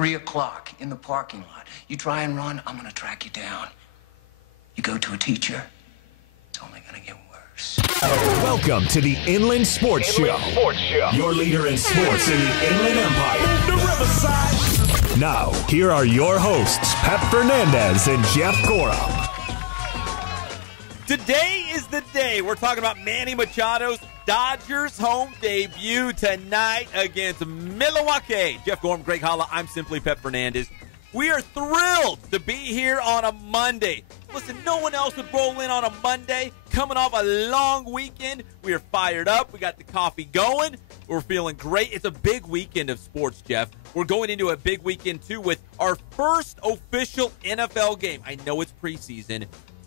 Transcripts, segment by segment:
3 o'clock in the parking lot. You try and run, I'm gonna track you down. You go to a teacher, it's only gonna get worse. Welcome to the Inland Sports Show. Your leader in sports in the Inland Empire. The Riverside. Now, here are your hosts, Pep Fernandez and Jeff Gorham. Today is the day. We're talking about Manny Machado's Dodgers home debut tonight against Milwaukee. Jeff Gorham, Greg Holla, I'm simply Pep Fernandez. We are thrilled to be here on a Monday. Listen, no one else would roll in on a Monday. Coming off a long weekend, we are fired up. We got the coffee going. We're feeling great. It's a big weekend of sports, Jeff. We're going into a big weekend, too, with our first official NFL game. I know it's preseason,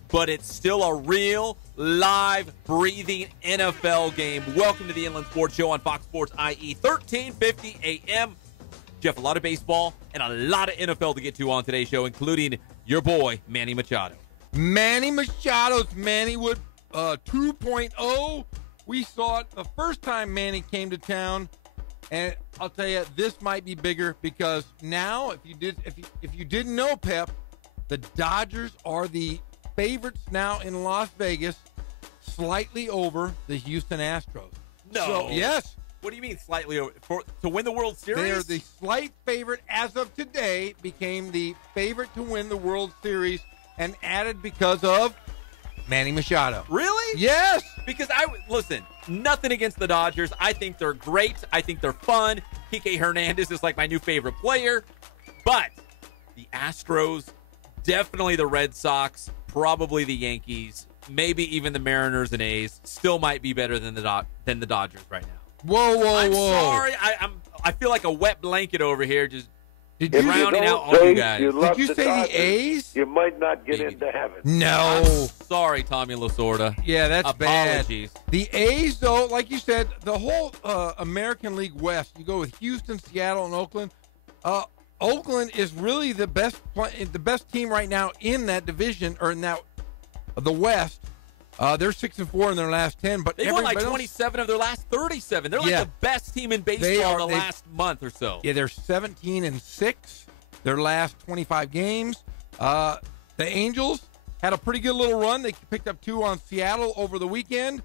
but it's still a real, live, breathing NFL game. Welcome to the Inland Sports Show on Fox Sports IE, 1350 AM. Jeff, a lot of baseball and a lot of NFL to get to on today's show, including your boy, Manny Machado. Manny Machado's Mannywood 2.0. We saw it the first time Manny came to town, and I'll tell you, this might be bigger because now, if you didn't know, Pep, the Dodgers are the favorites now in Las Vegas, slightly over the Houston Astros. No. So, yes. What do you mean slightly over? To win the World Series? They're the slight favorite as of today, became the favorite to win the World Series and added because of Manny Machado. Really? Yes. Because listen, nothing against the Dodgers. I think they're great. I think they're fun. Kike Hernandez is like my new favorite player. But the Astros, definitely the Red Sox, probably the Yankees, maybe even the Mariners and A's, still might be better than the Dodgers right now. Whoa. I'm sorry. I feel like a wet blanket over here, just drowning out all say you guys. Did you say Dodgers, the A's? You might not get Maybe. into heaven. No. I'm sorry, Tommy Lasorda. Yeah, that's Apologies. bad. The A's, though, like you said, the whole American League West, you go with Houston, Seattle, and Oakland. Oakland is really the best team right now in that division, or in the West. They're 6-4 in their last 10, but They've won like everybody 27 of their last 37. They're like Yeah. the best team in baseball in the last month or so. Yeah, they're 17-6 their last 25 games. The Angels had a pretty good little run. They picked up 2 on Seattle over the weekend.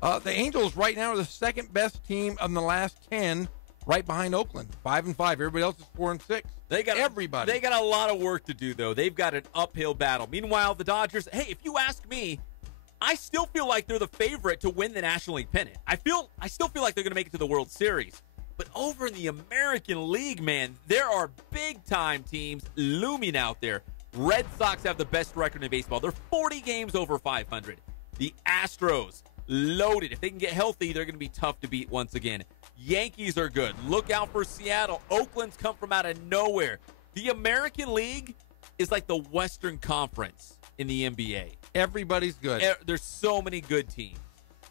The Angels right now are the second best team in the last 10, right behind Oakland, 5-5. Everybody else is 4-6. They got a lot of work to do, though. They've got an uphill battle. Meanwhile, the Dodgers, hey, if you ask me, I still feel like they're the favorite to win the National League pennant. I still feel like they're going to make it to the World Series. But over in the American League, man, there are big-time teams looming out there. Red Sox have the best record in baseball. They're 40 games over 500. The Astros, loaded. If they can get healthy, they're going to be tough to beat once again. Yankees are good. Look out for Seattle. Oakland's come from out of nowhere. The American League is like the Western Conference in the NBA. Everybody's good. There's so many good teams.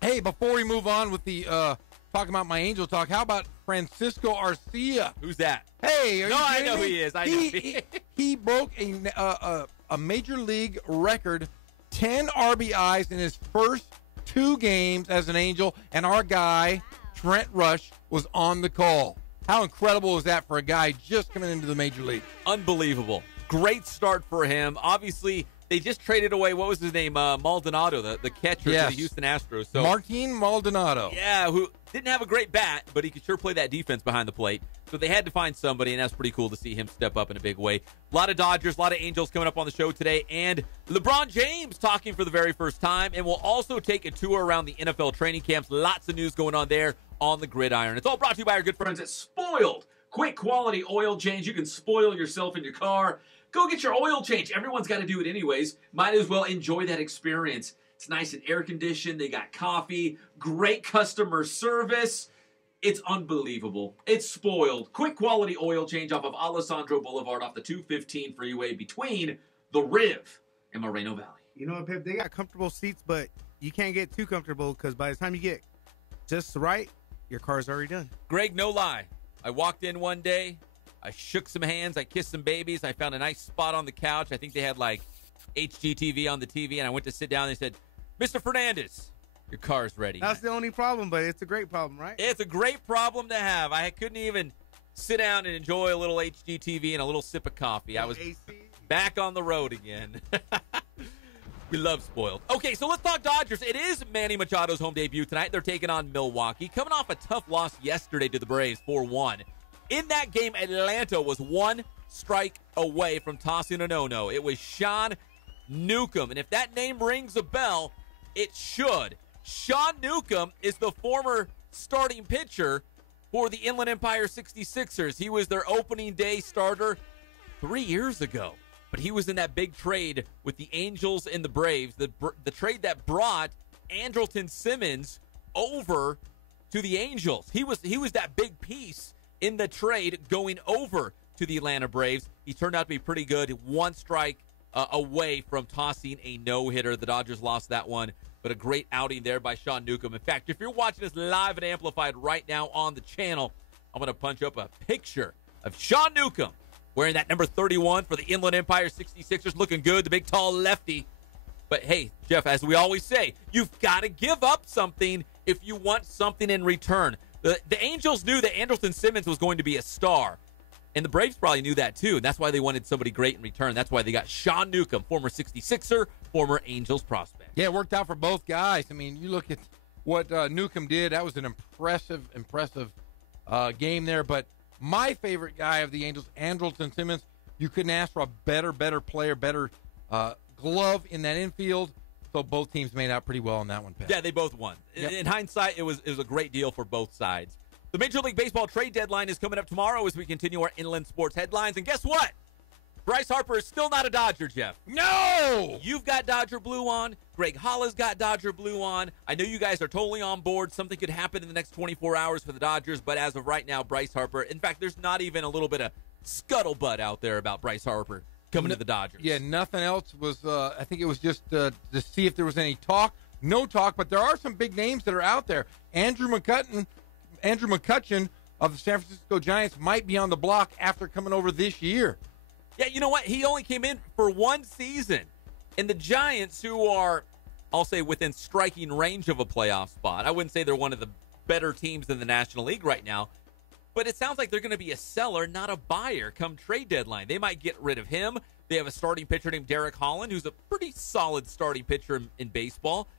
Hey, before we move on with the talking about my Angel talk, how about Francisco Arcia? Who's that? Hey, are you I kidding know me? who he is. He broke a major league record, 10 RBIs in his first 2 games as an Angel, and our guy Trent Rush was on the call. How incredible is that for a guy just coming into the major league? Unbelievable. Great start for him. Obviously, they just traded away, what was his name, Maldonado, the catcher Yes. for the Houston Astros. So, Martin Maldonado. yeah, who didn't have a great bat, but he could sure play that defense behind the plate. So they had to find somebody, and that's pretty cool to see him step up in a big way. A lot of Dodgers, a lot of Angels coming up on the show today, and LeBron James talking for the very first time, and we'll also take a tour around the NFL training camps. Lots of news going on there on the gridiron. It's all brought to you by our good friends at Spoiled. Quick quality oil change. You can spoil yourself in your car. Go get your oil change. Everyone's got to do it anyways. Might as well enjoy that experience. It's nice and air conditioned. They got coffee, great customer service. It's unbelievable. It's Spoiled. Quick quality oil change off of Alessandro Boulevard off the 215 freeway between the Riv and Moreno Valley. You know what, Pep? They got comfortable seats, but you can't get too comfortable because by the time you get just right, your car's already done. Greg, no lie. I walked in one day. I shook some hands. I kissed some babies. I found a nice spot on the couch. I think they had like HGTV on the TV, and I went to sit down. And they said, Mr. Fernandez, your car's ready. That's the only problem, but it's a great problem, right? It's a great problem to have. I couldn't even sit down and enjoy a little HGTV and a little sip of coffee. I was AC. back on the road again. We love spoiled. Okay, so let's talk Dodgers. It is Manny Machado's home debut tonight. They're taking on Milwaukee, coming off a tough loss yesterday to the Braves, 4-1. In that game, Atlanta was one strike away from tossing a no-no. It was Sean Newcomb, and if that name rings a bell, it should. Sean Newcomb is the former starting pitcher for the Inland Empire 66ers. He was their opening day starter 3 years ago. But he was in that big trade with the Angels and the Braves, the trade that brought Andrelton Simmons over to the Angels. He was that big piece in the trade going over to the Atlanta Braves. He turned out to be pretty good. One strike away from tossing a no-hitter. The Dodgers lost that one, but a great outing there by Sean Newcomb. In fact, if you're watching us live and amplified right now on the channel, I'm going to punch up a picture of Sean Newcomb wearing that number 31 for the Inland Empire 66ers, looking good, the big, tall lefty. But, hey, Jeff, as we always say, you've got to give up something if you want something in return. The Angels knew that Andrelton Simmons was going to be a star, and the Braves probably knew that too, and that's why they wanted somebody great in return. That's why they got Sean Newcomb, former 66er, former Angels prospect. Yeah, it worked out for both guys. I mean, you look at what Newcomb did. That was an impressive game there, but my favorite guy of the Angels, Andrelton Simmons, you couldn't ask for a better player, better glove in that infield. So both teams made out pretty well on that one, Pat. Yeah, they both won. Yep. In hindsight, it was a great deal for both sides. The Major League Baseball trade deadline is coming up tomorrow as we continue our Inland Sports headlines. And guess what? Bryce Harper is still not a Dodger, Jeff. No! You've got Dodger blue on. Greg Holla's got Dodger blue on. I know you guys are totally on board. Something could happen in the next 24 hours for the Dodgers, but as of right now, Bryce Harper. In fact, there's not even a little bit of scuttlebutt out there about Bryce Harper coming to the Dodgers. Yeah, nothing else was, I think it was just to see if there was any talk. No talk, but there are some big names that are out there. Andrew McCutchen of the San Francisco Giants might be on the block after coming over this year. Yeah, you know what? He only came in for one season. And the Giants, who are, I'll say, within striking range of a playoff spot, I wouldn't say they're one of the better teams in the National League right now, but it sounds like they're going to be a seller, not a buyer, come trade deadline. They might get rid of him. They have a starting pitcher named Derek Holland, who's a pretty solid starting pitcher in baseball.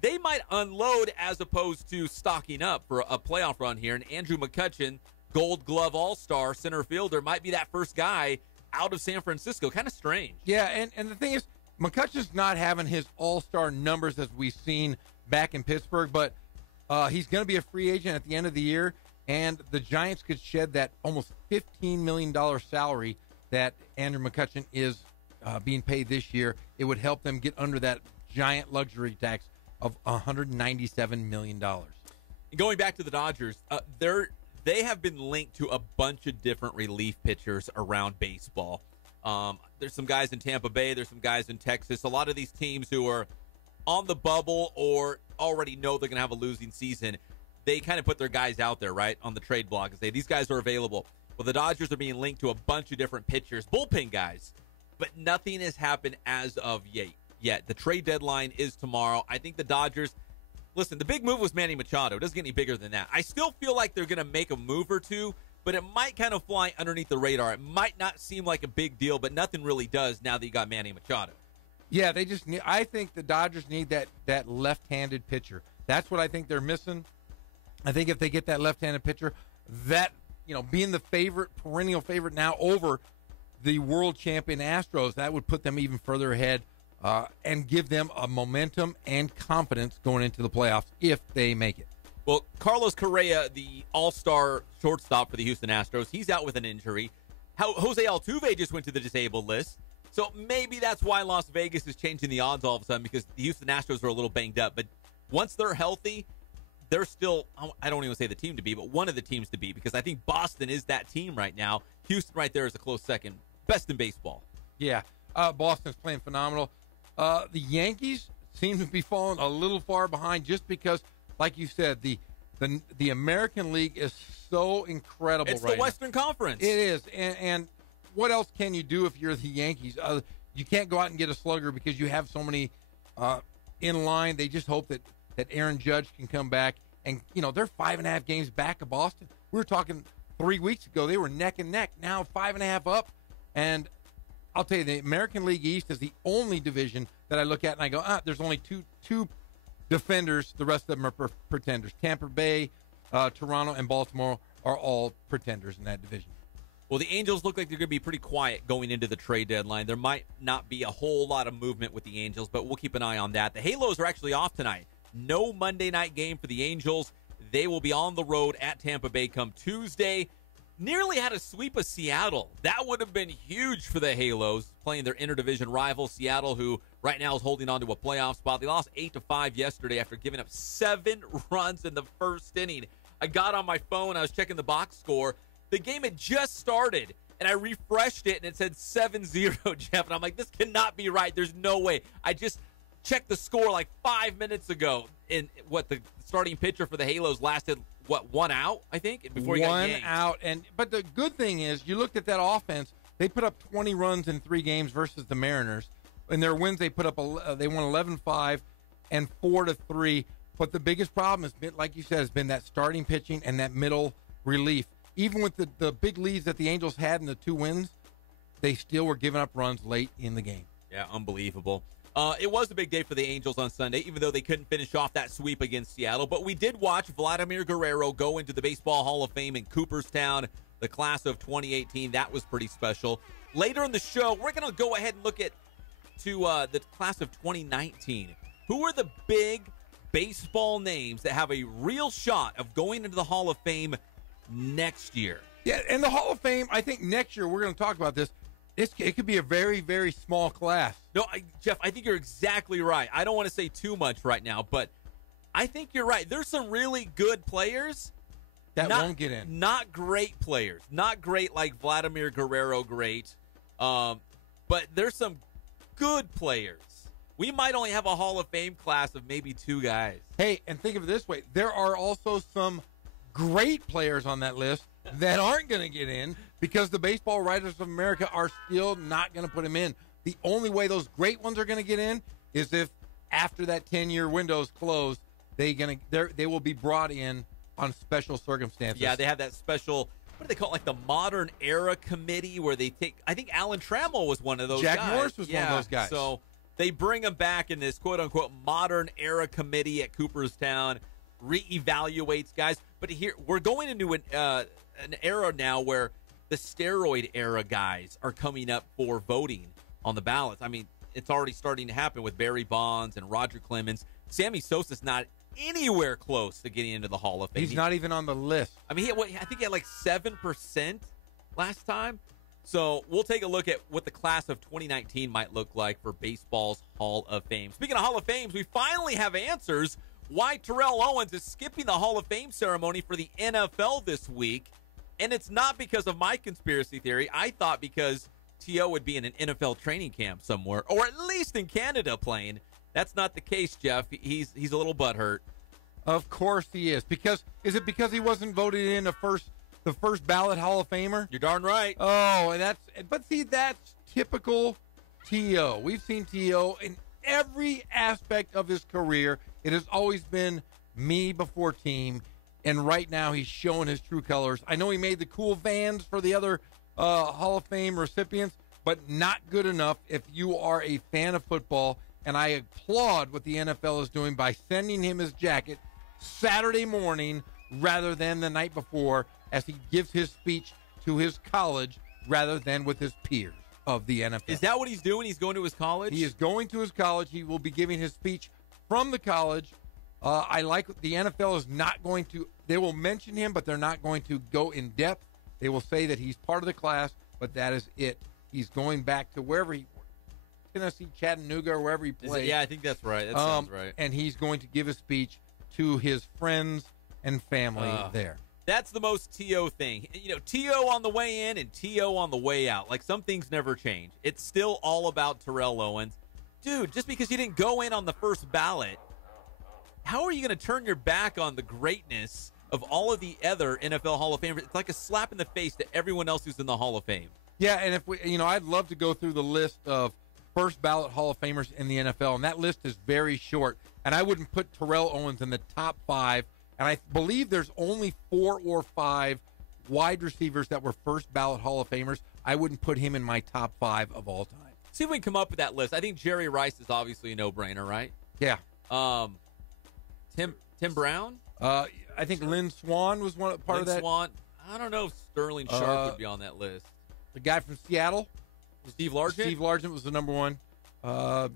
They might unload as opposed to stocking up for a playoff run here. And Andrew McCutchen, Gold Glove All-Star center fielder, might be that first guy out of San Francisco. Kind of strange. Yeah, and the thing is, McCutchen's not having his all-star numbers as we've seen back in Pittsburgh, but he's going to be a free agent at the end of the year, and the Giants could shed that almost $15 million salary that Andrew McCutchen is being paid this year. It would help them get under that giant luxury tax of $197 million. Going back to the Dodgers, they have been linked to a bunch of different relief pitchers around baseball. There's some guys in Tampa Bay. There's some guys in Texas. A lot of these teams who are on the bubble or already know they're going to have a losing season, they kind of put their guys out there, right, on the trade block and say, these guys are available. Well, the Dodgers are being linked to a bunch of different pitchers, bullpen guys, but nothing has happened as of yet. The trade deadline is tomorrow. I think the Dodgers, listen, the big move was Manny Machado. It doesn't get any bigger than that. I still feel like they're going to make a move or two, but it might kind of fly underneath the radar. It might not seem like a big deal, but nothing really does now that you got Manny Machado. Yeah, they just need, I think the Dodgers need that left-handed pitcher. That's what I think they're missing. I think if they get that left-handed pitcher, that, being the perennial favorite now over the world champion Astros, that would put them even further ahead and give them a momentum and confidence going into the playoffs if they make it. Well, Carlos Correa, the all-star shortstop for the Houston Astros, he's out with an injury. Jose Altuve just went to the disabled list. So maybe that's why Las Vegas is changing the odds all of a sudden, because the Houston Astros are a little banged up. But once they're healthy, they're still, I don't even say the team to be, but one of the teams to be, because I think Boston is that team right now. Houston right there is a close second. Best in baseball. Yeah, Boston's playing phenomenal. The Yankees seem to be falling a little far behind just because, like you said, the American League is so incredible right now. It's the Western Conference. It is. And what else can you do if you're the Yankees? You can't go out and get a slugger because you have so many in line. They just hope that Aaron Judge can come back. And, they're 5.5 games back of Boston. We were talking 3 weeks ago, they were neck and neck. Now 5.5 up. And I'll tell you, the American League East is the only division that I look at and I go, there's only two defenders. The rest of them are pretenders. Tampa Bay, Toronto, and Baltimore are all pretenders in that division. Well, the Angels look like they're going to be pretty quiet going into the trade deadline. There might not be a whole lot of movement with the Angels, but we'll keep an eye on that. The Halos are actually off tonight. No Monday night game for the Angels. They will be on the road at Tampa Bay come Tuesday. Nearly had a sweep of Seattle. That would have been huge for the Halos, playing their interdivision rival, Seattle, who right now is holding on to a playoff spot. They lost 8-5 yesterday after giving up 7 runs in the first inning. I got on my phone. I was checking the box score. The game had just started, and I refreshed it, and it said 7-0, Jeff. And I'm like, this cannot be right. There's no way. I just checked the score like 5 minutes ago. And what the starting pitcher for the Halos lasted, one out, I think, before he got yanked. 1 out. But the good thing is, you looked at that offense. They put up 20 runs in 3 games versus the Mariners. In their wins, they put up they won 11-5 and 4-3. But the biggest problem has been, like you said, has been that starting pitching and that middle relief. Even with the big leads that the Angels had in the 2 wins, they still were giving up runs late in the game. Yeah, unbelievable. It was a big day for the Angels on Sunday, even though they couldn't finish off that sweep against Seattle. But we did watch Vladimir Guerrero go into the Baseball Hall of Fame in Cooperstown, the class of 2018. That was pretty special. Later in the show, we're going to go ahead and look at the class of 2019. Who are the big baseball names that have a real shot of going into the Hall of Fame next year? Yeah, and the Hall of Fame, I think next year, we're going to talk about this. It could be a very, very small class. No, Jeff, I think you're exactly right. I don't want to say too much right now, but I think you're right. There's some really good players that won't get in. Not great players. Not great like Vladimir Guerrero great. But there's some good players. We might only have a Hall of Fame class of maybe 2 guys. Hey, and think of it this way. There are also some great players on that list that aren't going to get in because the Baseball Writers of America are still not going to put them in. The only way those great ones are going to get in is if after that 10-year window is closed, they will be brought in on special circumstances. Yeah, they have that special, what do they call it, like the Modern Era Committee where they take, I think Alan Trammell was one of those guys. Jack Morris was one of those guys. So they bring them back in this quote-unquote Modern Era Committee at Cooperstown, reevaluates guys. But here, we're going into an era now where the steroid era guys are coming up for voting on the ballots. I mean, it's already starting to happen with Barry Bonds and Roger Clemens. Sammy Sosa's not anywhere close to getting into the Hall of Fame. He's not even on the list. I mean, I think he had like 7% last time. So we'll take a look at what the class of 2019 might look like for baseball's Hall of Fame. Speaking of Hall of Fames, we finally have answers why Terrell Owens is skipping the Hall of Fame ceremony for the NFL this week. And it's not because of my conspiracy theory. I thought because T.O. would be in an NFL training camp somewhere, or at least in Canada playing. That's not the case, Jeff. He's a little butthurt. Of course he is. Is it because he wasn't voted in the first ballot Hall of Famer? You're darn right. Oh, that's typical T.O. We've seen T.O. in every aspect of his career. It has always been me before team, and right now he's showing his true colors. I know he made the cool vans for the other Hall of Fame recipients, but not good enough if you are a fan of football, and I applaud what the NFL is doing by sending him his jacket Saturday morning rather than the night before as he gives his speech to his college rather than with his peers of the NFL. Is that what he's doing? He's going to his college? He is going to his college. He will be giving his speech from the college. I like the NFL is not going to, they will mention him, but they're not going to go in depth. They will say that he's part of the class, but that is it. He's going back to wherever he, Tennessee, Chattanooga, or wherever he played. Yeah, I think that's right. That sounds right. And he's going to give a speech to his friends and family there. That's the most T.O. thing. You know, T.O. on the way in and T.O. on the way out. Like, some things never change. It's still all about Terrell Owens. Dude, just because you didn't go in on the first ballot, how are you going to turn your back on the greatness of all of the other NFL Hall of Famers? It's like a slap in the face to everyone else who's in the Hall of Fame. Yeah, and if we, I'd love to go through the list of first ballot Hall of Famers in the NFL, and that list is very short. And I wouldn't put Terrell Owens in the top 5. And I believe there's only 4 or 5 wide receivers that were first ballot Hall of Famers, I wouldn't put him in my top 5 of all time. See if we can come up with that list. I think Jerry Rice is obviously a no-brainer, right? Yeah. Tim Brown? I think Lynn Swann was part of that. Swann. I don't know if Sterling Sharp would be on that list. The guy from Seattle. Steve Largent? Steve Largent was the number one. Art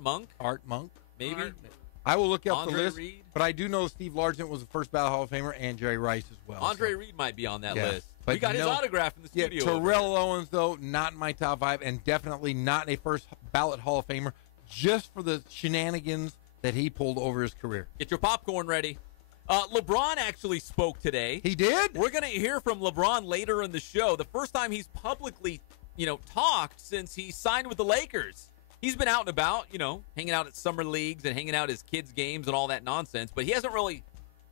Monk? Art Monk. Maybe. I will look up Andre the list, Reed? but I do know Steve Largent was the first ballot Hall of Famer, and Jerry Rice as well. Andre Reed might be on that list. But We got his autograph in the studio. Terrell Owens, though, not in my top 5, and definitely not a first ballot Hall of Famer, just for the shenanigans that he pulled over his career. Get your popcorn ready. LeBron actually spoke today. He did? We're going to hear from LeBron later in the show. The first time he's publicly, talked since he signed with the Lakers. He's been out and about, hanging out at summer leagues and hanging out at his kids' games and all that nonsense, but he hasn't really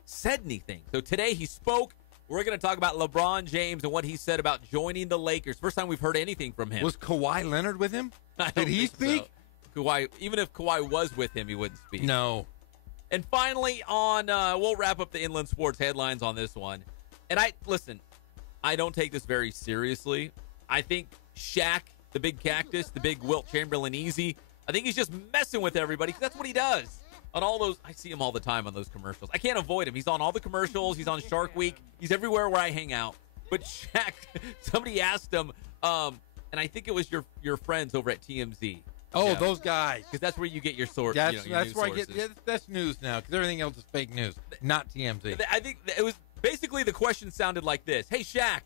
said anything. So today he spoke. We're going to talk about LeBron James and what he said about joining the Lakers. First time we've heard anything from him. Was Kawhi Leonard with him? I Did don't he think speak? so. Kawhi, even if Kawhi was with him, he wouldn't speak. No. And finally, we'll wrap up the Inland Sports headlines on this one. And I don't take this very seriously. I think Shaq, the big cactus, the big Wilt Chamberlain easy, I think he's just messing with everybody because that's what he does. On all those, I see him all the time on those commercials. I can't avoid him. He's on all the commercials. He's on Shark Week. He's everywhere where I hang out. But Shaq, somebody asked him, and I think it was your friends over at TMZ. Oh, those guys. Because that's where you get your source. That's your where news I get. sources. That's news now because everything else is fake news, not TMZ. I think it was basically the question sounded like this: Hey, Shaq,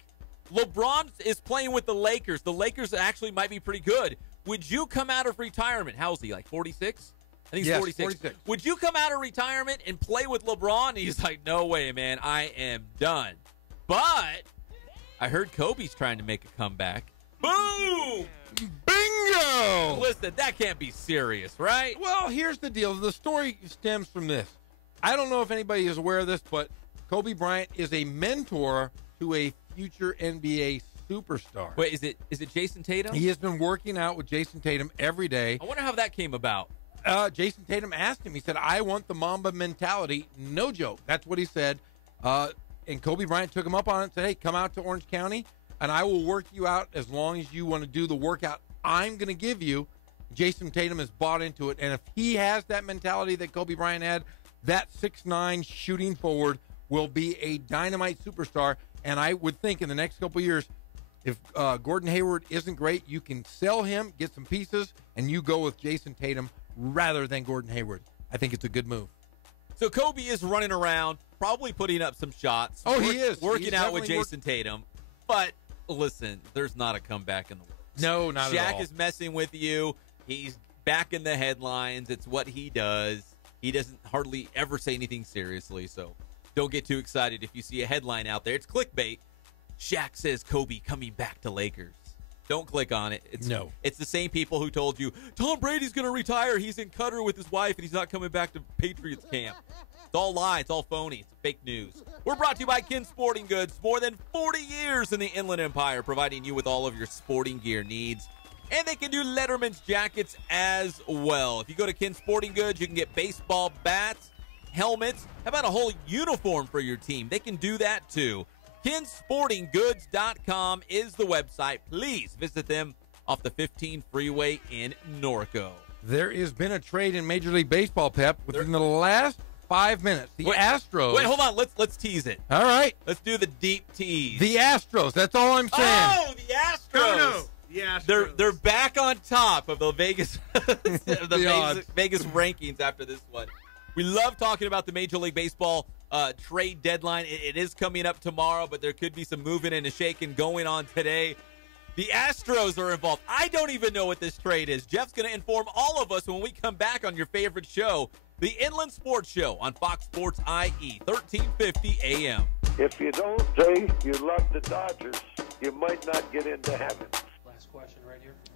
LeBron is playing with the Lakers. The Lakers actually might be pretty good. Would you come out of retirement? How old is he? Like 46? I think he's 46. Would you come out of retirement and play with LeBron? And he's like, no way, man. I am done. But I heard Kobe's trying to make a comeback. Boom! Bingo! Listen, that can't be serious, right? Well, here's the deal. The story stems from this. I don't know if anybody is aware of this, but Kobe Bryant is a mentor to a future NBA superstar. Wait, is it Jason Tatum? He has been working out with Jason Tatum every day. I wonder how that came about. Jason Tatum asked him. He said, I want the Mamba mentality. No joke. That's what he said. And Kobe Bryant took him up on it and said, hey, come out to Orange County, and I will work you out as long as you want to do the workout I'm going to give you. Jason Tatum has bought into it. And if he has that mentality that Kobe Bryant had, that 6'9" shooting forward will be a dynamite superstar. And I would think in the next couple of years, if Gordon Hayward isn't great, you can sell him, get some pieces, and you go with Jason Tatum rather than Gordon Hayward. I think it's a good move. So Kobe is running around, probably putting up some shots. Oh, he is. Working out with Jason Tatum. But listen, there's not a comeback in the works. No, not at all. Shaq is messing with you. He's back in the headlines. It's what he does. He doesn't hardly ever say anything seriously, so don't get too excited if you see a headline out there. It's clickbait. Shaq says Kobe coming back to Lakers. Don't click on it. It's the same people who told you, Tom Brady's going to retire. He's in Qatar with his wife, and he's not coming back to Patriots camp. It's all lie. It's all phony. It's fake news. We're brought to you by Ken Sporting Goods. More than 40 years in the Inland Empire, providing you with all of your sporting gear needs. And they can do Letterman's jackets as well. If you go to Ken Sporting Goods, you can get baseball bats, helmets. How about a whole uniform for your team? They can do that too. KenSportingGoods.com is the website. Please visit them off the 15 freeway in Norco. There has been a trade in Major League Baseball, Pep, within the last 5 minutes. The Astros. Wait, hold on. Let's tease it. All right. Let's do the deep tease. The Astros. That's all I'm saying. Oh, the Astros. No. The Astros. They're back on top of the Vegas Vegas rankings after this one. We love talking about the Major League Baseball trade deadline. It is coming up tomorrow, but there could be some moving and a shaking going on today. The Astros are involved. I don't even know what this trade is. Jeff's going to inform all of us when we come back on your favorite show, the Inland Sports Show on Fox Sports IE, 1350 AM. If you don't say you love the Dodgers, you might not get into heaven.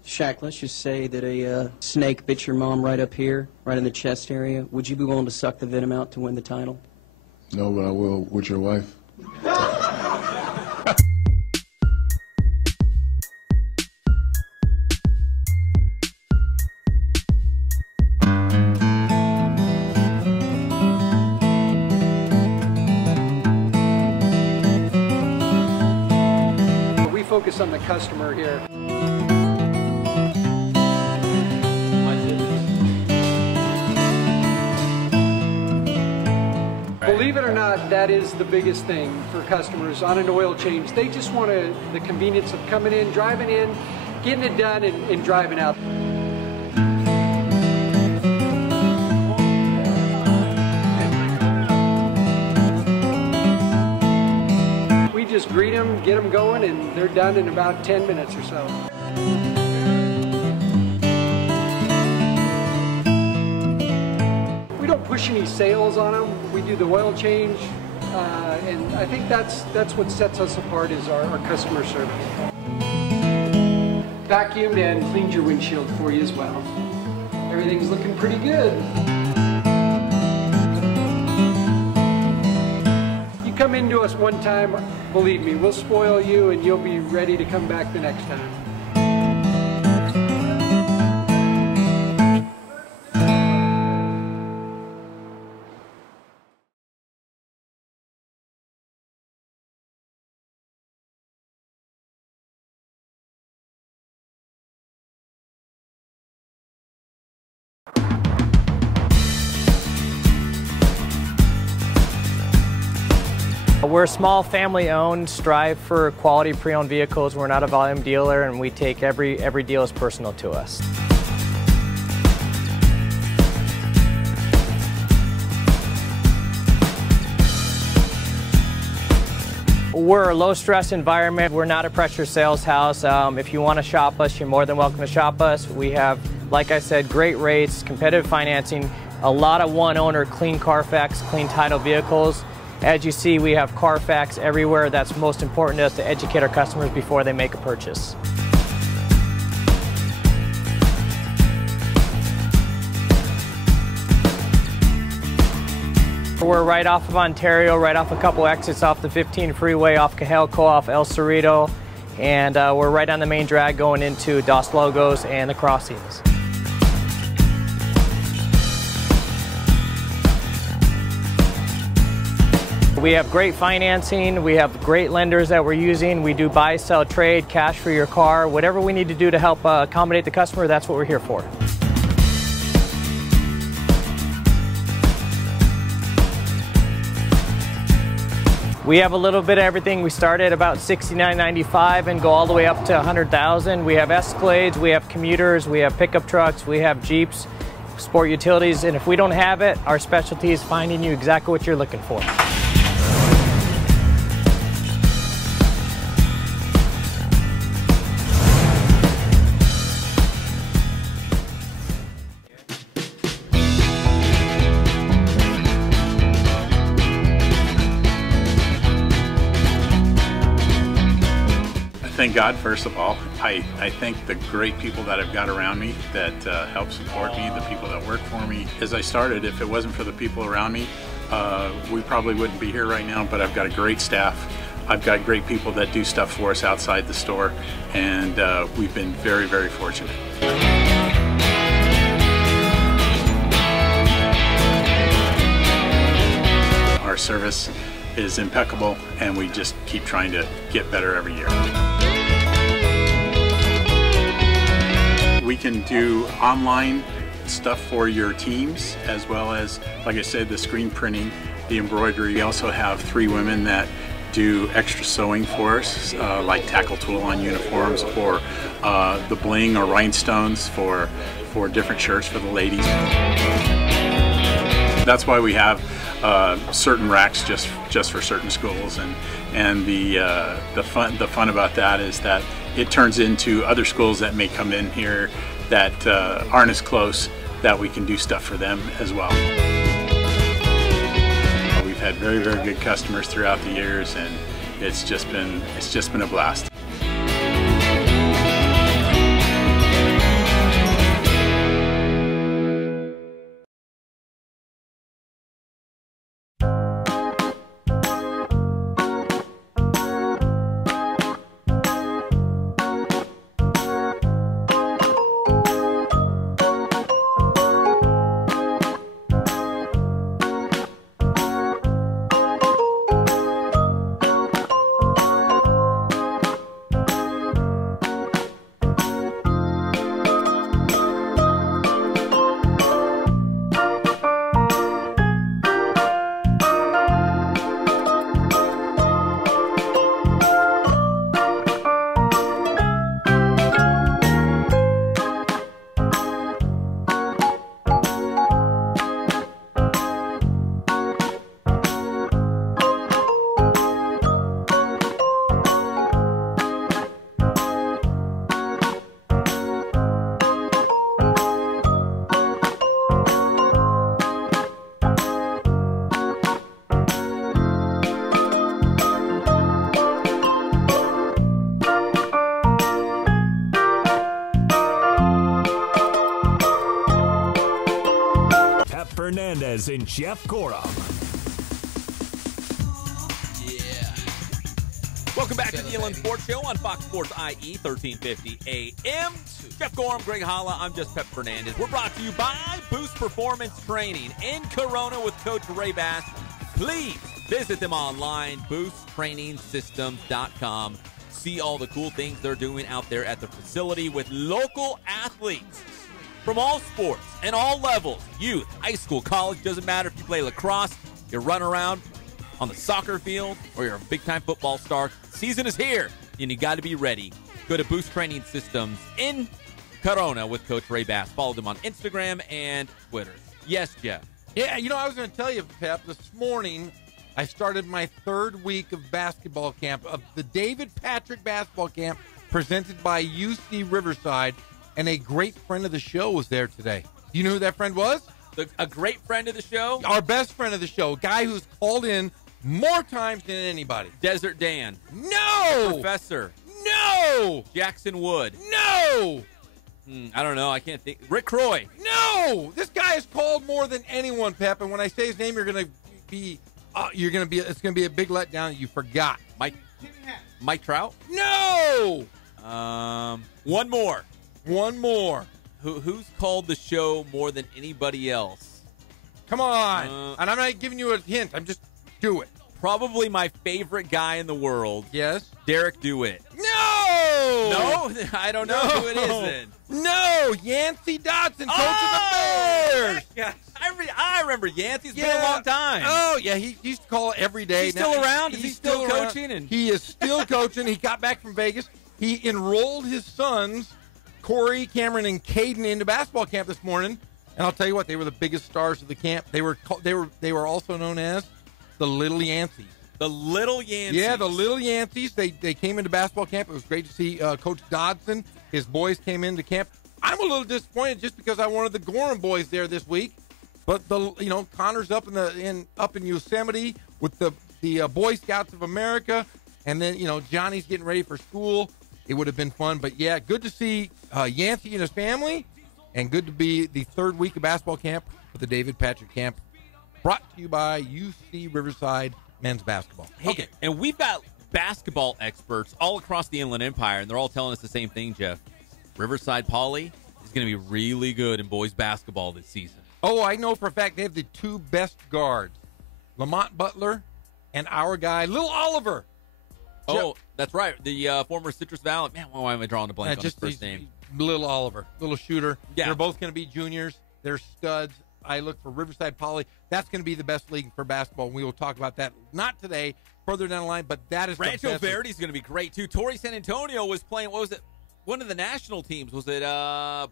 Shaq, let's just say that a snake bit your mom right up here, right in the chest area. Would you be willing to suck the venom out to win the title? No, but I will with your wife. focus on the customer here. Believe it or not, that is the biggest thing for customers on an oil change. They just want the convenience of coming in, driving in, getting it done, and driving out. We just greet them, get them going, and they're done in about 10 minutes or so. We don't push any sales on them. We do the oil change, and I think that's what sets us apart is our customer service. Vacuumed and cleaned your windshield for you as well. Everything's looking pretty good. You come into us one time, believe me, we'll spoil you and you'll be ready to come back the next time. We're a small family-owned, strive for quality pre-owned vehicles. We're not a volume dealer, and we take every deal as personal to us. We're a low-stress environment. We're not a pressure sales house. If you want to shop us, you're more than welcome to shop us. We have, like I said, great rates, competitive financing, a lot of one-owner, clean Carfax, clean title vehicles. As you see, we have Carfax everywhere. That's most important to us, to educate our customers before they make a purchase. We're right off of Ontario, right off a couple exits off the 15 freeway, off Cajelco, off El Cerrito, and we're right on the main drag going into Dos Logos and the crossings. We have great financing, we have great lenders that we're using. We do buy, sell, trade, cash for your car. Whatever we need to do to help accommodate the customer, that's what we're here for. We have a little bit of everything. We start at about $69.95 and go all the way up to $100,000. We have Escalades, we have commuters, we have pickup trucks, we have Jeeps, sport utilities, and if we don't have it, our specialty is finding you exactly what you're looking for. Thank God, first of all. I thank the great people that I've got around me that help support me, the people that work for me. As I started, if it wasn't for the people around me, we probably wouldn't be here right now, but I've got a great staff. I've got great people that do stuff for us outside the store, and we've been very, very fortunate. Our service is impeccable, and we just keep trying to get better every year. We can do online stuff for your teams, as well as, like I said, the screen printing, the embroidery. We also have 3 women that do extra sewing for us, like tackle tool on uniforms, or the bling or rhinestones for different shirts for the ladies. That's why we have certain racks just for certain schools, and the fun about that is that it turns into other schools that may come in here that aren't as close, that we can do stuff for them as well. We've had very, very good customers throughout the years, and it's just been a blast. Fernandez and Jeff Gorham. Welcome back to the Inland Sports Show on Fox Sports IE 1350 AM. Jeff Gorham, Greg Holla, I'm just Pep Fernandez. We're brought to you by Boost Performance Training in Corona with Coach Ray Bass. Please visit them online, boosttrainingsystems.com. See all the cool things they're doing out there at the facility with local athletes from all sports and all levels. Youth, high school, college, doesn't matter if you play lacrosse, you run around on the soccer field, or you're a big-time football star. Season is here, and you got to be ready. Go to Boost Training Systems in Corona with Coach Ray Bass. Follow them on Instagram and Twitter. Yes, Jeff. Yeah, I was going to tell you, Pep, this morning I started my third week of basketball camp, of the David Patrick Basketball Camp presented by UC Riverside, and a great friend of the show was there today. Do you know who that friend was? A great friend of the show? Our best friend of the show, a guy who's called in more times than anybody. Desert Dan. No! Professor. No! Jackson Wood. No! I don't know. I can't think. Rick Croy. No! This guy has called more than anyone, Pep, and when I say his name, it's going to be a big letdown. You forgot. Mike Trout? No! One more. Who's called the show more than anybody else? Come on. And I'm not giving you a hint. I'm just do it. Probably my favorite guy in the world. Yes? Derek DeWitt. No! No? I don't know who it is then. No! Yancey Dodson, coach of the Bears. I remember Yancey. It's been a long time. Oh, yeah. He used to call every day. He's still around? Is he still coaching? He is still coaching. He got back from Vegas. He enrolled his sons, Corey, Cameron, and Caden, into basketball camp this morning. And I'll tell you what, they were the biggest stars of the camp. They were also known as the Little Yanceys. The Little Yanceys. Yeah, the Little Yanceys. They came into basketball camp. It was great to see Coach Dodson. His boys came into camp. I'm a little disappointed just because I wanted the Gorham boys there this week. But Connor's up in Yosemite with the Boy Scouts of America, and then Johnny's getting ready for school. It would have been fun, but yeah, good to see Yancey and his family, and good to be the third week of basketball camp with the David Patrick Camp, brought to you by UC Riverside Men's Basketball. Okay, and we've got basketball experts all across the Inland Empire, and they're all telling us the same thing, Jeff. Riverside Poly is going to be really good in boys basketball this season. Oh, I know for a fact they have the two best guards, Lamont Butler and our guy, Lil Oliver. Oh, that's right. The former Citrus Valley. Man, why am I drawing a blank on his first name? Lil Oliver, little shooter. Yeah. They're both going to be juniors. They're studs. I look for Riverside Poly. That's going to be the best league for basketball. We will talk about that, not today, further down the line, but that is Rancho the best. Verde's going to be great, too. Torrey San Antonio was playing, what was it? One of the national teams. Was it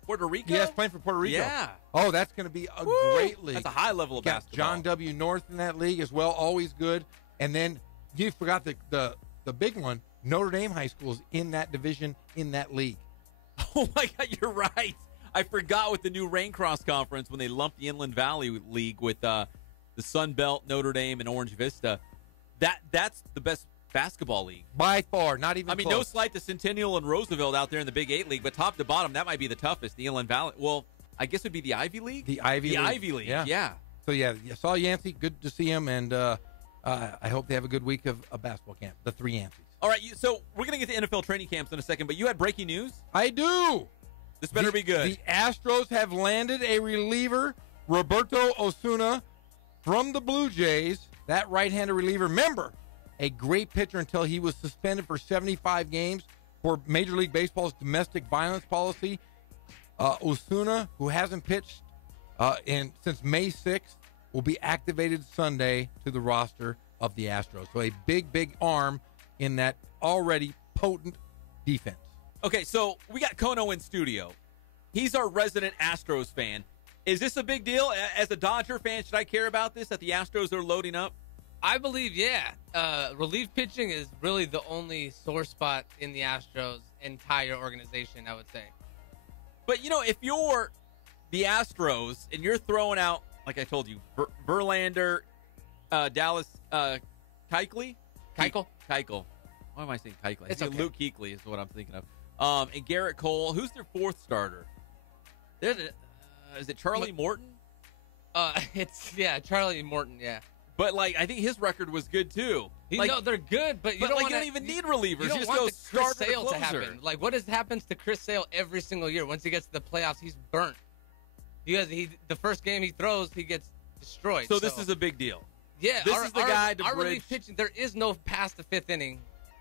Puerto Rico? Yes, playing for Puerto Rico. Yeah. Oh, that's going to be a great league. That's a high level of basketball. John W. North in that league as well, always good. And then you forgot the big one, Notre Dame High School is in that division, in that league. Oh, my God, you're right. I forgot with the new Raincross Conference when they lumped the Inland Valley League with the Sun Belt, Notre Dame, and Orange Vista. That's the best basketball league. By far, not even close. No slight to Centennial and Roosevelt out there in the Big 8 League, but top to bottom, that might be the toughest, the Inland Valley. Well, I guess it would be the Ivy League? The Ivy League, yeah. So, yeah, you saw Yancey. Good to see him, and I hope they have a good week of basketball camp, the three Yanceys. All right, so we're going to get to NFL training camps in a second, but you had breaking news? I do. This better be good. The Astros have landed a reliever, Roberto Osuna, from the Blue Jays. That right-handed reliever, remember, a great pitcher until he was suspended for 75 games for Major League Baseball's domestic violence policy. Osuna, who hasn't pitched since May 6th, will be activated Sunday to the roster of the Astros. So a big, big arm in that already potent defense. Okay, so we got Kono in studio. He's our resident Astros fan. Is this a big deal? As a Dodger fan, should I care about this, that the Astros are loading up? I believe, yeah. Relief pitching is really the only sore spot in the Astros' entire organization, I would say. But, if you're the Astros and you're throwing out, like I told you, Verlander, Dallas, Keuchel? Keuchel. Why am I saying Keuchel? It's okay. Luke Kuechly is what I'm thinking of. And Garrett Cole. Who's their fourth starter? Is it Charlie Morton? It's Charlie Morton. Yeah. But like, I think his record was good too. No, they're good, but you don't even need relievers. You don't just want go the Chris starter Sale to closer. happen. Like, what happens to Chris Sale every single year? Once he gets to the playoffs, he's burnt. The first game he throws, he gets destroyed. So this is a big deal. Yeah, this is the guy to our bridge. relief pitching. There is no past the 5th inning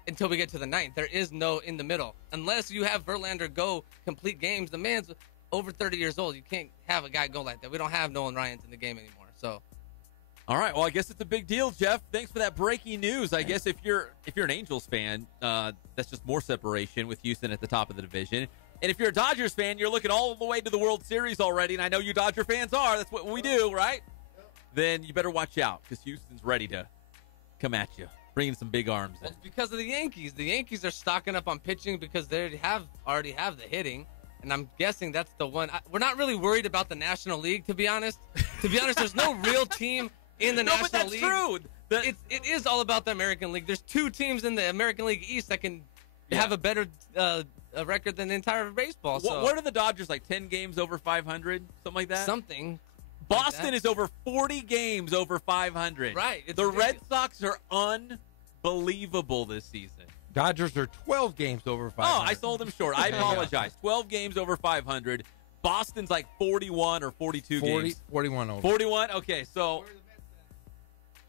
until we get to the 9th. There is no in the middle unless you have Verlander go complete games. The man's over 30 years old. You can't have a guy go like that. We don't have Nolan Ryan's in the game anymore. So. All right. Well, I guess it's a big deal, Jeff. Thanks for that breaking news. I guess if you're an Angels fan, that's just more separation with Houston at the top of the division. And if you're a Dodgers fan, you're looking all the way to the World Series already. And I know you Dodger fans are. That's what we do, right? Then you better watch out because Houston's ready to come at you, bringing some big arms in. Well, it's because of the Yankees. The Yankees are stocking up on pitching because they already have the hitting. And I'm guessing that's the one. We're not really worried about the National League, to be honest. There's no real team in the National League. No, but that's true. It is all about the American League. There's 2 teams in the American League East that can have a better record than the entire baseball. So. What are the Dodgers, like 10 games over 500? Something like that? Something. Boston like is over 40 games over 500. Right. The Red Sox are unbelievable this season. Dodgers are 12 games over 500. Oh, I sold them short. I apologize. 12 games over 500. Boston's like 41 or 42 games. 41 over. 41? Okay, so...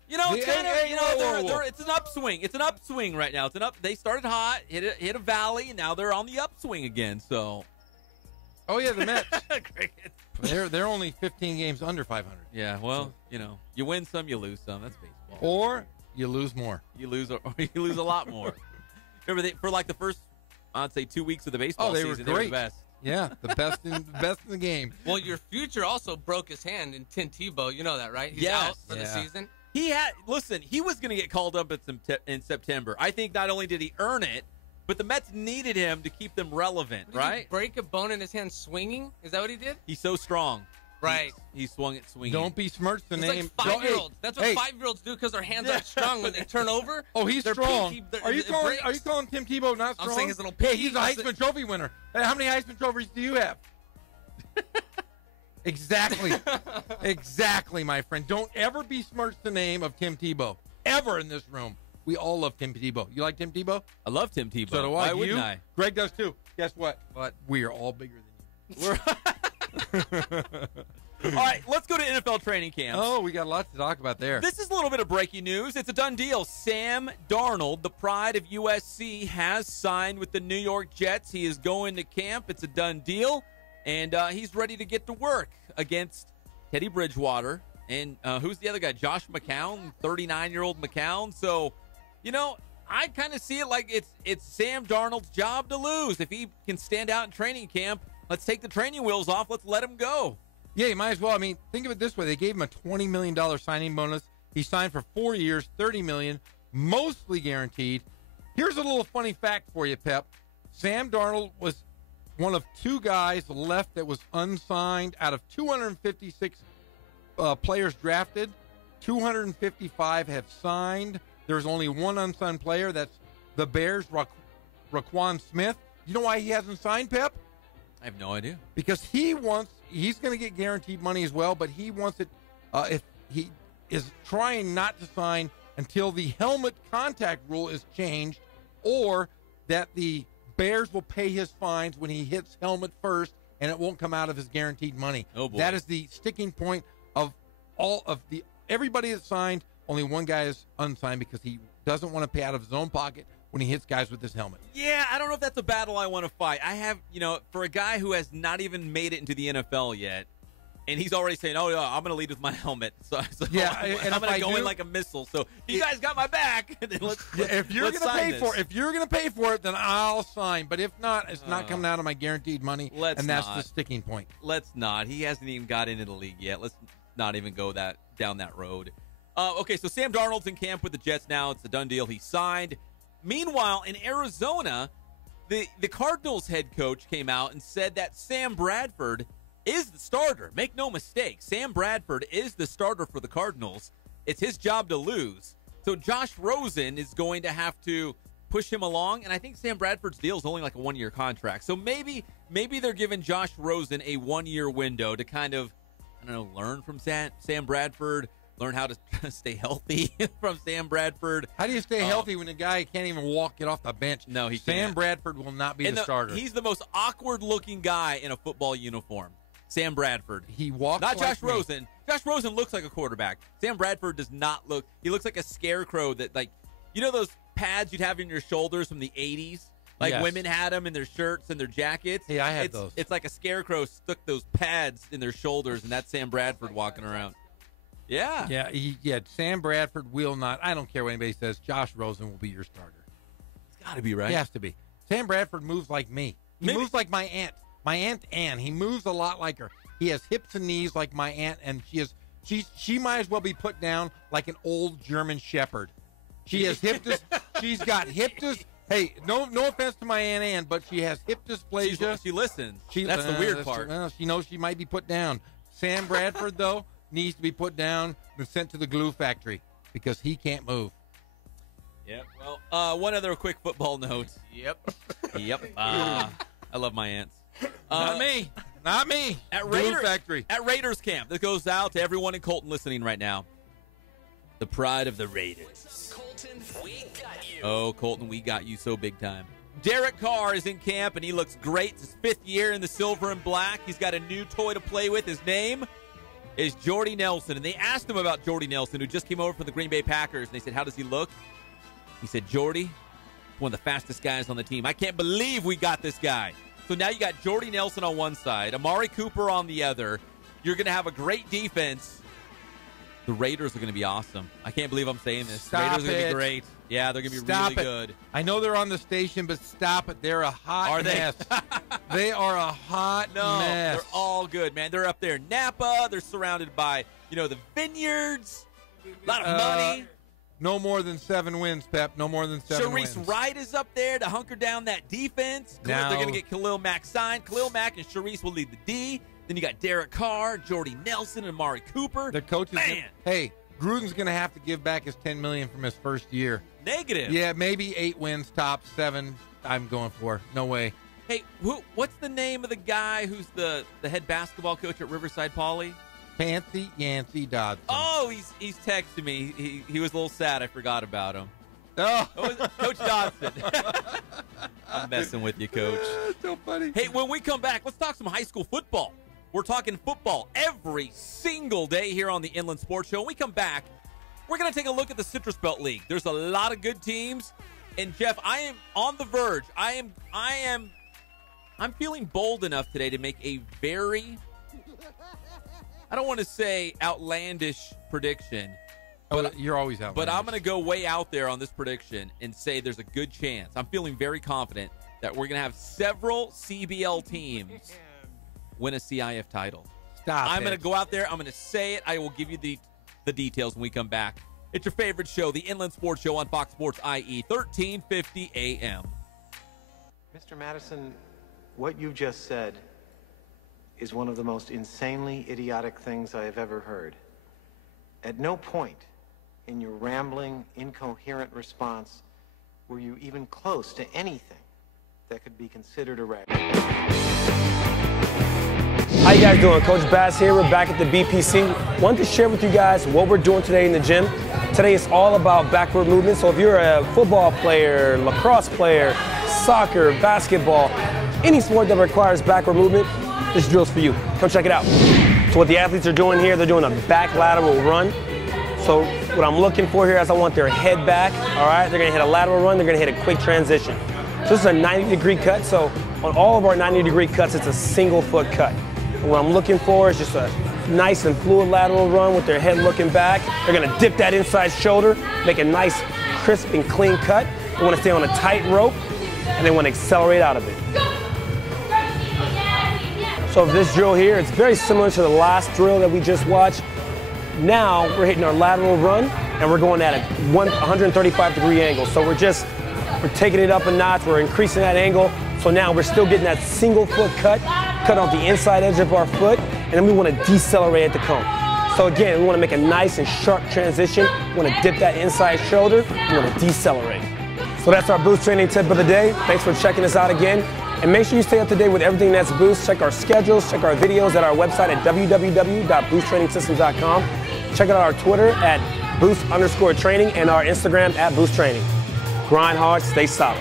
it's an upswing. It's an upswing right now. They started hot, hit a valley, and now they're on the upswing again. So, oh yeah, the Mets. they're only 15 games under 500. Yeah, well, you win some, you lose some. That's baseball. Or you lose more. You lose a lot more. Remember, for like the first, I'd say 2 weeks of the baseball season, were great. They were the best. Yeah, the best in the game. Well, your future also broke his hand in Tim Tebow. You know that, right? He's out for the season. He was going to get called up in September. I think not only did he earn it, but the Mets needed him to keep them relevant, right? Did he break a bone in his hand swinging? Is that what he did? He's so strong. Right. He swung it swinging. Don't besmirch the name. Like 5-year-olds. That's what 5-year-olds do because their hands aren't strong when they turn over. Oh, he's strong. Are you calling Tim Tebow not strong? I'm saying his little Hey, he's a Heisman Trophy winner. How many Heisman trophies do you have? Exactly, my friend. Don't ever besmirch the name of Tim Tebow. Ever in this room. We all love Tim Tebow. You like Tim Tebow? I love Tim Tebow. So do I. Why wouldn't I? Greg does too. Guess what? What? We are all bigger than you. All right, let's go to NFL training camps. Oh, we got lots to talk about there. This is a little bit of breaking news. It's a done deal. Sam Darnold, the pride of USC, has signed with the New York Jets. He is going to camp. It's a done deal, and he's ready to get to work against Teddy Bridgewater. And who's the other guy? Josh McCown, 39-year-old McCown. So, I kind of see it like it's Sam Darnold's job to lose. If he can stand out in training camp, let's take the training wheels off. Let's let him go. Yeah, you might as well. I mean, think of it this way. They gave him a $20 million signing bonus. He signed for 4 years, $30 million, mostly guaranteed. Here's a little funny fact for you, Pep. Sam Darnold was one of 2 guys left that was unsigned out of 256 players drafted. 255 have signed. There's only one unsigned player. That's the Bears' Raquan Smith. You know why he hasn't signed, Pep? I have no idea. Because he's going to get guaranteed money as well, but he wants it, if he is trying not to sign until the helmet contact rule is changed, or that the Bears will pay his fines when he hits helmet first, and it won't come out of his guaranteed money. Oh boy. That is the sticking point of everybody that signed. Only one guy is unsigned because he doesn't want to pay out of his own pocket when he hits guys with his helmet. Yeah, I don't know if that's a battle I want to fight. I have, for a guy who has not even made it into the NFL yet, and he's already saying, "Oh, yeah, I'm going to lead with my helmet." So yeah, I'm going to go in like a missile. So you guys got my back. If you're going to pay for it, then I'll sign. But if not, it's not coming out of my guaranteed money. And that's the sticking point. Let's not. He hasn't even got into the league yet. Let's not even go down that road. Okay, so Sam Darnold's in camp with the Jets now. It's a done deal. He signed. Meanwhile, in Arizona, the Cardinals head coach came out and said that Sam Bradford is the starter. Make no mistake. Sam Bradford is the starter for the Cardinals. It's his job to lose. So Josh Rosen is going to have to push him along, and I think Sam Bradford's deal is only like a 1-year contract. So maybe they're giving Josh Rosen a 1-year window to kind of I don't know, learn from Sam Bradford, learn how to stay healthy from Sam Bradford. How do you stay healthy when a guy can't even get off the bench? No, he Sam can't. Bradford will not be the starter. He's the most awkward-looking guy in a football uniform. Sam Bradford. He walks not like Josh Rosen. Josh Rosen looks like a quarterback. Sam Bradford does not look. He looks like a scarecrow that, like, you know those pads you'd have in your shoulders from the 80s? Like Yes. women had them in their shirts and their jackets. Yeah, I had those. It's like a scarecrow stuck those pads in their shoulders, and that's Sam Bradford walking around. Yeah. Yeah, Sam Bradford will not. I don't care what anybody says. Josh Rosen will be your starter. It's got to be, right? He has to be. Sam Bradford moves like me. He moves like my aunt. My Aunt Ann. He moves a lot like her. He has hips and knees like my aunt, and she might as well be put down like an old German Shepherd. She has she's got hip dysplasia. Hey, no offense to my Aunt Ann, but she has hip dysplasia. She listens. That's the weird part. She knows she might be put down. Sam Bradford, though, needs to be put down and sent to the glue factory because he can't move. Yep. Well, one other quick football note. Yep. I love my aunts. Not me. Not me. At Glue factory. At Raiders camp. This goes out to everyone in Colton listening right now. The pride of the Raiders. Colton, we got you. Oh, Colton, we got you so big time. Derek Carr is in camp, and he looks great. It's his 5th year in the silver and black. He's got a new toy to play with. His name is Jordy Nelson. And they asked him about Jordy Nelson, who just came over from the Green Bay Packers. And they said, how does he look? He said, Jordy, one of the fastest guys on the team. I can't believe we got this guy. So now you got Jordy Nelson on one side, Amari Cooper on the other. You're going to have a great defense. The Raiders are going to be awesome. I can't believe I'm saying this. The Raiders are going to be great. Yeah, they're going to be really good. I know they're on the station, but stop it. They're a hot mess. They are a hot mess. They're all good, man. They're up there in Napa. They're surrounded by, the vineyards. A lot of money. No more than 7 wins, Pep. No more than 7 wins. Sharice Wright is up there to hunker down that defense. Now, they're going to get Khalil Mack signed. Khalil Mack and Sharice will lead the D. Then you got Derek Carr, Jordy Nelson, and Amari Cooper. The coaches. Hey, Gruden's going to have to give back his $10 million from his first year. Negative. Yeah, maybe 8 wins, top 7. I'm going for. No way. Hey, what's the name of the guy who's the head basketball coach at Riverside Poly? Fancy Yancey Dodson. Oh, he's texting me. He was a little sad. I forgot about him. Oh. Coach Dodson. I'm messing with you, Coach. So funny. Hey, when we come back, let's talk some high school football. We're talking football every single day here on the Inland Sports Show. When we come back, we're going to take a look at the Citrus Belt League. There's a lot of good teams. And, Jeff, I am on the verge. I'm feeling bold enough today to make a very, I don't want to say outlandish prediction. But you're always outlandish. But I'm going to go way out there on this prediction and say there's a good chance. I'm feeling very confident that we're going to have several CBL teams win a CIF title. I'm going to go out there. I'm going to say it. I will give you the details when we come back. It's your favorite show, the Inland Sports Show on Fox Sports IE, 1350 AM. Mr. Madison, what you just said is one of the most insanely idiotic things I have ever heard. At no point in your rambling, incoherent response were you even close to anything that could be considered a rap. How you guys doing? Coach Bass here. We're back at the BPC. Wanted to share with you guys what we're doing today in the gym. Today is all about backward movement. So if you're a football player, lacrosse player, soccer, basketball, any sport that requires backward movement, this drill's for you. Come check it out. So what the athletes are doing here, they're doing a back lateral run. So what I'm looking for here is I want their head back, all right? They're gonna hit a lateral run, they're gonna hit a quick transition. So this is a 90-degree cut. So on all of our 90-degree cuts, it's a single foot cut. What I'm looking for is just a nice and fluid lateral run with their head looking back. They're gonna dip that inside shoulder, make a nice, crisp and clean cut. They wanna stay on a tight rope, and they wanna accelerate out of it. So this drill here, it's very similar to the last drill that we just watched. Now we're hitting our lateral run, and we're going at a 135-degree angle. So we're taking it up a notch, we're increasing that angle. So now we're still getting that single foot cut off the inside edge of our foot, and then we want to decelerate at the cone. So again, we want to make a nice and sharp transition. We want to dip that inside shoulder, we want to decelerate. So that's our boost training tip of the day. Thanks for checking us out again. And make sure you stay up to date with everything that's Boost. Check our schedules, check our videos at our website at www.boosttrainingsystems.com. Check out our Twitter at Boost_training and our Instagram at Boost Training. Grind hard, stay solid.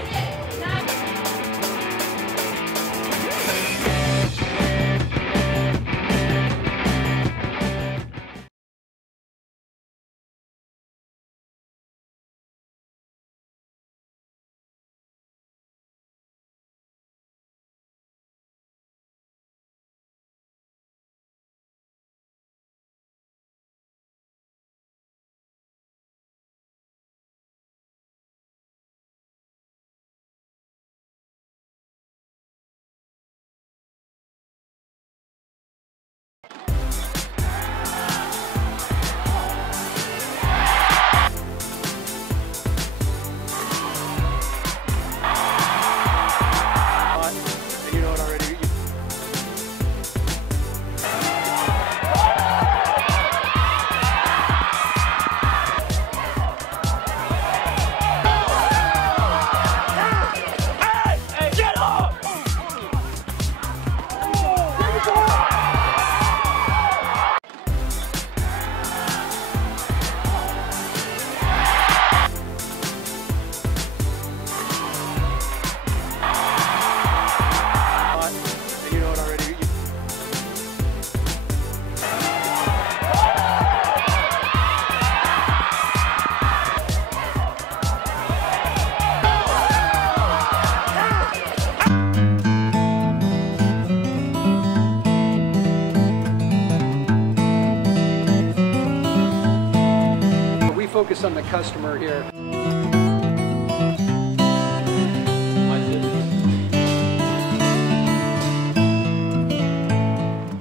Focus on the customer here.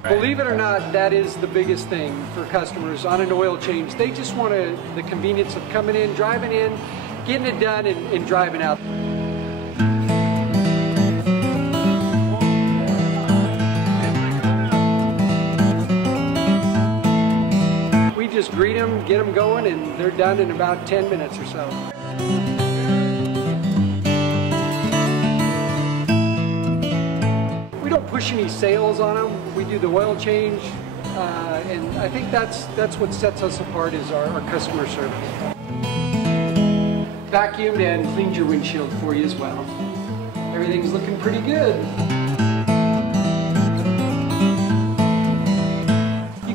Believe it or not, that is the biggest thing for customers on an oil change. They just want the convenience of coming in, driving in, getting it done, and driving out. Just greet them, get them going, and they're done in about 10 minutes or so. We don't push any sales on them. We do the oil change, and I think that's what sets us apart is our customer service. Vacuumed and cleaned your windshield for you as well. Everything's looking pretty good.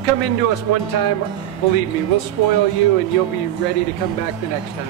Come into us one time, believe me, we'll spoil you and you'll be ready to come back the next time.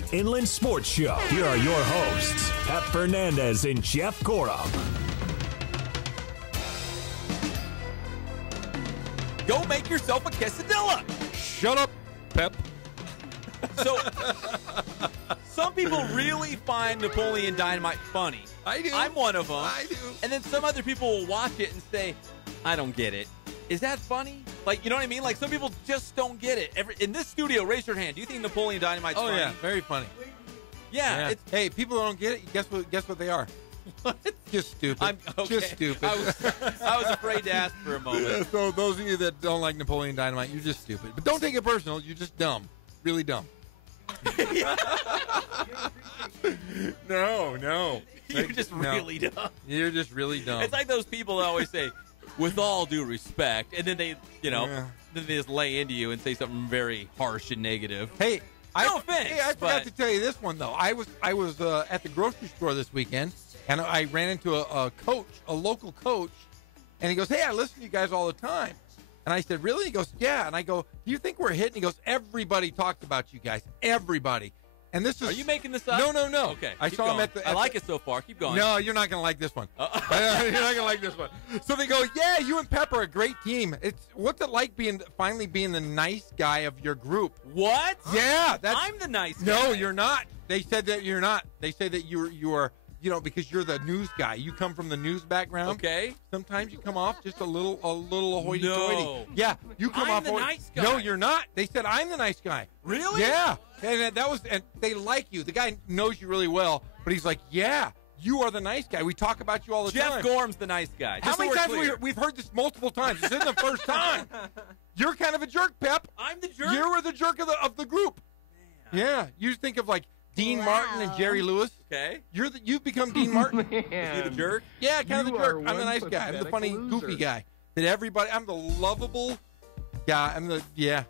the Inland Sports Show. Here are your hosts, Pep Fernandez and Jeff Gorham. Go make yourself a quesadilla. Shut up, Pep. So, some people really find Napoleon Dynamite funny. I do. I'm one of them. I do. And then some other people will watch it and say, I don't get it. Is that funny? Like, you know what I mean? Like, some people just don't get it. In this studio, raise your hand. Do you think Napoleon Dynamite's funny? Oh, yeah. Very funny. Yeah. It's, hey, people who don't get it, guess what they are? What? Just stupid. Just stupid. I was afraid to ask for a moment. Yeah, so those of you that don't like Napoleon Dynamite, you're just stupid. But don't take it personal. You're just dumb. Really dumb. No. You're just really dumb. You're just really dumb. It's like those people that always say, with all due respect, and then they, then they just lay into you and say something very harsh and negative. Hey, no offense. Hey, I forgot to tell you this one, though. I was at the grocery store this weekend, and I ran into a local coach, and he goes, hey, I listen to you guys all the time. And I said, really? He goes, yeah. And I go, do you think we're hitting? He goes, everybody talks about you guys. Everybody. And this is... Are you making this up? No. Okay. I saw him at the... I like it so far. Keep going. No, you're not going to like this one. You're not going to like this one. So they go, yeah, you and Pep are a great team. What's it like finally being the nice guy of your group? What? Yeah. I'm the nice guy. No, you're not. They said that you're not. They say that you are... because you're the news guy. You come from the news background. Okay. Sometimes you come off just a little hoity-toity. No. Yeah, you come I'm off. the nice guy. No, you're not. They said I'm the nice guy. Really? Yeah. And and they like you. The guy knows you really well, but he's like, yeah, you are the nice guy. We talk about you all the time. Jeff Gorham's the nice guy. How many times we've heard this multiple times? This isn't the first time. You're kind of a jerk, Pep. I'm the jerk? You were the jerk of the group. Man. Yeah. You think of like Dean Martin and Jerry Lewis. Okay. You've become Dean Martin. Is he the jerk? Yeah, kind of the jerk. I'm the nice guy. I'm the funny, goofy guy. I'm the lovable guy.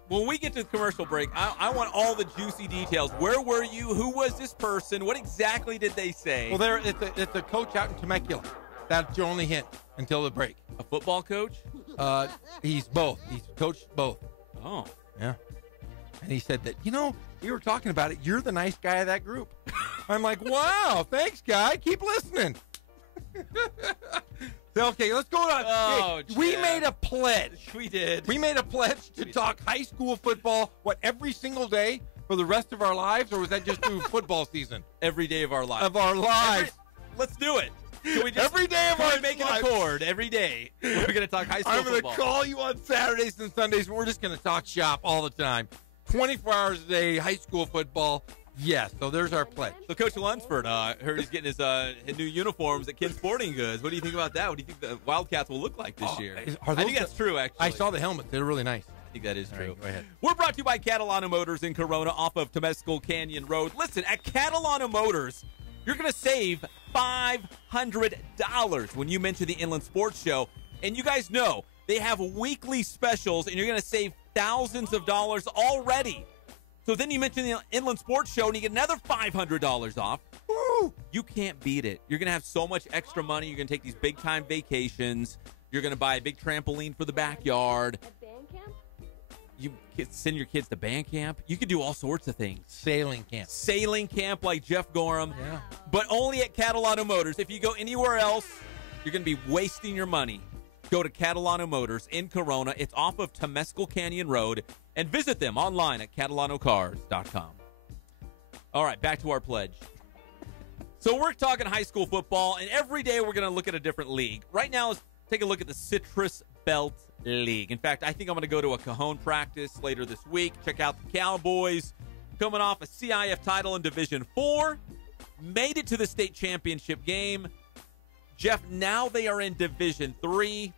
When we get to the commercial break, I want all the juicy details. Where were you? Who was this person? What exactly did they say? Well, it's a coach out in Temecula. That's your only hint until the break. A football coach? He's both. He's coached both. Oh. Yeah. And he said that, we were talking about it. You're the nice guy of that group. I'm like, wow, thanks, guy. Keep listening. Okay, let's go on. Oh, hey, we made a pledge. We did. We made a pledge to talk high school football, every single day for the rest of our lives, or was that just through football season? Every day of our lives. Let's do it. Can we just every day of our lives. Make an accord every day? We're going to talk high school football. I'm going to call you on Saturdays and Sundays, and we're just going to talk shop all the time. 24 hours a day, high school football. Yes, so there's our pledge. So Coach Lunsford, heard he's getting his new uniforms at Ken Sporting Goods. What do you think about that? What do you think the Wildcats will look like this year? I think that's true, actually. I saw the helmets. They're really nice. I think that is true. Right, go ahead. We're brought to you by Catalano Motors in Corona off of Temescal Canyon Road. Listen, at Catalano Motors, you're going to save $500 when you mention the Inland Sports Show. And you guys know they have weekly specials, and you're going to save thousands of dollars already. So then you mention the Inland Sports Show, and you get another $500 off. Woo! You can't beat it. You're going to have so much extra money. You're going to take these big-time vacations. You're going to buy a big trampoline for the backyard. At band camp? You could send your kids to band camp. You could do all sorts of things. Sailing camp like Jeff Gorham. Yeah. But only at Catalano Motors. If you go anywhere else, you're going to be wasting your money. Go to Catalano Motors in Corona. It's off of Temescal Canyon Road. And visit them online at CatalanoCars.com. All right, back to our pledge. So we're talking high school football, and every day we're going to look at a different league. Right now, let's take a look at the Citrus Belt League. In fact, I think I'm going to go to a Cajon practice later this week. Check out the Cowboys coming off a CIF title in Division 4. Made it to the state championship game. Jeff, now they are in Division 3.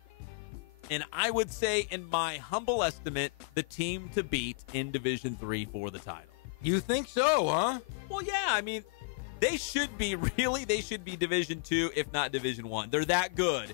And I would say, in my humble estimate, the team to beat in Division 3 for the title. You think so, huh? Well, yeah. I mean, they should be Division 2, if not Division 1. They're that good.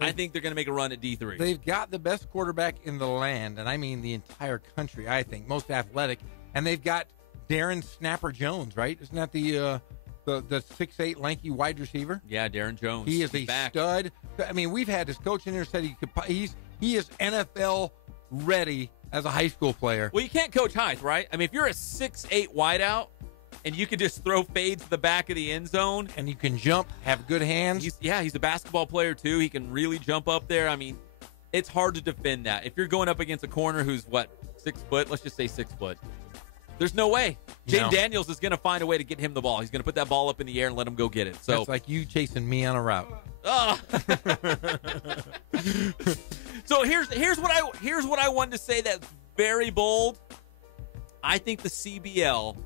I think they're going to make a run at D3. They've got the best quarterback in the land, and I mean the entire country, I think. Most athletic. And they've got Darren Snapper Jones, right? Isn't that the 6'8" lanky wide receiver? Yeah, Darren Jones. He is a stud. I mean, we've had his coach in there said he is NFL ready as a high school player. Well, you can't coach height, right? I mean, if you're a 6'8" wideout, and you can just throw fades to the back of the end zone. And you can jump, have good hands. He's a basketball player, too. He can really jump up there. I mean, it's hard to defend that. If you're going up against a corner who's, 6 foot? Let's just say 6 foot. There's no way. Jaden Daniels is going to find a way to get him the ball. He's going to put that ball up in the air and let him go get it. So it's like you chasing me on a route. Oh. So here's what I wanted to say that's very bold. I think the CBL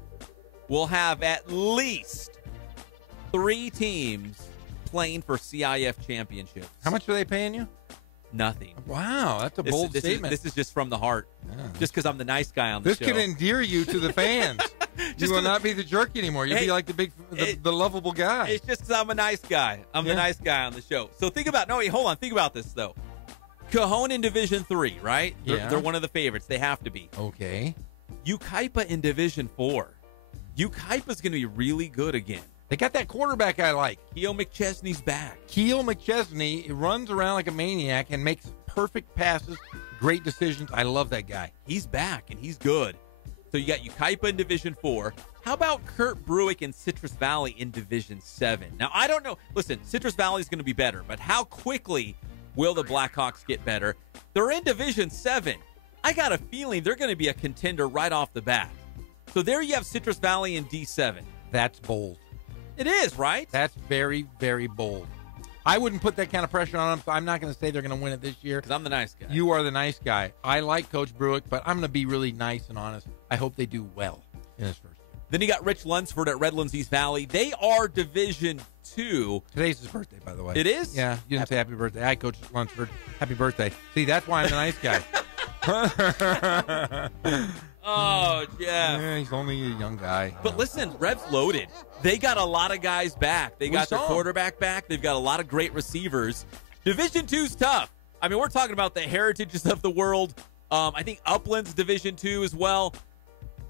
will have at least 3 teams playing for CIF championships. How much are they paying you? Nothing. Wow, that's a bold statement. This is just from the heart. Yeah. Just because I'm the nice guy on the show. This can endear you to the fans. You will not be the jerk anymore. You'll be like the lovable guy. It's just because I'm a nice guy. I'm the nice guy on the show. So think about think about this, though. Cajon in Division 3, right? They're one of the favorites. They have to be. Okay. Ukaipa in Division 4. Ukaipa's going to be really good again. They got that quarterback I like. Keo McChesney's back. Keo McChesney runs around like a maniac and makes perfect passes, great decisions. I love that guy. He's back, and he's good. So you got Ukaipa in Division 4. How about Kurt Bruick in Citrus Valley in Division 7? Now, I don't know. Listen, Citrus Valley is going to be better, but how quickly will the Blackhawks get better? They're in Division 7. I got a feeling they're going to be a contender right off the bat. So there you have Citrus Valley in D7. That's bold. It is, right? That's very, very bold. I wouldn't put that kind of pressure on them. So I'm not going to say they're going to win it this year. Because I'm the nice guy. You are the nice guy. I like Coach Bruick, but I'm going to be really nice and honest. I hope they do well in his first year. Then you got Rich Lunsford at Redlands East Valley. They are Division 2. Today's his birthday, by the way. It is? Yeah. You didn't say happy birthday. Hi, Coach Lunsford. Happy birthday. See, that's why I'm the nice guy. Oh, Jeff. Yeah, he's only a young guy. But listen, Rev's loaded. They got a lot of guys back. They got their quarterback back. They've got a lot of great receivers. Division 2's tough. I mean, we're talking about the heritages of the world. I think Upland's Division 2 as well.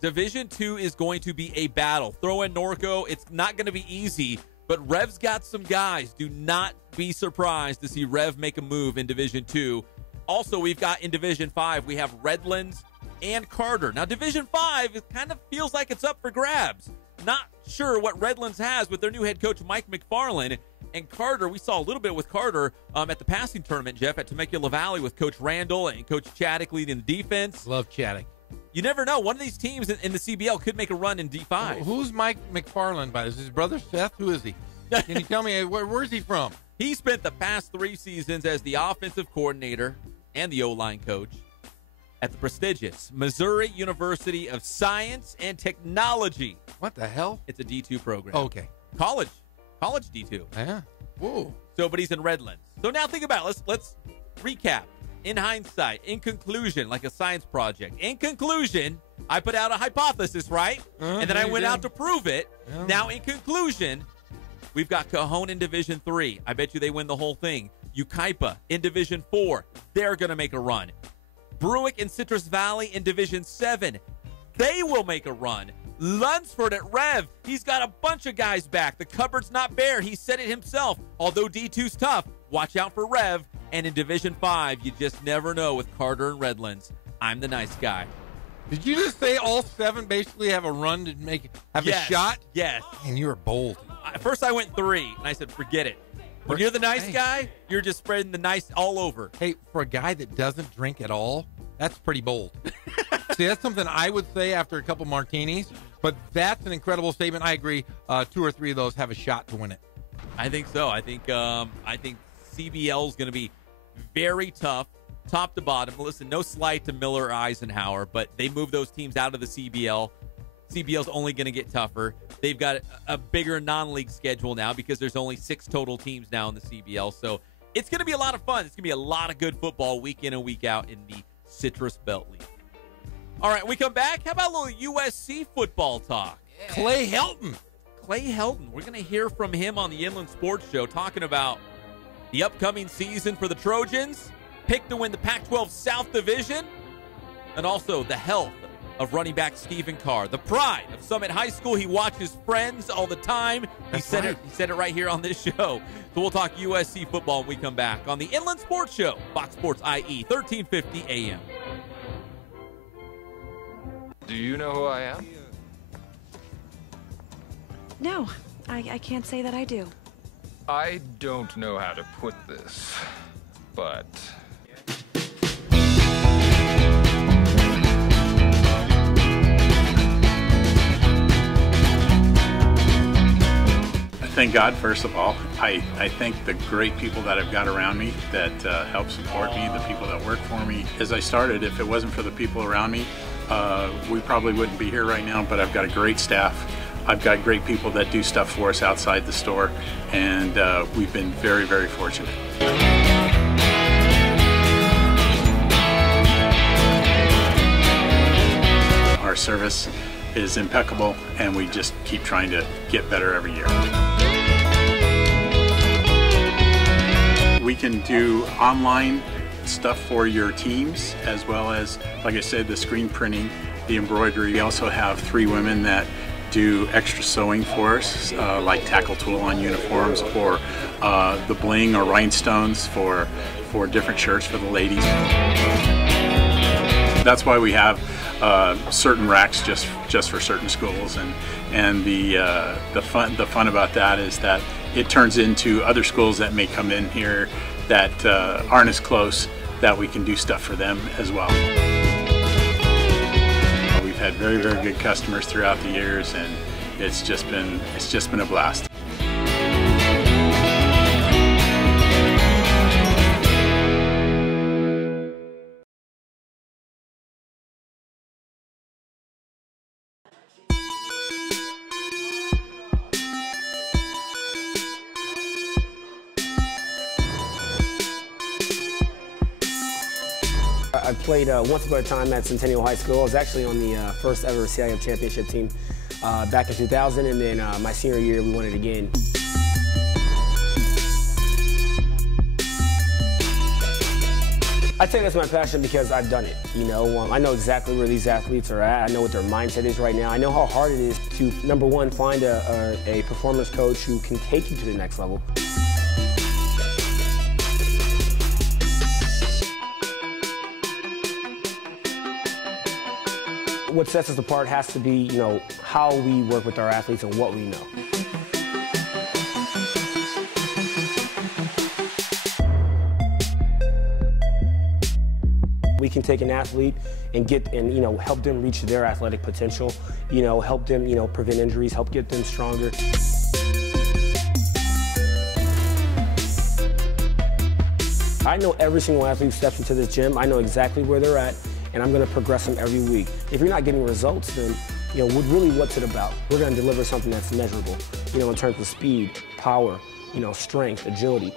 Division 2 is going to be a battle. Throw in Norco. It's not going to be easy, but Rev's got some guys. Do not be surprised to see Rev make a move in Division 2. Also, we've got in Division 5, we have Redlands and Carter. Now, Division 5, it kind of feels like it's up for grabs. Not sure what Redlands has with their new head coach, Mike McFarland. And Carter, we saw a little bit with Carter at the passing tournament, Jeff, at Temecula Valley with Coach Randall and Coach Chaddick leading the defense. Love Chaddick. You never know. One of these teams in the CBL could make a run in D5. Who's Mike McFarland by? Is his brother Seth? Who is he? Can you tell me, where's he from? He spent the past 3 seasons as the offensive coordinator and the O-line coach at the prestigious Missouri University of Science and Technology. What the hell? It's a D2 program. Okay. College D2. Yeah. Whoa. So, but he's in Redlands. So now think about it. Let's recap. In hindsight, in conclusion, like a science project. In conclusion, I put out a hypothesis, right? And then I went out to prove it. Now, in conclusion, we've got Cajon in Division 3. I bet you they win the whole thing. Ukaipa in Division 4. They're going to make a run. Bruick and Citrus Valley in Division 7. They will make a run. Lunsford at Rev. He's got a bunch of guys back. The cupboard's not bare. He said it himself. Although D2's tough, watch out for Rev. And in Division 5, you just never know with Carter and Redlands. I'm the nice guy. Did you just say all 7 basically have a run to have a shot? Yes. And you were bold. First I went 3, and I said, forget it. When you're the nice guy, you're just spreading the nice all over. Hey, for a guy that doesn't drink at all, that's pretty bold. See, that's something I would say after a couple martinis, but that's an incredible statement. I agree. 2 or 3 of those have a shot to win it. I think so. I think CBL is going to be very tough, top to bottom. Listen, no slight to Miller or Eisenhower, but they moved those teams out of the CBL. CBL's only going to get tougher. They've got a bigger non-league schedule now because there's only 6 total teams now in the CBL. So it's going to be a lot of fun. It's going to be a lot of good football week in and week out in the Citrus Belt League. All right, we come back. How about a little USC football talk? Yeah. Clay Helton. We're going to hear from him on the Inland Sports Show talking about the upcoming season for the Trojans, picked to win the Pac-12 South Division, and also the health of running back Stephen Carr, the pride of Summit High School. He watches Friends all the time. He said it right here on this show. So we'll talk USC football when we come back on the Inland Sports Show, Fox Sports IE, 1350 AM. Do you know who I am? No, I can't say that I do. I don't know how to put this, but... Thank God, first of all. I thank the great people that I've got around me that help support me, the people that work for me. As I started, if it wasn't for the people around me, we probably wouldn't be here right now, but I've got a great staff. I've got great people that do stuff for us outside the store, and we've been very, very fortunate. Our service is impeccable, and we just keep trying to get better every year. We can do online stuff for your teams, as well as, like I said, the screen printing, the embroidery. We also have 3 women that do extra sewing for us, like tackle tool on uniforms, or the bling or rhinestones for different shirts for the ladies. That's why we have certain racks just for certain schools, and the fun about that is that it turns into other schools that may come in here that aren't as close, that we can do stuff for them as well. We've had very, very good customers throughout the years, and it's just been a blast. I played once upon a time at Centennial High School. I was actually on the first ever CIF championship team back in 2000, and then my senior year we won it again. I'd say that's my passion because I've done it. You know, I know exactly where these athletes are at. I know what their mindset is right now. I know how hard it is to, number one, find a performance coach who can take you to the next level. What sets us apart has to be, you know, how we work with our athletes and what we know. We can take an athlete and you know, help them reach their athletic potential, you know, help them, you know, prevent injuries, help get them stronger. I know every single athlete who steps into this gym. I know exactly where they're at, and I'm going to progress them every week. If you're not getting results, then, you know, really what's it about? We're going to deliver something that's measurable, you know, in terms of speed, power, you know, strength, agility.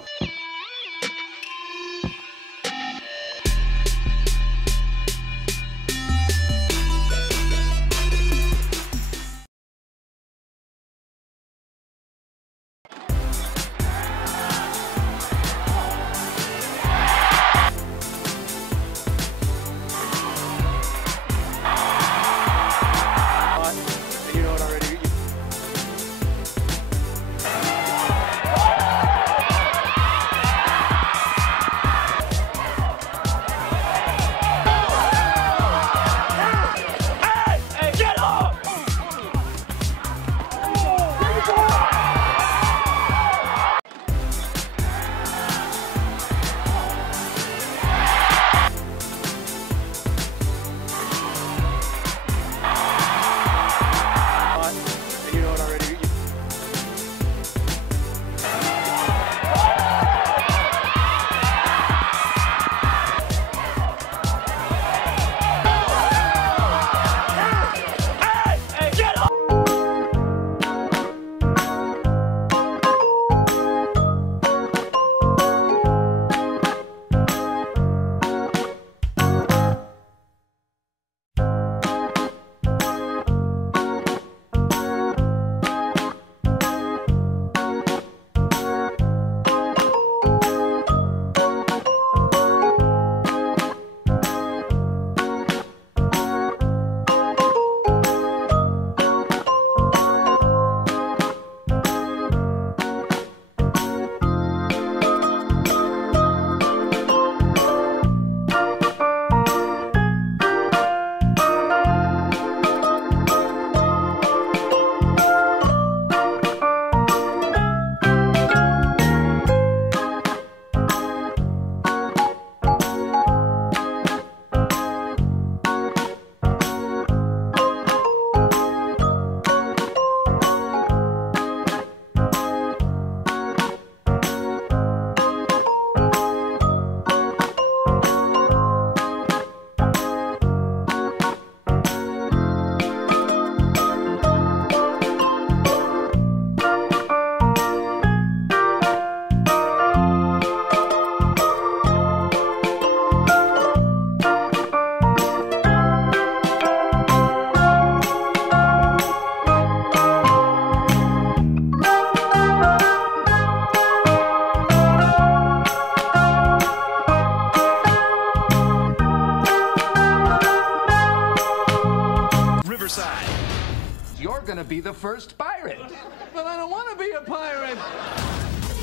pirate. But I don't want to be a pirate.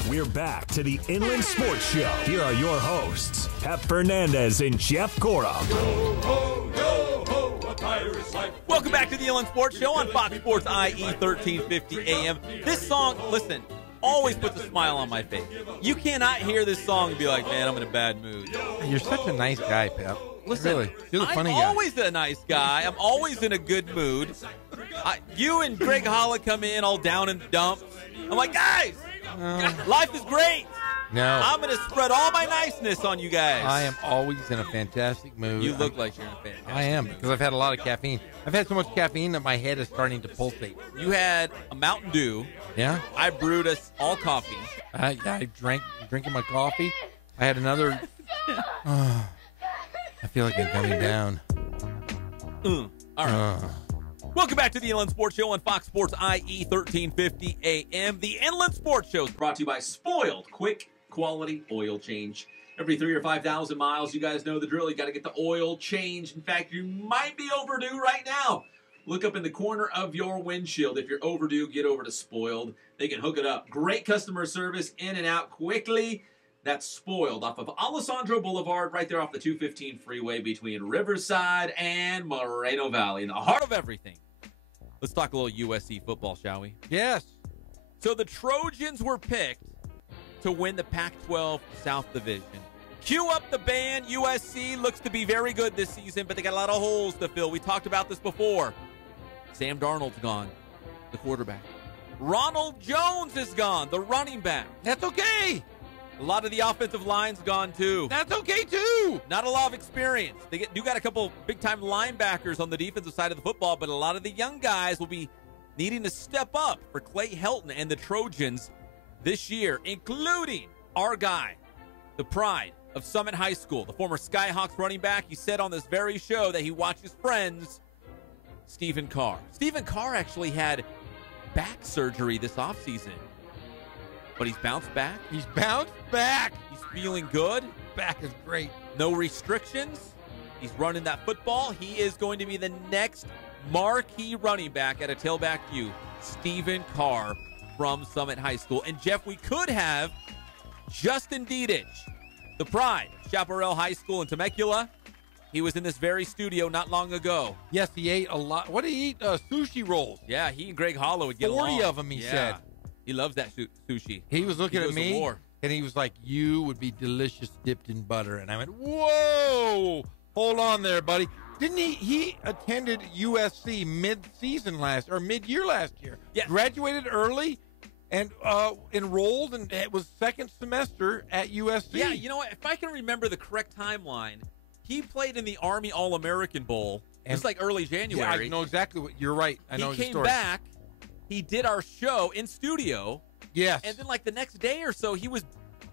We're back to the Inland Sports Show. Here are your hosts, Pep Fernandez and Jeff Gorham. Welcome back to the Inland Sports Show on Fox Sports IE 1350 AM. This song, listen, always puts a smile on my face. You cannot hear this song and be like, man, I'm in a bad mood. You're such a nice guy, Pep. Listen, really, you're the funny guy. I'm always a nice guy. I'm always in a good mood. You and Greg Holla come in all down in the dumps. I'm like, guys, life is great. No. I'm going to spread all my niceness on you guys. I am always in a fantastic mood. You look like you're in a fantastic mood. I am, because I've had a lot of caffeine. I've had so much caffeine that my head is starting to pulsate. You had a Mountain Dew. Yeah. I brewed us all coffee. I drinking my coffee. I had another. I feel like I'm coming down. All right. Welcome back to the Inland Sports Show on Fox Sports IE 1350 AM. The Inland Sports Show is brought to you by Spoiled Quick Quality Oil Change. Every 3,000 or 5,000 miles, you guys know the drill. You got to get the oil changed. In fact, you might be overdue right now. Look up in the corner of your windshield. If you're overdue, get over to Spoiled. They can hook it up. Great customer service, in and out quickly. That's Spoiled off of Alessandro Boulevard, right there off the 215 freeway between Riverside and Moreno Valley, in the heart of everything. Let's talk a little USC football, shall we? Yes. So the Trojans were picked to win the Pac-12 South Division. Cue up the band. USC looks to be very good this season, but they got a lot of holes to fill. We talked about this before. Sam Darnold's gone, the quarterback. Ronald Jones is gone, the running back. That's okay. A lot of the offensive line's gone, too. That's okay, too. Not a lot of experience. They do got a couple big-time linebackers on the defensive side of the football, but a lot of the young guys will be needing to step up for Clay Helton and the Trojans this year, including our guy, the pride of Summit High School, the former Skyhawks running back. He said on this very show that he watches Friends, Stephen Carr. Stephen Carr actually had back surgery this offseason. But he's bounced back. He's bounced back. He's feeling good. Back is great. No restrictions. He's running that football. He is going to be the next marquee running back at a tailback U, Stephen Carr from Summit High School. And, Jeff, we could have Justin Dedich, the pride, Chaparral High School in Temecula. He was in this very studio not long ago. Yes, he ate a lot. What did he eat? Sushi rolls. Yeah, he and Greg Holla would get 40 along. of them, he said. He loves that sushi. He was looking at me, and he was like, you would be delicious dipped in butter. And I went, whoa, hold on there, buddy. Didn't he attended USC mid-year last year. Yeah. Graduated early and enrolled, and it was second semester at USC. Yeah, you know what? If I can remember the correct timeline, he played in the Army All-American Bowl. It's like early January. Yeah, I know exactly what you're right. I know he the came story. back. He did our show in studio. Yes. And then, like, the next day or so, he was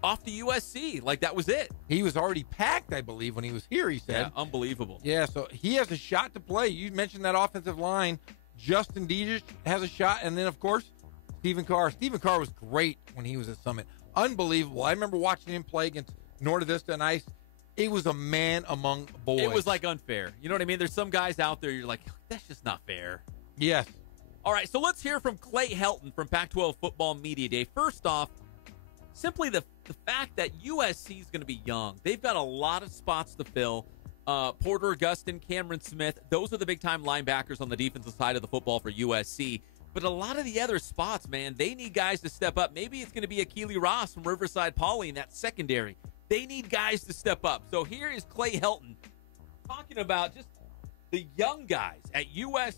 off to USC. Like, that was it. He was already packed, I believe, when he was here, he said. Yeah, unbelievable. Yeah, so he has a shot to play. You mentioned that offensive line. Justin Dedich has a shot. And then, of course, Stephen Carr. Stephen Carr was great when he was at Summit. Unbelievable. I remember watching him play against Norte Vista and Ice. It was a man among boys. It was, like, unfair. You know what I mean? There's some guys out there, you're like, that's just not fair. Yes. All right, so let's hear from Clay Helton from Pac-12 Football Media Day. First off, simply the fact that USC is going to be young. They've got a lot of spots to fill. Porter Augustin, Cameron Smith, those are the big-time linebackers on the defensive side of the football for USC. But a lot of the other spots, man, they need guys to step up. Maybe it's going to be Akili Ross from Riverside Poly in that secondary. They need guys to step up. So here is Clay Helton talking about just the young guys at USC.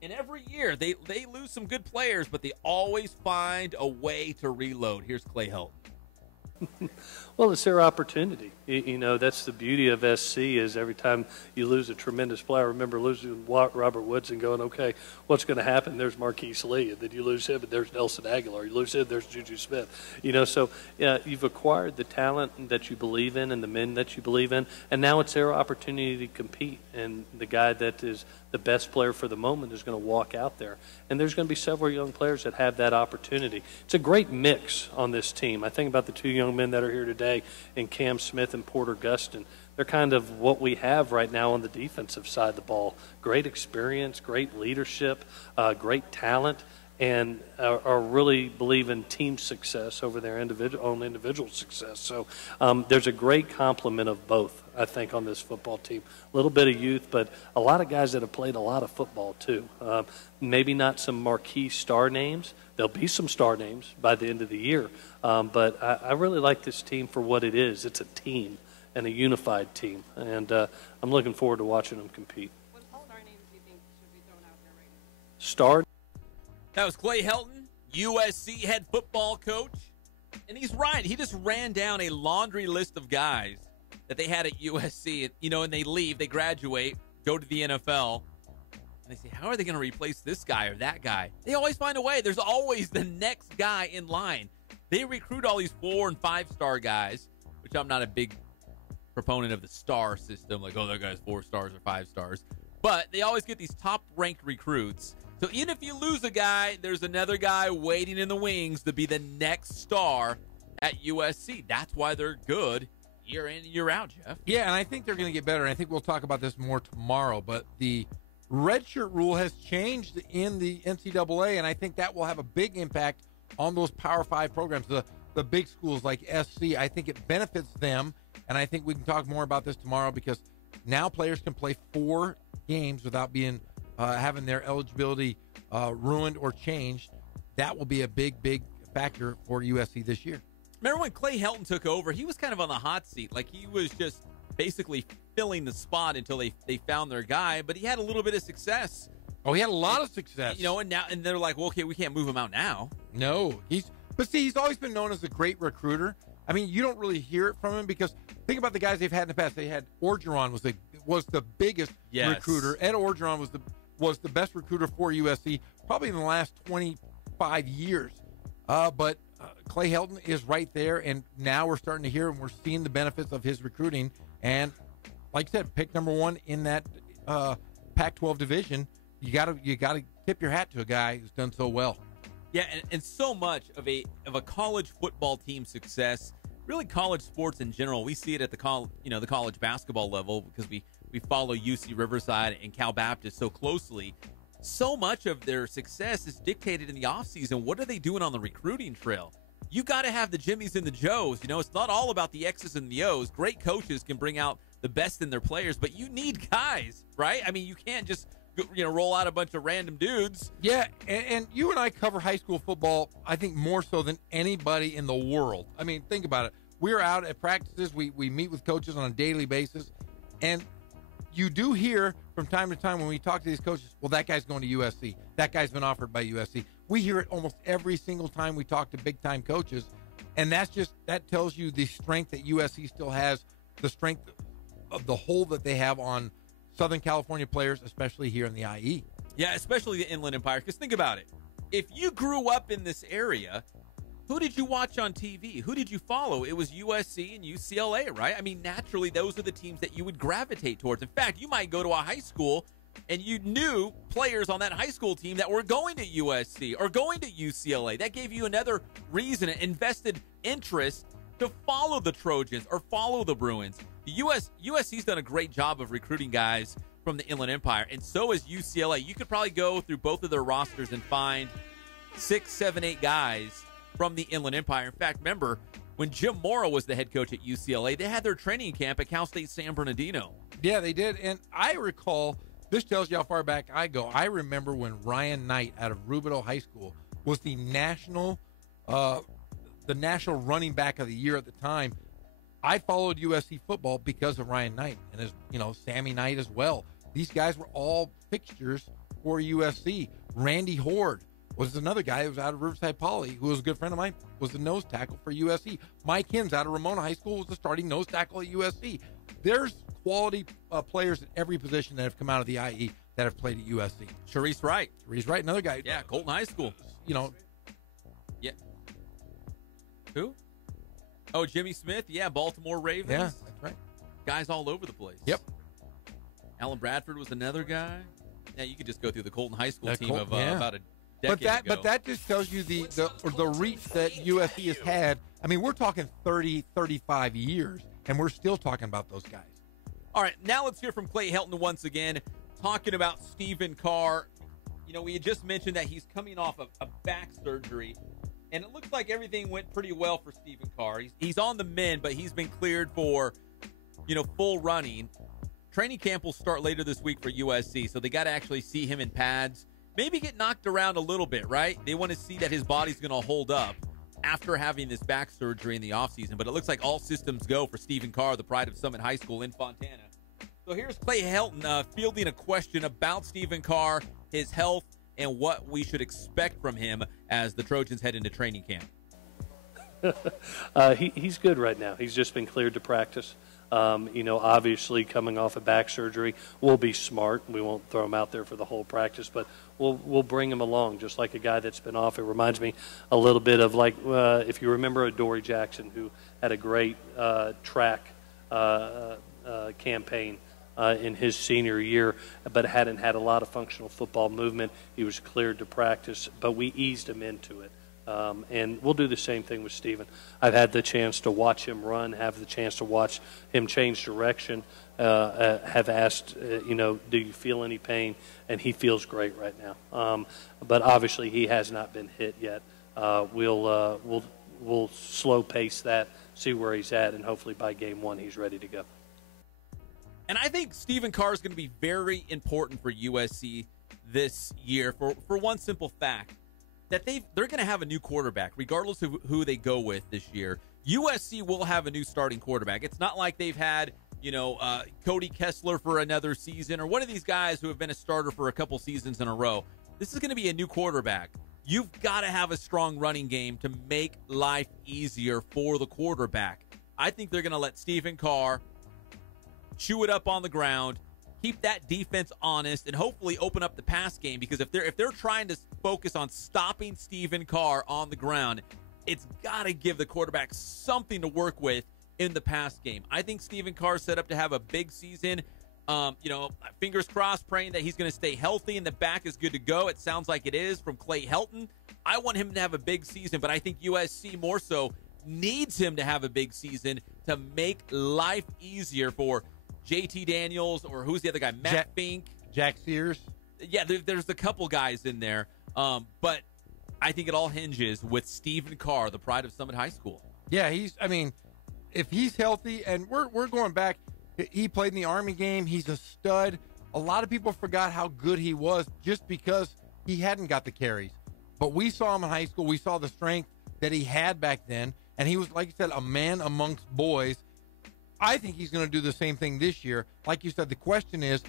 And every year, they lose some good players, but they always find a way to reload. Here's Clay Helton. Well, it's their opportunity. You know, that's the beauty of SC is every time you lose a tremendous player. I remember losing Robert Woods and going, okay, what's going to happen? There's Marquise Lee. And then you lose him, and there's Nelson Aguilar. You lose him, there's Juju Smith. You know, so you've acquired the talent that you believe in and the men that you believe in, and now it's their opportunity to compete. And the guy that is the best player for the moment is going to walk out there. And there's going to be several young players that have that opportunity. It's a great mix on this team. I think about the two young men that are here today in Cam Smith and Porter Gustin. They're kind of what we have right now on the defensive side of the ball. Great experience, great leadership, great talent. and are really believe in team success over their individual success. So there's a great complement of both, I think, on this football team. A little bit of youth, but a lot of guys that have played a lot of football too. Maybe not some marquee star names. There'll be some star names by the end of the year. But I really like this team for what it is. It's a team and a unified team. And I'm looking forward to watching them compete. What star names do you think should be thrown out there right now? Star. That was Clay Helton, USC head football coach. And he's right. He just ran down a laundry list of guys that they had at USC. You know, and they leave, they graduate, go to the NFL. And they say, how are they going to replace this guy or that guy? They always find a way. There's always the next guy in line. They recruit all these 4- and 5-star guys, which I'm not a big proponent of the star system. Like, oh, that guy's 4 stars or 5 stars. But they always get these top-ranked recruits. So even if you lose a guy, there's another guy waiting in the wings to be the next star at USC. That's why they're good year in and year out, Jeff. Yeah, and I think they're going to get better. And I think we'll talk about this more tomorrow. But the redshirt rule has changed in the NCAA, and I think that will have a big impact on those Power 5 programs, the big schools like SC. I think it benefits them, and I think we can talk more about this tomorrow because now players can play 4 games without being having their eligibility ruined or changed. That will be a big factor for USC this year. Remember when Clay Helton took over, he was kind of on the hot seat. Like, he was just basically filling the spot until they found their guy, but he had a little bit of success. Oh, he had a lot of success. You know, and they're like, well, okay, we can't move him out now. No, he's always been known as a great recruiter. I mean, you don't really hear it from him because think about the guys they've had in the past. They had Orgeron was the biggest recruiter. Ed Orgeron was the best recruiter for USC probably in the last 25 years. But Clay Helton is right there, and now we're starting to hear and we're seeing the benefits of his recruiting. And like I said, pick number 1 in that Pac-12 division. You gotta tip your hat to a guy who's done so well. Yeah, and so much of a college football team success, really college sports in general. We see it at the college basketball level because we follow UC Riverside and Cal Baptist so closely. So much of their success is dictated in the offseason. What are they doing on the recruiting trail? You got to have the Jimmies and the Joes. You know, it's not all about the X's and the O's. Great coaches can bring out the best in their players, but you need guys, right? I mean, you can't just roll out a bunch of random dudes. Yeah, and you and I cover high school football, I think, more so than anybody in the world. I mean, think about it. We're out at practices. We meet with coaches on a daily basis, and you do hear from time to time when we talk to these coaches, well, that guy's going to USC. That guy's been offered by USC. We hear it almost every single time we talk to big-time coaches, and that tells you the strength that USC still has, the strength of the hold that they have on Southern California players, especially here in the IE. Yeah, especially the Inland Empire, because think about it. If you grew up in this area, who did you watch on TV? Who did you follow? It was USC and UCLA, right? I mean, naturally, those are the teams that you would gravitate towards. In fact, you might go to a high school and you knew players on that high school team that were going to USC or going to UCLA. That gave you another reason, an invested interest to follow the Trojans or follow the Bruins. USC's done a great job of recruiting guys from the Inland Empire, and so is UCLA. You could probably go through both of their rosters and find 6, 7, 8 guys from the Inland Empire. In fact, remember, when Jim Mora was the head coach at UCLA, they had their training camp at Cal State San Bernardino. Yeah, they did, and I recall, this tells you how far back I go. I remember when Ryan Knight out of Rubidoux High School was the national running back of the year at the time. I followed USC football because of Ryan Knight and Sammy Knight as well. These guys were all fixtures for USC. Randy Horde was another guy who was out of Riverside Poly, who was a good friend of mine, was the nose tackle for USC. Mike Hims out of Ramona High School was the starting nose tackle at USC. There's quality players at every position that have come out of the IE that have played at USC. Sharice Wright, another guy. Yeah, Colton High School. Yeah. Who? Oh, Jimmy Smith. Yeah, Baltimore Ravens. Yeah, that's right. Guys all over the place. Yep. Alan Bradford was another guy. Yeah, you could just go through the Colton High School team of about a decade ago. But that just tells you the reach that USC has had. I mean, we're talking 30, 35 years, and we're still talking about those guys. All right, now let's hear from Clay Helton once again, talking about Stephen Carr. You know, we had just mentioned that he's coming off of a back surgery, and it looks like everything went pretty well for Stephen Carr. He's on the mend, but he's been cleared for, full running. Training camp will start later this week for USC, so they got to actually see him in pads. Maybe get knocked around a little bit, right? They want to see that his body's going to hold up after having this back surgery in the offseason. But it looks like all systems go for Stephen Carr, the pride of Summit High School in Fontana. So here's Clay Helton fielding a question about Stephen Carr, his health, and what we should expect from him as the Trojans head into training camp. He's good right now. He's just been cleared to practice. Obviously coming off a back surgery, we'll be smart. We won't throw him out there for the whole practice, but we'll bring him along just like a guy that's been off. It reminds me a little bit of if you remember Adoree Jackson, who had a great track campaign in his senior year, but hadn't had a lot of functional football movement. He was cleared to practice, but we eased him into it. And we'll do the same thing with Stephen. I've had the chance to watch him run, have the chance to watch him change direction, have asked, do you feel any pain? And he feels great right now. But obviously he has not been hit yet. We'll slow pace that, see where he's at, and hopefully by game one he's ready to go. And I think Stephen Carr is going to be very important for USC this year for one simple fact, that they're going to have a new quarterback, regardless of who they go with this year. USC will have a new starting quarterback. It's not like they've had, Cody Kessler for another season or one of these guys who have been a starter for a couple seasons in a row. This is going to be a new quarterback. You've got to have a strong running game to make life easier for the quarterback. I think they're going to let Stephen Carr chew it up on the ground, keep that defense honest, and hopefully open up the pass game, because if they're trying to focus on stopping Stephen Carr on the ground, it's got to give the quarterback something to work with in the pass game. I think Stephen Carr is set up to have a big season. Fingers crossed, praying that he's going to stay healthy and the back is good to go. It sounds like it is from Clay Helton. I want him to have a big season, but I think USC more so needs him to have a big season to make life easier for JT Daniels, or who's the other guy? Matt Fink. Jack Sears. Yeah, there's a couple guys in there. But I think it all hinges with Stephen Carr, the pride of Summit High School. Yeah, if he's healthy, and we're going back, he played in the Army game. He's a stud. A lot of people forgot how good he was just because he hadn't got the carries. But we saw him in high school. We saw the strength that he had back then, and he was, like you said, a man amongst boys. I think he's going to do the same thing this year. Like you said, the question is,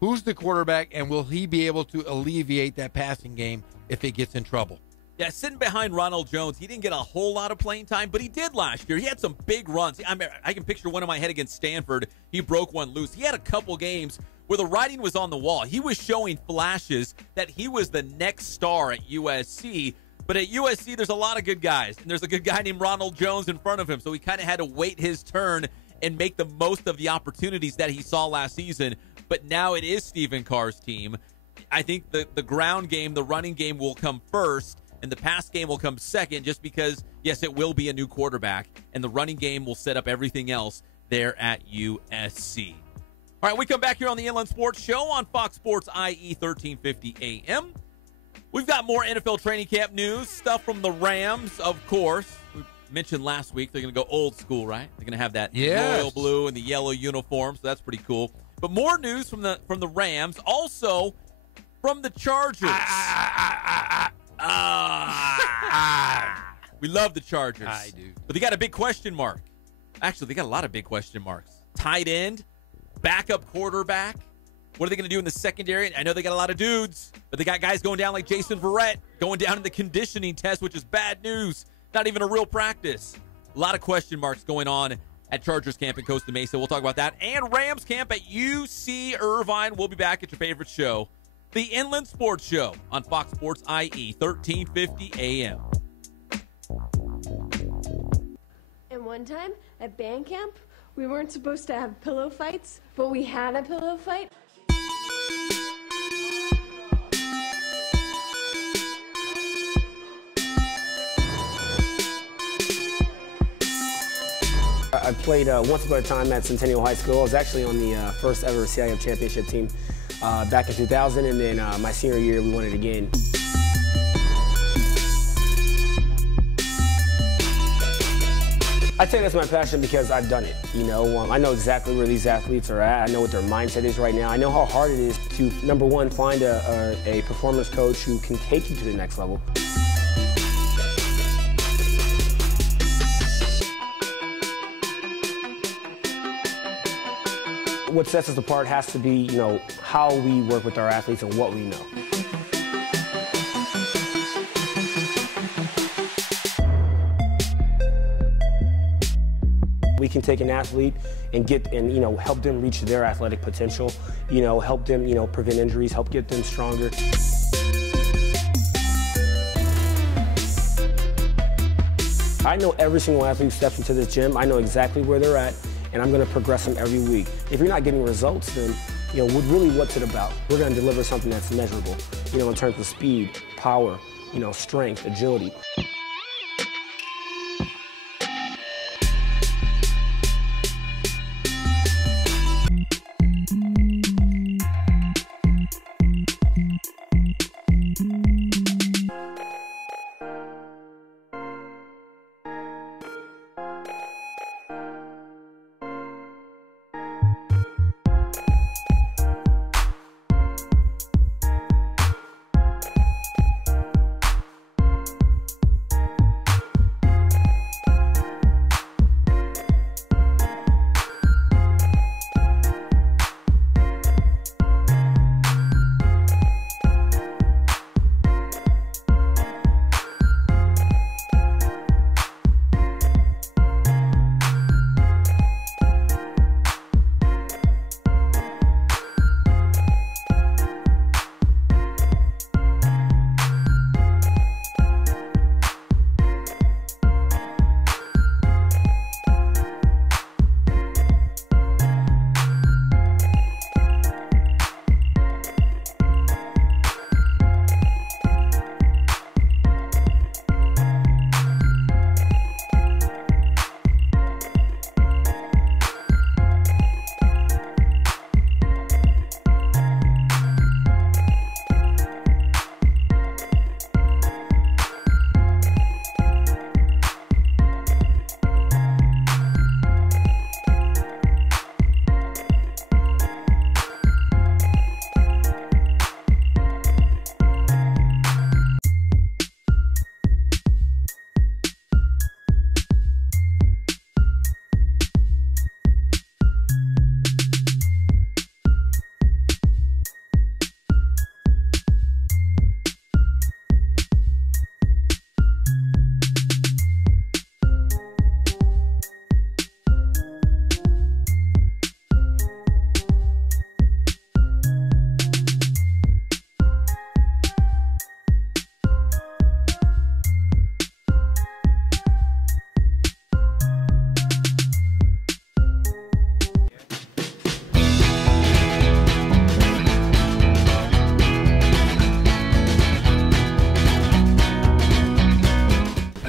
who's the quarterback, and will he be able to alleviate that passing game if it gets in trouble? Yeah, sitting behind Ronald Jones, he didn't get a whole lot of playing time, but he did last year. He had some big runs. I can picture one in my head against Stanford. He broke one loose. He had a couple games where the writing was on the wall. He was showing flashes that he was the next star at USC. But at USC, there's a lot of good guys, and there's a good guy named Ronald Jones in front of him, so he kind of had to wait his turn and make the most of the opportunities that he saw last season. But now it is Stephen Carr's team. I think the ground game, the running game will come first, and the pass game will come second, just because, yes, it will be a new quarterback, and the running game will set up everything else there at USC. All right, we come back here on the Inland Sports Show on Fox Sports IE 1350 AM. We've got more NFL training camp news, stuff from the Rams, of course. We mentioned last week they're going to go old school, right? They're going to have that royal blue and the yellow uniform, so that's pretty cool. But more news from the Rams, also from the Chargers. We love the Chargers. I do. But they got a big question mark. Actually, they got a lot of big question marks. Tight end, backup quarterback. What are they going to do in the secondary? I know they got a lot of dudes, but they got guys going down like Jason Verrett, going down in the conditioning test, which is bad news. Not even a real practice. A lot of question marks going on at Chargers camp in Costa Mesa. We'll talk about that. And Rams camp at UC Irvine. We'll be back at your favorite show, the Inland Sports Show on Fox Sports IE 1350 AM. And one time at band camp, we weren't supposed to have pillow fights, but we had a pillow fight. I played once upon a time at Centennial High School. I was actually on the first ever CIF championship team. back in 2000, and then my senior year we won it again. I'd say that's my passion because I've done it. You know, I know exactly where these athletes are at. I know what their mindset is right now. I know how hard it is to, number one, find a performance coach who can take you to the next level. What sets us apart has to be, you know, how we work with our athletes and what we know. We can take an athlete and you know, help them reach their athletic potential, you know, help them, you know, prevent injuries, help get them stronger. I know every single athlete who steps into this gym. I know exactly where they're at, and I'm going to progress them every week. If you're not getting results, then, you know, really what's it about? We're going to deliver something that's measurable, you know, in terms of speed, power, you know, strength, agility.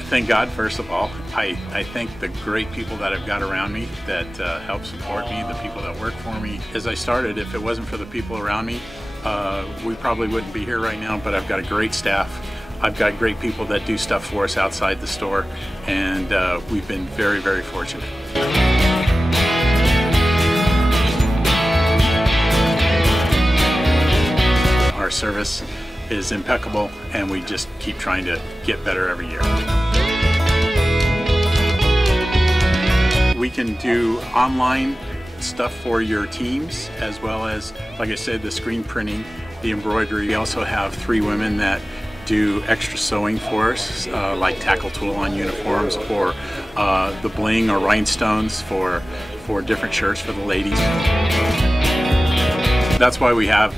Thank God, first of all. I thank the great people that I've got around me that help support me, the people that work for me. As I started, if it wasn't for the people around me, we probably wouldn't be here right now, but I've got a great staff. I've got great people that do stuff for us outside the store, and we've been very, very fortunate. Our service is impeccable, and we just keep trying to get better every year. We can do online stuff for your teams, as well as, like I said, the screen printing, the embroidery. We also have 3 women that do extra sewing for us, like tackle tool on uniforms, or the bling or rhinestones for different shirts for the ladies. That's why we have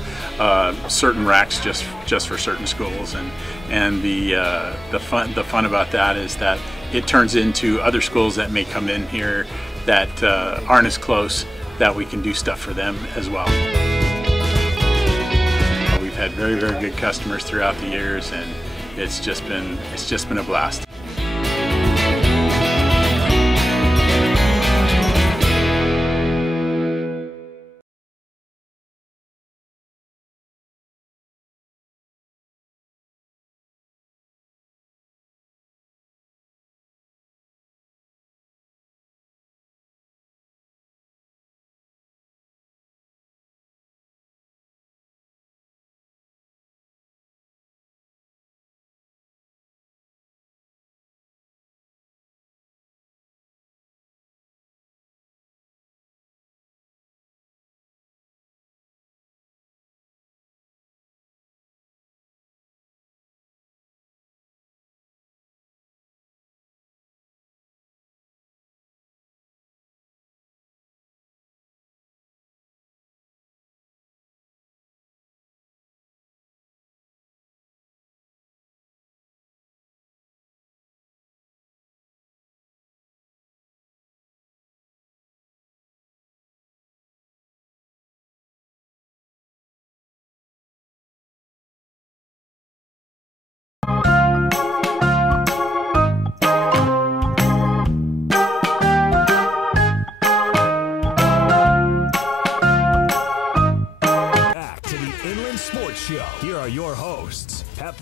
certain racks just for certain schools, and the fun about that is that it turns into other schools that may come in here that aren't as close, that we can do stuff for them as well. We've had very, very good customers throughout the years, and it's just been a blast.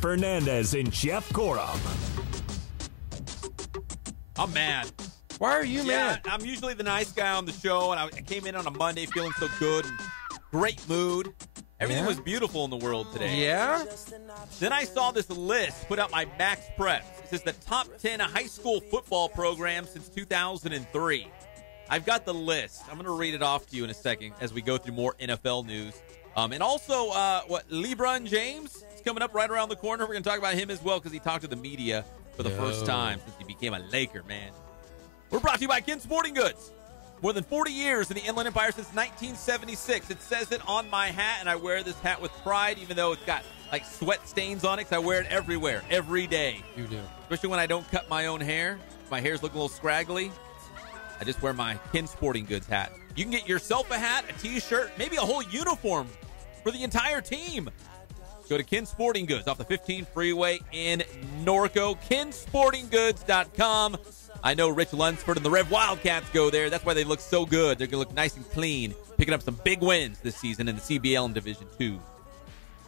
Fernandez and Jeff Gorham. I'm mad. Why are you mad? I'm usually the nice guy on the show, and I came in on a Monday feeling so good and great mood. Everything was beautiful in the world today. Yeah? Then I saw this list put out by Max Preps. It says the top 10 high school football programs since 2003. I've got the list. I'm going to read it off to you in a second as we go through more NFL news. And also, LeBron James is coming up right around the corner. We're going to talk about him as well because he talked to the media for the first time since he became a Laker, man. We're brought to you by Ken Sporting Goods. More than 40 years in the Inland Empire since 1976. It says it on my hat, and I wear this hat with pride, even though it's got like sweat stains on it, because I wear it everywhere, every day. You do. Especially when I don't cut my own hair. My hair's looking a little scraggly. I just wear my Ken Sporting Goods hat. You can get yourself a hat, a T-shirt, maybe a whole uniform for the entire team. Go to Ken Sporting Goods off the 15 freeway in Norco. KenSportingGoods.com. I know Rich Lunsford and the Rev Wildcats go there. That's why they look so good. They're going to look nice and clean, picking up some big wins this season in the CBL and Division II.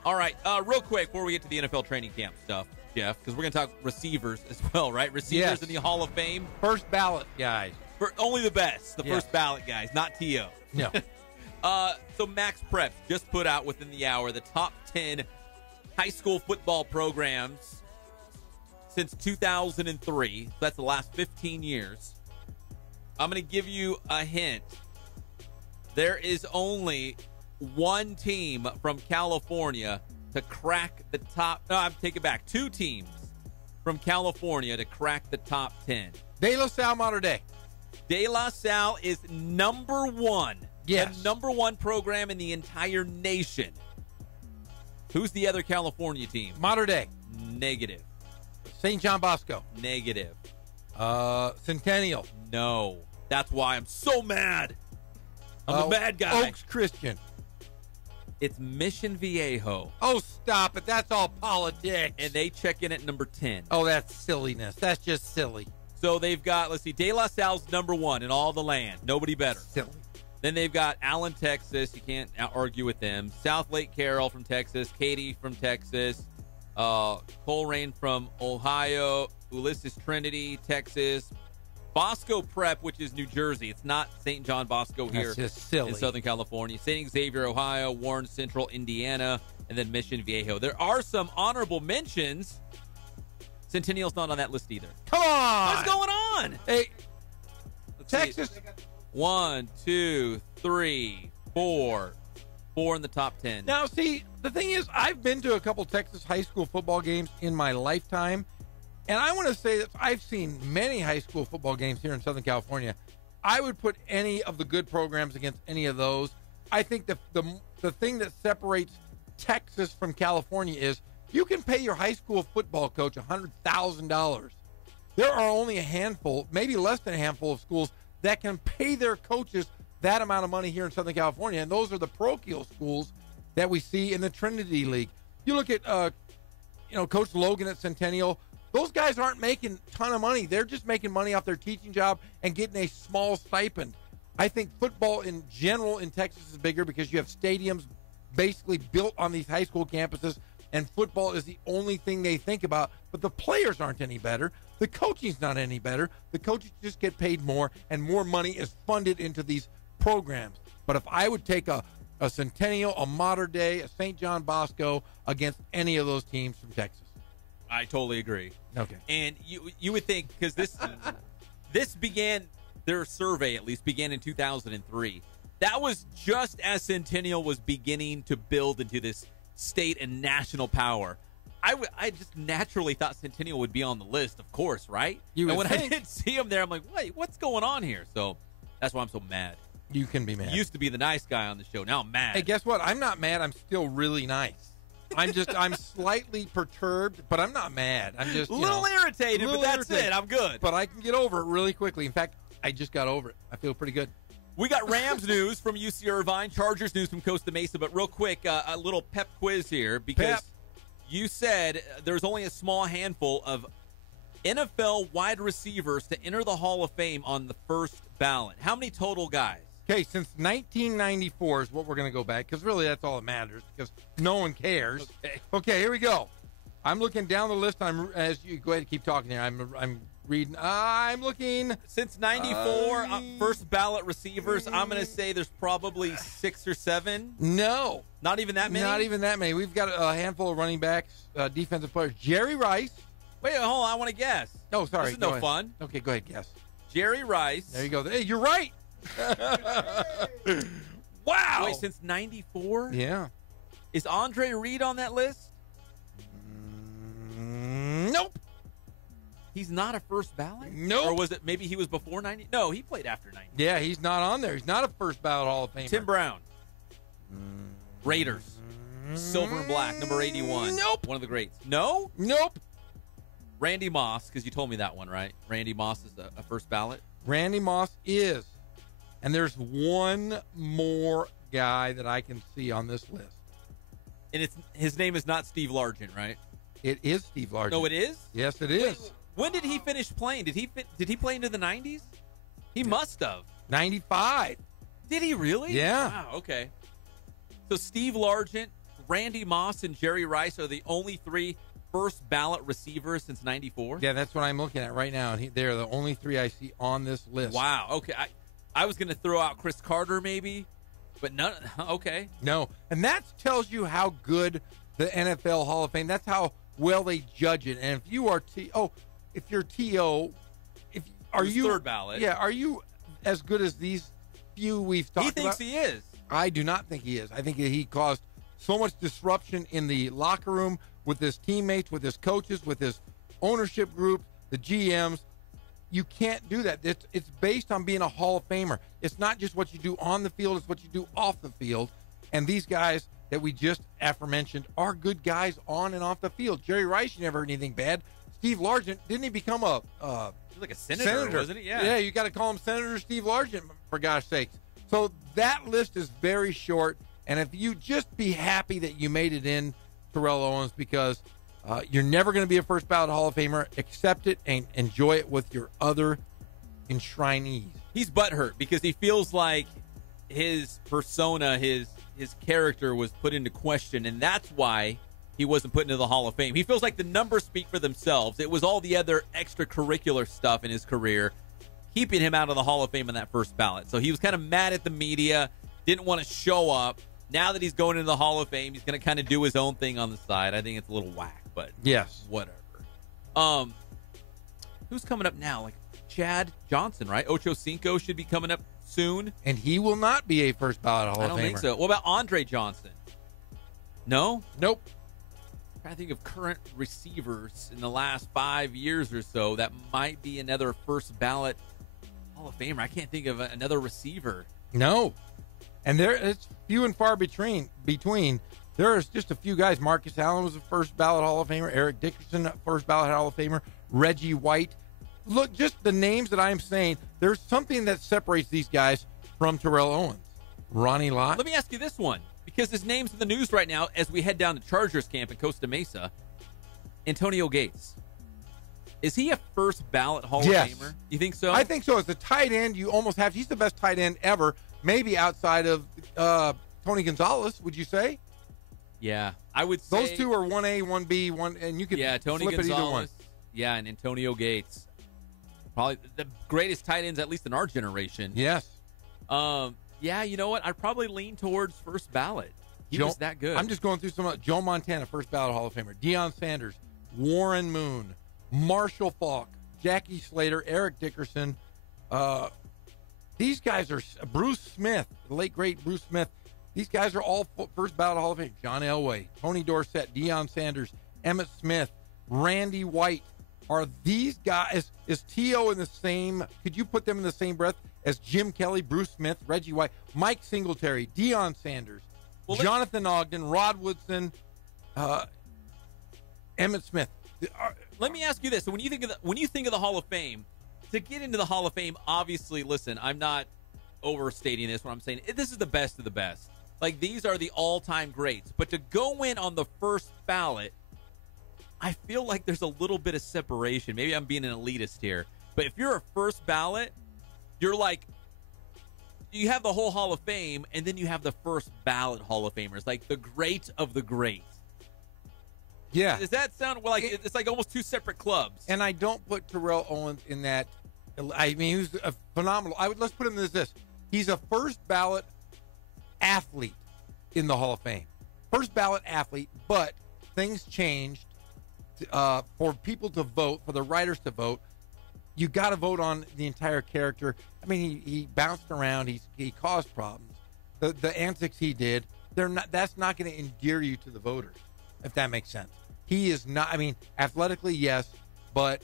All right, real quick before we get to the NFL training camp stuff, Jeff, because we're going to talk receivers as well, right? Receivers in the Hall of Fame. First ballot guys. For only the best, the first ballot guys, not T.O. No. So Max Preps just put out within the hour the top 10 high school football programs since 2003. That's the last 15 years. I'm going to give you a hint. There is only one team from California to crack the top. No, I take it back. Two teams from California to crack the top 10. De La Salle, Mater Dei. De La Salle is number one. Yes. The number one program in the entire nation. Who's the other California team? Mater Dei. Negative. St. John Bosco. Negative. Centennial. No. That's why I'm so mad. I'm a bad guy. Oaks Christian. It's Mission Viejo. Oh, stop it. That's all politics. And they check in at number 10. Oh, that's silliness. That's just silly. So they've got, let's see, De La Salle's number one in all the land. Nobody better. Silly. Then they've got Allen, Texas. You can't argue with them. South Lake Carroll from Texas. Katy from Texas. Coleraine from Ohio. Ulysses Trinity, Texas. Bosco Prep, which is New Jersey. It's not St. John Bosco here. That's just silly. In Southern California. St. Xavier, Ohio. Warren Central, Indiana. And then Mission Viejo. There are some honorable mentions. Centennial's not on that list either. Come on! What's going on? Hey, Let's Texas. see. 1, 2, 3, 4. 4 in the top 10. Now, see, the thing is, I've been to a couple Texas high school football games in my lifetime, and I want to say that I've seen many high school football games here in Southern California. I would put any of the good programs against any of those. I think the thing that separates Texas from California is you can pay your high school football coach $100,000. There are only a handful, maybe less than a handful of schools that can pay their coaches that amount of money here in Southern California, and those are the parochial schools that we see in the Trinity League. You look at, Coach Logan at Centennial. Those guys aren't making a ton of money. They're just making money off their teaching job and getting a small stipend. I think football in general in Texas is bigger because you have stadiums basically built on these high school campuses, and football is the only thing they think about. But the players aren't any better. The coaching's not any better. The coaches just get paid more, and more money is funded into these programs. But if I would take a Centennial, a Mater Dei, a St. John Bosco against any of those teams from Texas. I totally agree. Okay. And you would think, because this began, their survey at least began in 2003. That was just as Centennial was beginning to build into this state and national power. I just naturally thought Centennial would be on the list, of course, right? And when I didn't see him there, I'm like, wait, what's going on here? So that's why I'm so mad. You can be mad. Used to be the nice guy on the show. Now I'm mad. Hey, guess what? I'm not mad. I'm still really nice. I'm slightly perturbed, but I'm not mad. I'm just a little irritated, but that's it. I'm good. But I can get over it really quickly. In fact, I just got over it. I feel pretty good. We got Rams news from UC Irvine, Chargers news from Costa Mesa, but real quick, a little pep quiz here because you said there's only a small handful of NFL wide receivers to enter the Hall of Fame on the first ballot. How many total guys? Okay, since 1994 is what we're going to go back, because really that's all that matters, because no one cares. Okay, here we go. I'm looking down the list. As you go ahead and keep talking here. I'm reading. I'm looking. Since 94, first ballot receivers, I'm going to say there's probably 6 or 7. No. Not even that many? Not even that many. We've got a handful of running backs, defensive players. Jerry Rice. Wait, hold on. I want to guess. Oh, sorry. This is no fun. Okay, go ahead. Guess. Jerry Rice. There you go. Hey, you're right. Wow. Wait, since 94? Yeah. Is Andre Reed on that list? Nope. He's not a first ballot? Nope. Or was it maybe he was before 90? No, he played after 90. Yeah, he's not on there. He's not a first ballot Hall of Famer. Tim Brown. Raiders. Silver and black, number 81. Nope. One of the greats. No? Nope. Randy Moss, because you told me that one, right? Randy Moss is a first ballot? Randy Moss is. And there's one more guy that I can see on this list. And his name is not Steve Largent, right? It is Steve Largent. No, it is? Yes, it is. Wait, when did he finish playing? Did he play into the 90s? He must have. 95. Did he really? Yeah. Wow, okay. So Steve Largent, Randy Moss, and Jerry Rice are the only 3 first ballot receivers since 94? Yeah, that's what I'm looking at right now. And they're the only 3 I see on this list. Wow, okay. I was going to throw out Chris Carter maybe, but none. Okay. No, and that tells you how good the NFL Hall of Fame, that's how well they judge it. And if you are if you're TO, are you third ballot? Yeah, are you as good as these few we've talked about? He thinks he is. I do not think he is. I think that he caused so much disruption in the locker room with his teammates, with his coaches, with his ownership group, the GMs. You can't do that. It's based on being a Hall of Famer. It's not just what you do on the field, it's what you do off the field. And these guys that we just aforementioned are good guys on and off the field. Jerry Rice, you never heard anything bad. Steve Largent, didn't he become a like a senator, wasn't he? Yeah. Yeah, you got to call him Senator Steve Largent, for gosh sakes. So that list is very short. And if you just be happy that you made it in, Terrell Owens, because you're never going to be a first ballot Hall of Famer. Accept it and enjoy it with your other enshrinees. He's butthurt because he feels like his persona, his character was put into question, and that's why he wasn't put into the Hall of Fame. He feels like the numbers speak for themselves. It was all the other extracurricular stuff in his career keeping him out of the Hall of Fame in that first ballot. So he was kind of mad at the media, didn't want to show up. Now that he's going into the Hall of Fame, he's going to kind of do his own thing on the side. I think it's a little whack, but yes, whatever. Who's coming up now? Like Chad Johnson, right? Ocho Cinco should be coming up soon. And he will not be a first ballot Hall of Famer. I don't think so. What about Andre Johnson? No? Nope. I'm trying to think of current receivers in the last 5 years or so that might be another first ballot Hall of Famer. I can't think of another receiver. No. And it's few and far between. There's just a few guys. Marcus Allen was a first ballot Hall of Famer. Eric Dickerson, first ballot Hall of Famer. Reggie White. Look, just the names that I'm saying, there's something that separates these guys from Terrell Owens. Ronnie Lott. Let me ask you this one, because his name's in the news right now as we head down to Chargers camp in Costa Mesa. Antonio Gates. Is he a first ballot Hall of Famer? You think so? I think so. As a tight end, you almost have. He's the best tight end ever, maybe outside of Tony Gonzalez, would you say? Yeah, I would say. Those two are 1A, 1B, and you could Tony flip Gonzalez, it either one. Yeah, and Antonio Gates. Probably the greatest tight ends, at least in our generation. Yes. Yeah, you know what? I'd probably lean towards first ballot. He was that good. I'm just going through some. Joe Montana, first ballot Hall of Famer. Deion Sanders, Warren Moon, Marshall Faulk, Jackie Slater, Eric Dickerson. These guys are Bruce Smith, the late great Bruce Smith. These guys are all first ballot Hall of Fame. John Elway, Tony Dorsett, Deion Sanders, Emmitt Smith, Randy White. Are these guys, is T.O. in the same, could you put them in the same breath as Jim Kelly, Bruce Smith, Reggie White, Mike Singletary, Deion Sanders, Jonathan Ogden, Rod Woodson, Emmitt Smith? Let me ask you this. So when you think of the Hall of Fame, to get into the Hall of Fame, obviously, listen, I'm not overstating this when I'm saying this is the best of the best. Like, these are the all-time greats. But to go in on the first ballot, I feel like there's a little bit of separation. Maybe I'm being an elitist here. But if you're a first ballot, you're like, you have the whole Hall of Fame, and then you have the first ballot Hall of Famers, like the great of the great. Yeah. Does that sound like it's like almost two separate clubs? And I don't put Terrell Owens in that. I mean, he was a phenomenal. Let's put him as this. He's a first ballot athlete in the Hall of Fame. First ballot athlete, but things changed for people to vote, for the writers to vote. You got to vote on the entire character. I mean, he bounced around. He caused problems. The antics he did, that's not going to endear you to the voters, if that makes sense. He is not, I mean, athletically, yes, but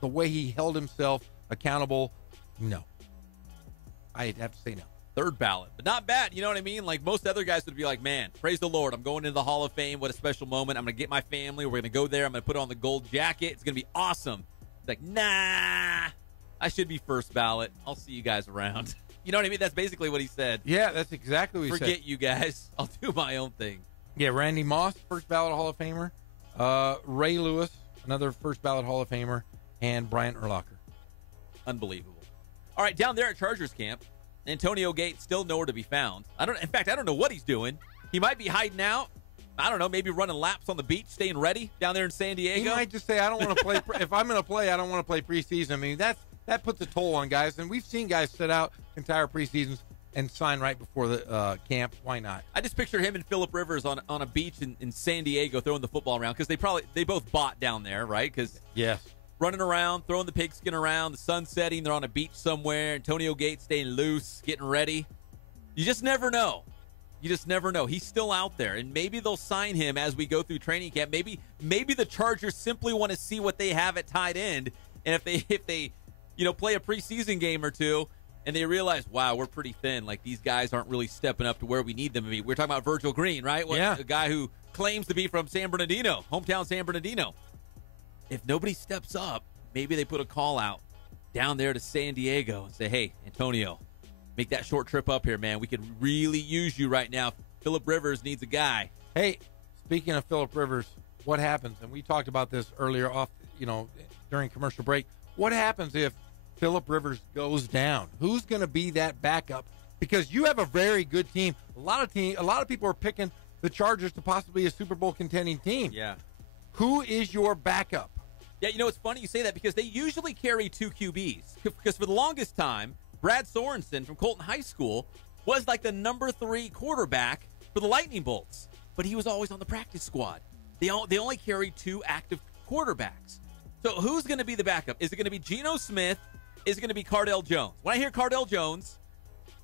the way he held himself accountable, no. I'd have to say no. Third ballot, but not bad. You know what I mean? Like most other guys would be like, man, praise the Lord. I'm going into the Hall of Fame. What a special moment. I'm going to get my family. We're going to go there. I'm going to put on the gold jacket. It's going to be awesome. It's like, nah, I should be first ballot. I'll see you guys around. You know what I mean? That's basically what he said. Yeah, that's exactly what he said. Forget you guys. I'll do my own thing. Yeah, Randy Moss, first ballot Hall of Famer. Ray Lewis, another first ballot Hall of Famer. And Brian Urlacher. Unbelievable. All right, down there at Chargers camp, Antonio Gates still nowhere to be found. I don't know what he's doing. He might be hiding out. I don't know, maybe running laps on the beach, staying ready down there in San Diego. He might just say, I don't want to play. If I'm going to play, I don't want to play preseason. I mean, that puts a toll on guys. And we've seen guys sit out entire preseasons and sign right before the camp. Why not? I just picture him and Phillip Rivers on a beach in San Diego throwing the football around because they both bought down there, right? Because yes. Running around, throwing the pigskin around, the sun setting, they're on a beach somewhere. Antonio Gates staying loose, getting ready. You just never know. You just never know. He's still out there, and maybe they'll sign him as we go through training camp. Maybe the Chargers simply want to see what they have at tight end, and if they play a preseason game or two, and they realize, wow, we're pretty thin. Like these guys aren't really stepping up to where we need them to be. We're talking about Virgil Green, right? Yeah. A guy who claims to be from San Bernardino, hometown San Bernardino. If nobody steps up, maybe they put a call out down there to San Diego and say, hey, Antonio, make that short trip up here, man. We could really use you right now. Phillip Rivers needs a guy. Hey, speaking of Phillip Rivers, what happens? And we talked about this earlier during commercial break. What happens if Phillip Rivers goes down? Who's going to be that backup? Because you have a very good team. A lot of people are picking the Chargers to possibly a Super Bowl contending team. Yeah. Who is your backup? Yeah, it's funny you say that because they usually carry two QBs. Because for the longest time, Brad Sorensen from Colton High School was like the number 3 quarterback for the Lightning Bolts. But he was always on the practice squad. They only carry 2 active quarterbacks. So who's going to be the backup? Is it going to be Geno Smith? Is it going to be Cardale Jones? When I hear Cardale Jones,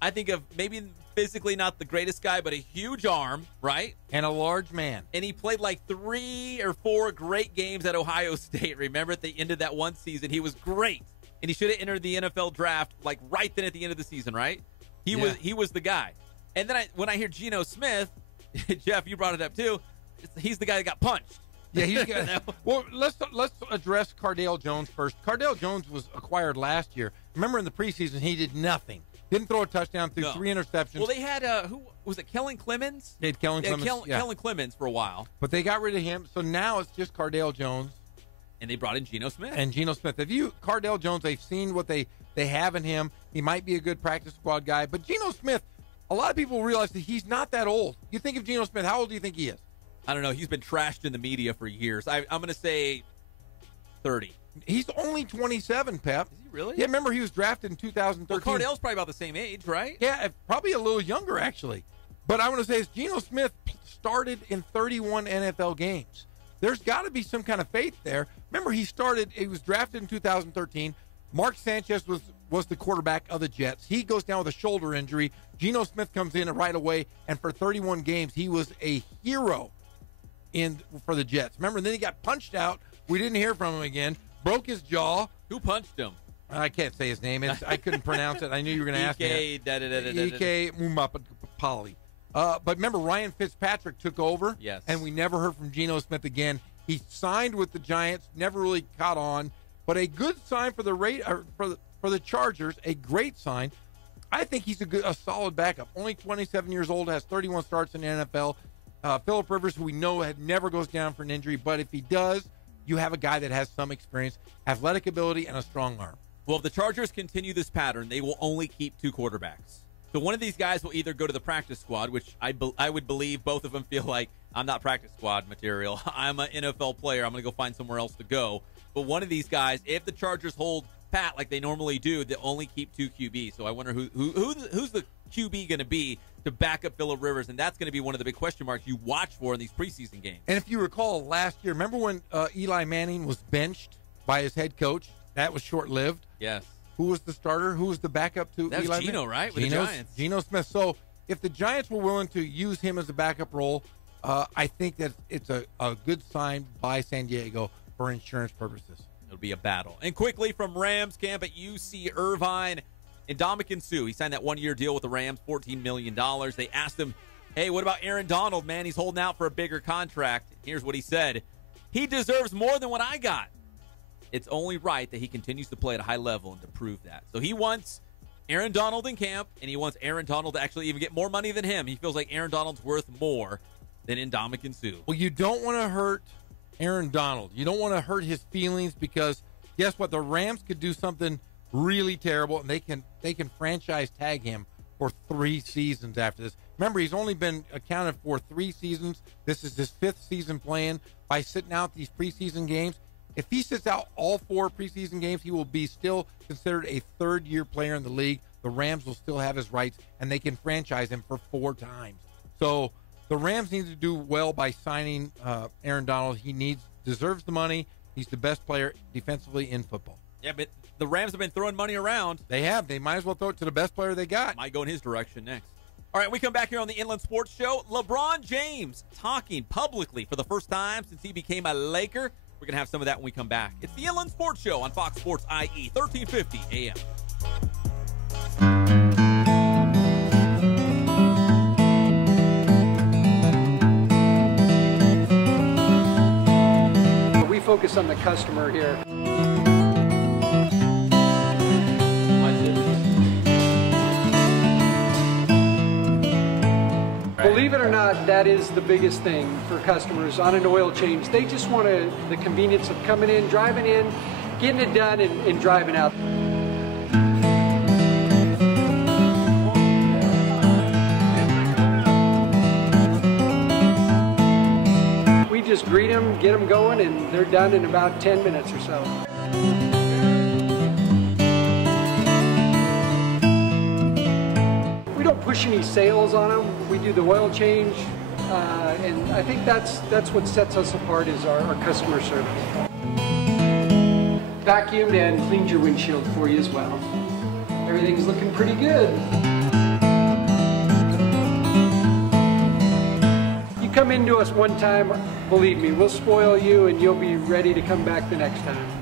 I think of maybe physically not the greatest guy, but a huge arm, right? And a large man. And he played like 3 or 4 great games at Ohio State. Remember at the end of that one season, he was great. And he should have entered the NFL draft like right then at the end of the season, right? He was the guy. And then when I hear Geno Smith, Jeff, you brought it up too, he's the guy that got punched. Yeah, Well, let's address Cardale Jones first. Cardale Jones was acquired last year. Remember in the preseason, he did nothing. Didn't throw a touchdown, threw 3 interceptions. Well, they had, who was it, Kellen Clemens? They had Kellen Clemens. Kellen Clemens for a while. But they got rid of him, so now it's just Cardale Jones. And they brought in Geno Smith. Cardale Jones, they've seen what they have in him. He might be a good practice squad guy. But Geno Smith, a lot of people realize that he's not that old. You think of Geno Smith, how old do you think he is? I don't know. He's been trashed in the media for years. I'm going to say 30. He's only 27, Pep. Is he really? Yeah, remember he was drafted in 2013. Well, Cardale's probably about the same age, right? Yeah, probably a little younger, actually. But I want to say is Geno Smith started in 31 NFL games. There's got to be some kind of faith there. Remember, he was drafted in 2013. Mark Sanchez was the quarterback of the Jets. He goes down with a shoulder injury. Geno Smith comes in right away, and for 31 games, he was a hero for the Jets. Remember, and then he got punched out. We didn't hear from him again. Broke his jaw. Who punched him? I can't say his name. I couldn't pronounce it. I knew you were going to ask me. Ike Mumapali. But remember, Ryan Fitzpatrick took over. Yes. And we never heard from Geno Smith again. He signed with the Giants, never really caught on. But a good sign for the Chargers, a great sign. I think he's a solid backup. Only 27 years old, has 31 starts in the NFL. Phillip Rivers, who we know never goes down for an injury, but if he does, you have a guy that has some experience, athletic ability, and a strong arm. Well, if the Chargers continue this pattern, they will only keep 2 quarterbacks. So one of these guys will either go to the practice squad, which I would believe both of them feel like, I'm not practice squad material. I'm an NFL player. I'm going to go find somewhere else to go. But one of these guys, if the Chargers hold pat like they normally do, they only keep 2 QBs. So I wonder who's the QB going to be to back up Phillip Rivers, and that's going to be one of the big question marks you watch for in these preseason games. And if you recall last year, remember when Eli Manning was benched by his head coach? That was short-lived. Yes. Who was the starter? Who was the backup to That was Eli Geno, Manning? right? With the Giants. Geno Smith. So if the Giants were willing to use him as a backup role, I think that it's a good sign by San Diego for insurance purposes. It'll be a battle. And quickly from Rams camp at UC Irvine, Ndamukong Suh. He signed that one-year deal with the Rams, $14 million. They asked him, hey, what about Aaron Donald, man? He's holding out for a bigger contract. Here's what he said. He deserves more than what I got. It's only right that he continues to play at a high level and to prove that. So he wants Aaron Donald in camp, and he wants Aaron Donald to actually even get more money than him. He feels like Aaron Donald's worth more than Ndamukong Suh. Well, you don't want to hurt Aaron Donald. You don't want to hurt his feelings because guess what? The Rams could do something really terrible, and they can franchise tag him for 3 seasons after this. Remember, he's only been accounted for 3 seasons. This is his 5th season playing. By sitting out these preseason games, if he sits out all 4 preseason games, he will be still considered a third-year player in the league. The Rams will still have his rights, and they can franchise him for 4 times. So the Rams need to do well by signing Aaron Donald. He deserves the money. He's the best player defensively in football. Yeah, but the Rams have been throwing money around. They have. They might as well throw it to the best player they got. Might go in his direction next. All right, we come back here on the Inland Sports Show. LeBron James talking publicly for the first time since he became a Laker. We're going to have some of that when we come back. It's the Inland Sports Show on Fox Sports IE, 1350 AM. We focus on the customer here. Believe it or not, that is the biggest thing for customers on an oil change. They just want the convenience of coming in, driving in, getting it done, and driving out. We just greet them, get them going, and they're done in about 10 minutes or so. We don't push any sales on them. We do the oil change, and I think that's what sets us apart is our customer service. Vacuumed and cleaned your windshield for you as well. Everything's looking pretty good. You come into us one time, believe me, we'll spoil you and you'll be ready to come back the next time.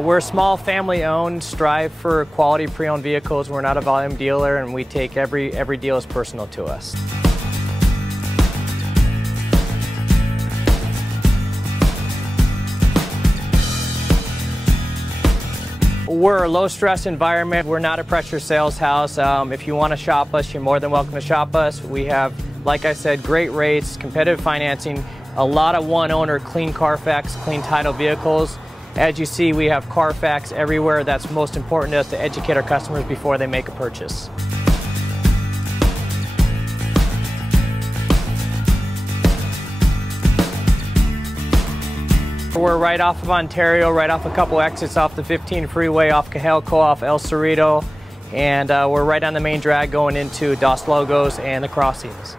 We're a small family-owned, strive for quality pre-owned vehicles. We're not a volume dealer, and we take every deal as personal to us. We're a low-stress environment. We're not a pressure sales house. If you want to shop us, you're more than welcome to shop us. We have, like I said, great rates, competitive financing, a lot of one-owner, clean Carfax, clean title vehicles. As you see, we have Carfax everywhere. That's most important to us, to educate our customers before they make a purchase. We're right off of Ontario, right off a couple exits off the 15 freeway, off Cajelco, off El Cerrito, and we're right on the main drag going into Dos Logos and the Crossings.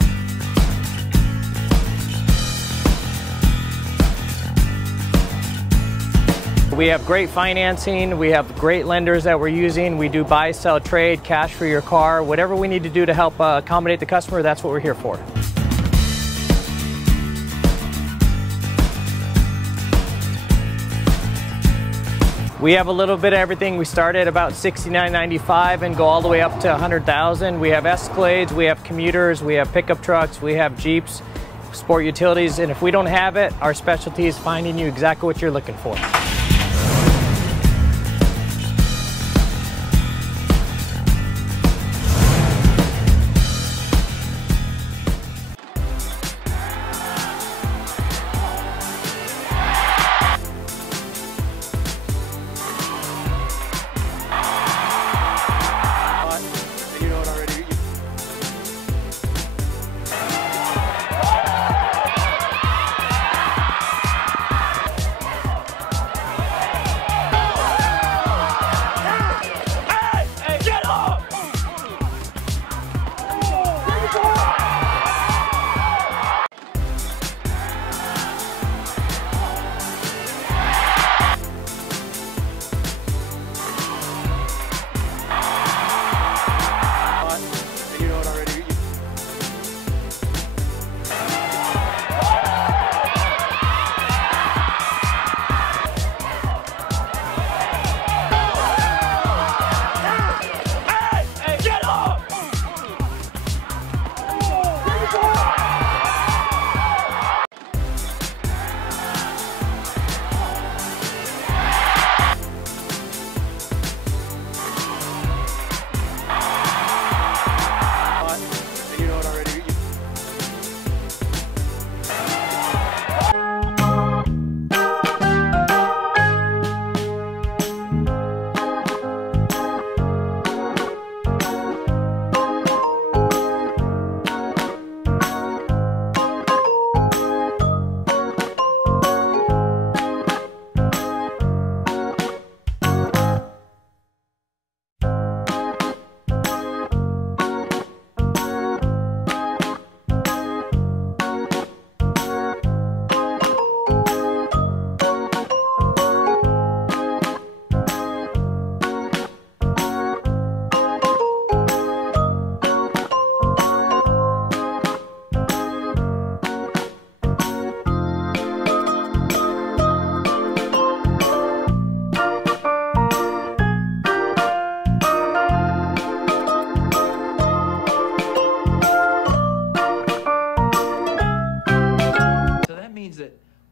We have great financing, we have great lenders that we're using. We do buy, sell, trade, cash for your car, whatever we need to do to help accommodate the customer, that's what we're here for. We have a little bit of everything. We start at about $69.95 and go all the way up to $100,000. We have Escalades, we have commuters, we have pickup trucks, we have Jeeps, sport utilities, and if we don't have it, our specialty is finding you exactly what you're looking for.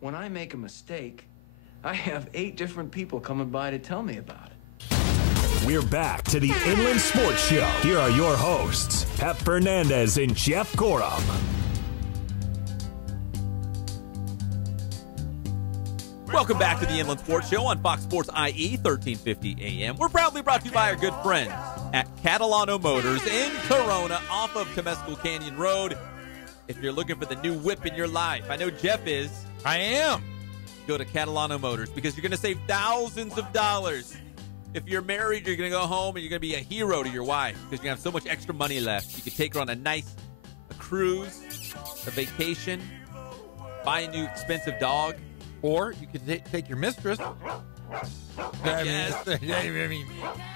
When I make a mistake, I have 8 different people coming by to tell me about it. We're back to the Inland Sports Show. Here are your hosts, Pep Fernandez and Jeff Gorham. Welcome back to the Inland Sports Show on Fox Sports IE, 1350 AM. We're proudly brought to you by our good friends at Catalano Motors in Corona, off of Temescal Canyon Road. If you're looking for the new whip in your life, I know Jeff is. I am. Go to Catalano Motors because you're going to save thousands of dollars. If you're married, you're going to go home and you're going to be a hero to your wife because you're going to have so much extra money left. You can take her on a cruise, a vacation, buy a new expensive dog. Or you could take your mistress. I mean,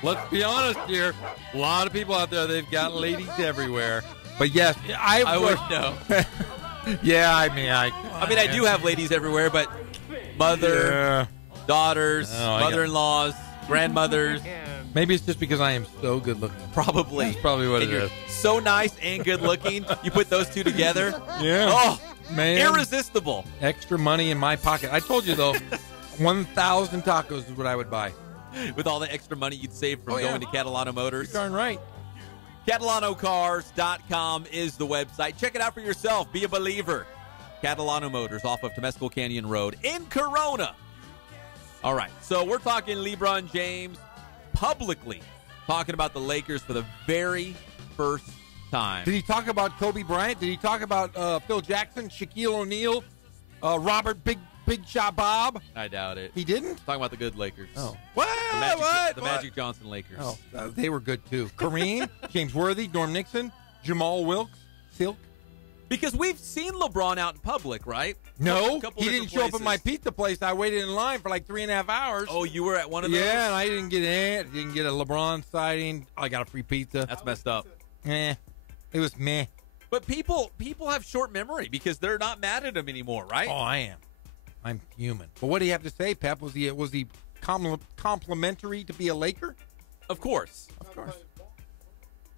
let's be honest here. A lot of people out there, they've got ladies everywhere. But yes, I would know. Yeah, I mean, I do have ladies everywhere, but mother, daughters, mother-in-laws, grandmothers. Maybe it's just because I am so good looking. Probably. That's probably what it you're is. So nice and good looking. You put those two together. Yeah. Oh, man. Irresistible. Extra money in my pocket. I told you, though, 1,000 tacos is what I would buy. With all the extra money you'd save from going to Catalano Motors. You're darn right. CatalanoCars.com is the website. Check it out for yourself. Be a believer. Catalano Motors off of Temescal Canyon Road in Corona. All right, so we're talking LeBron James publicly talking about the Lakers for the very first time. Did he talk about Kobe Bryant? Did he talk about Phil Jackson, Shaquille O'Neal, Robert Big Big Shot Bob? I doubt it. He didn't? Talking about the good Lakers. Oh. What? The Magic Johnson Lakers. Oh, they were good, too. Kareem, James Worthy, Norm Nixon, Jamal Wilkes, Silk. Because we've seen LeBron out in public, right? No, A couple he different didn't show up places. at my pizza place. I waited in line for like 3.5 hours. Oh, you were at one of those? Yeah, and I didn't get in. Didn't get a LeBron sighting. I got a free pizza. That's messed up. It was meh. But people have short memory because they're not mad at him anymore, right? Oh, I am. I'm human. But what do you have to say, Pep? Was he complimentary to be a Laker? Of course. Of course.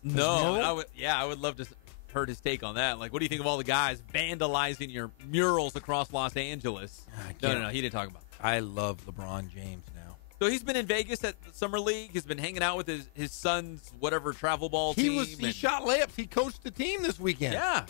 No, I would love to heard his take on that. Like, what do you think of all the guys vandalizing your murals across Los Angeles? No, he didn't talk about it. I love LeBron James now. So he's been in Vegas at the Summer League. He's been hanging out with his son's whatever travel ball team. He shot layups. He coached the team this weekend. Yeah.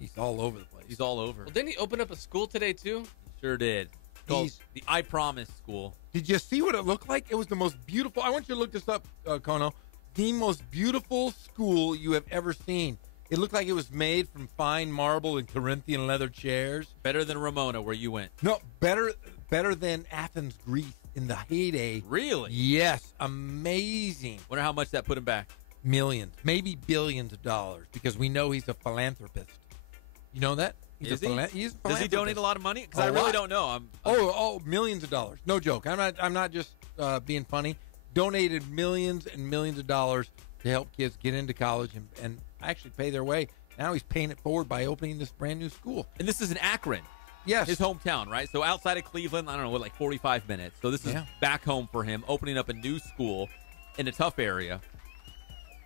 He's all over the place. He's all over. Well, didn't he open up a school today, too? He sure did. Called the I Promise School. Did you see what it looked like? It was the most beautiful. I want you to look this up, Kono. The most beautiful school you have ever seen. It looked like it was made from fine marble and Corinthian leather chairs. Better than Ramona, where you went. No, better than Athens, Greece in the heyday. Really? Yes. Amazing. Wonder how much that put him back. Millions, maybe billions of dollars, because we know he's a philanthropist. You know that? Is he? He's a Does he philanthropist. donate a lot of money? Because I really don't know. Millions of dollars. No joke. I'm not just being funny. Donated millions and millions of dollars to help kids get into college and actually pay their way. Now he's paying it forward by opening this brand new school. And this is in Akron. Yes. His hometown, right? So outside of Cleveland, I don't know, like 45 minutes. So this is back home for him, opening up a new school in a tough area.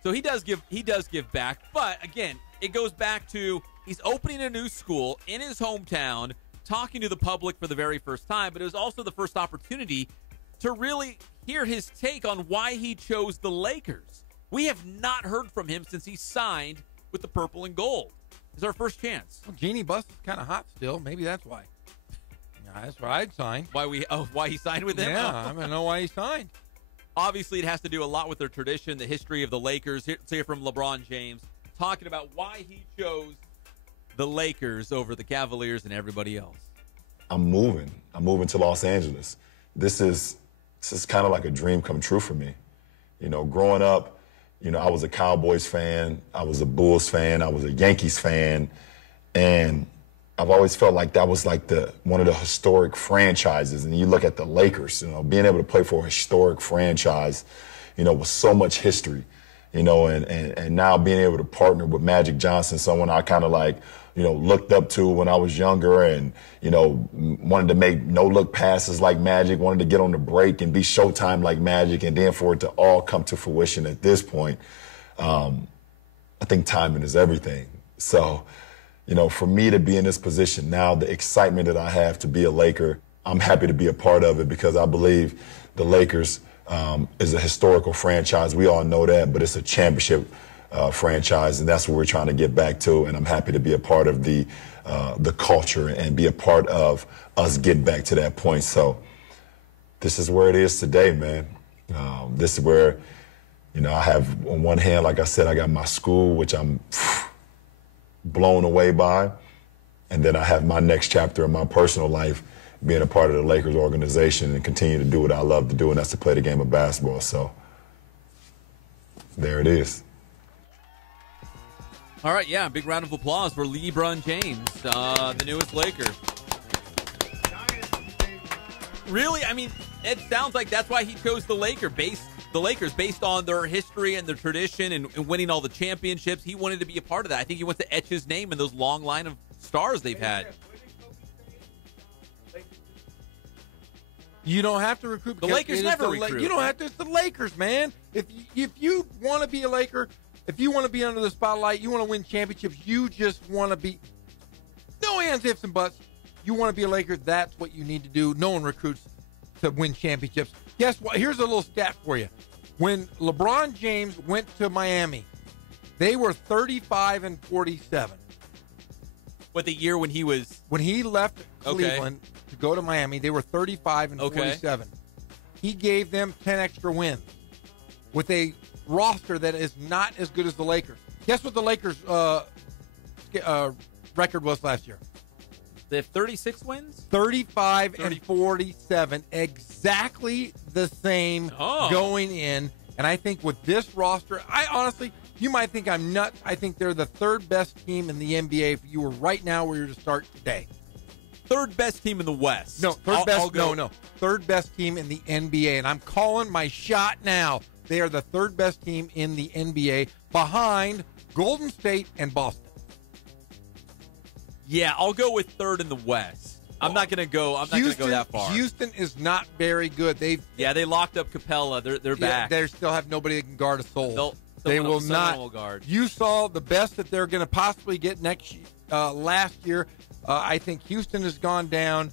So he does give back. But again, it goes back to he's opening a new school in his hometown, talking to the public for the very first time, but it was also the first opportunity to really hear his take on why he chose the Lakers. We have not heard from him since he signed with the purple and gold. It's our first chance. Well, Jeannie Buss is kind of hot still. Maybe that's why. Yeah, that's why I'd sign. Why he signed with him? Yeah, I don't know why he signed. Obviously, it has to do a lot with their tradition, the history of the Lakers. Let's hear from LeBron James talking about why he chose the Lakers over the Cavaliers and everybody else. I'm moving to Los Angeles. This is kind of like a dream come true for me. You know, growing up, I was a Cowboys fan, I was a Bulls fan, I was a Yankees fan, and I've always felt like that was like one of the historic franchises. And you look at the Lakers, being able to play for a historic franchise, with so much history, and now being able to partner with Magic Johnson, someone I kind of like, looked up to when I was younger and, wanted to make no-look passes like Magic, wanted to get on the break and be Showtime like Magic, and then for it to all come to fruition at this point, I think timing is everything. So, for me to be in this position now, the excitement that I have to be a Laker, I'm happy to be a part of it because I believe the Lakers is a historical franchise. We all know that, but it's a championship franchise, and that's what we're trying to get back to. And I'm happy to be a part of the culture and be a part of us getting back to that point. So this is where it is today, man. This is where, I have on one hand, like I said, I got my school, which I'm blown away by. And then I have my next chapter in my personal life, being a part of the Lakers organization and continue to do what I love to do, and that's to play the game of basketball. So there it is. All right, yeah, big round of applause for LeBron James, the newest Laker. Really, I mean, it sounds like that's why he chose the Lakers based on their history and their tradition and winning all the championships. He wanted to be a part of that. I think he wants to etch his name in those long line of stars they've had. You don't have to recruit. The Lakers never recruit. You don't have to. It's the Lakers, man. If you want to be a Laker, if you want to be under the spotlight, you want to win championships, you just want to be no ands, ifs, and buts. You want to be a Laker, that's what you need to do. No one recruits to win championships. Guess what? Here's a little stat for you. When LeBron James went to Miami, they were 35-47. What, the year when he left Cleveland to go to Miami, they were 35-47. He gave them 10 extra wins with a roster that is not as good as the Lakers. Guess what the Lakers' record was last year? They have 36 wins? 35 and 47, exactly the same going in. And I think with this roster, I honestly, you might think I'm nuts. I think they're the third best team in the NBA if you were right now where you're to start today. Third best team in the West. No, third best team in the NBA. And I'm calling my shot now. They are the third best team in the NBA behind Golden State and Boston. Yeah, I'll go with third in the West. I'm not going to go that far. Houston is not very good. They locked up Capella. They're back. They still have nobody that can guard a soul. They Someone will not will guard. You saw the best that they're going to possibly get last year. I think Houston has gone down.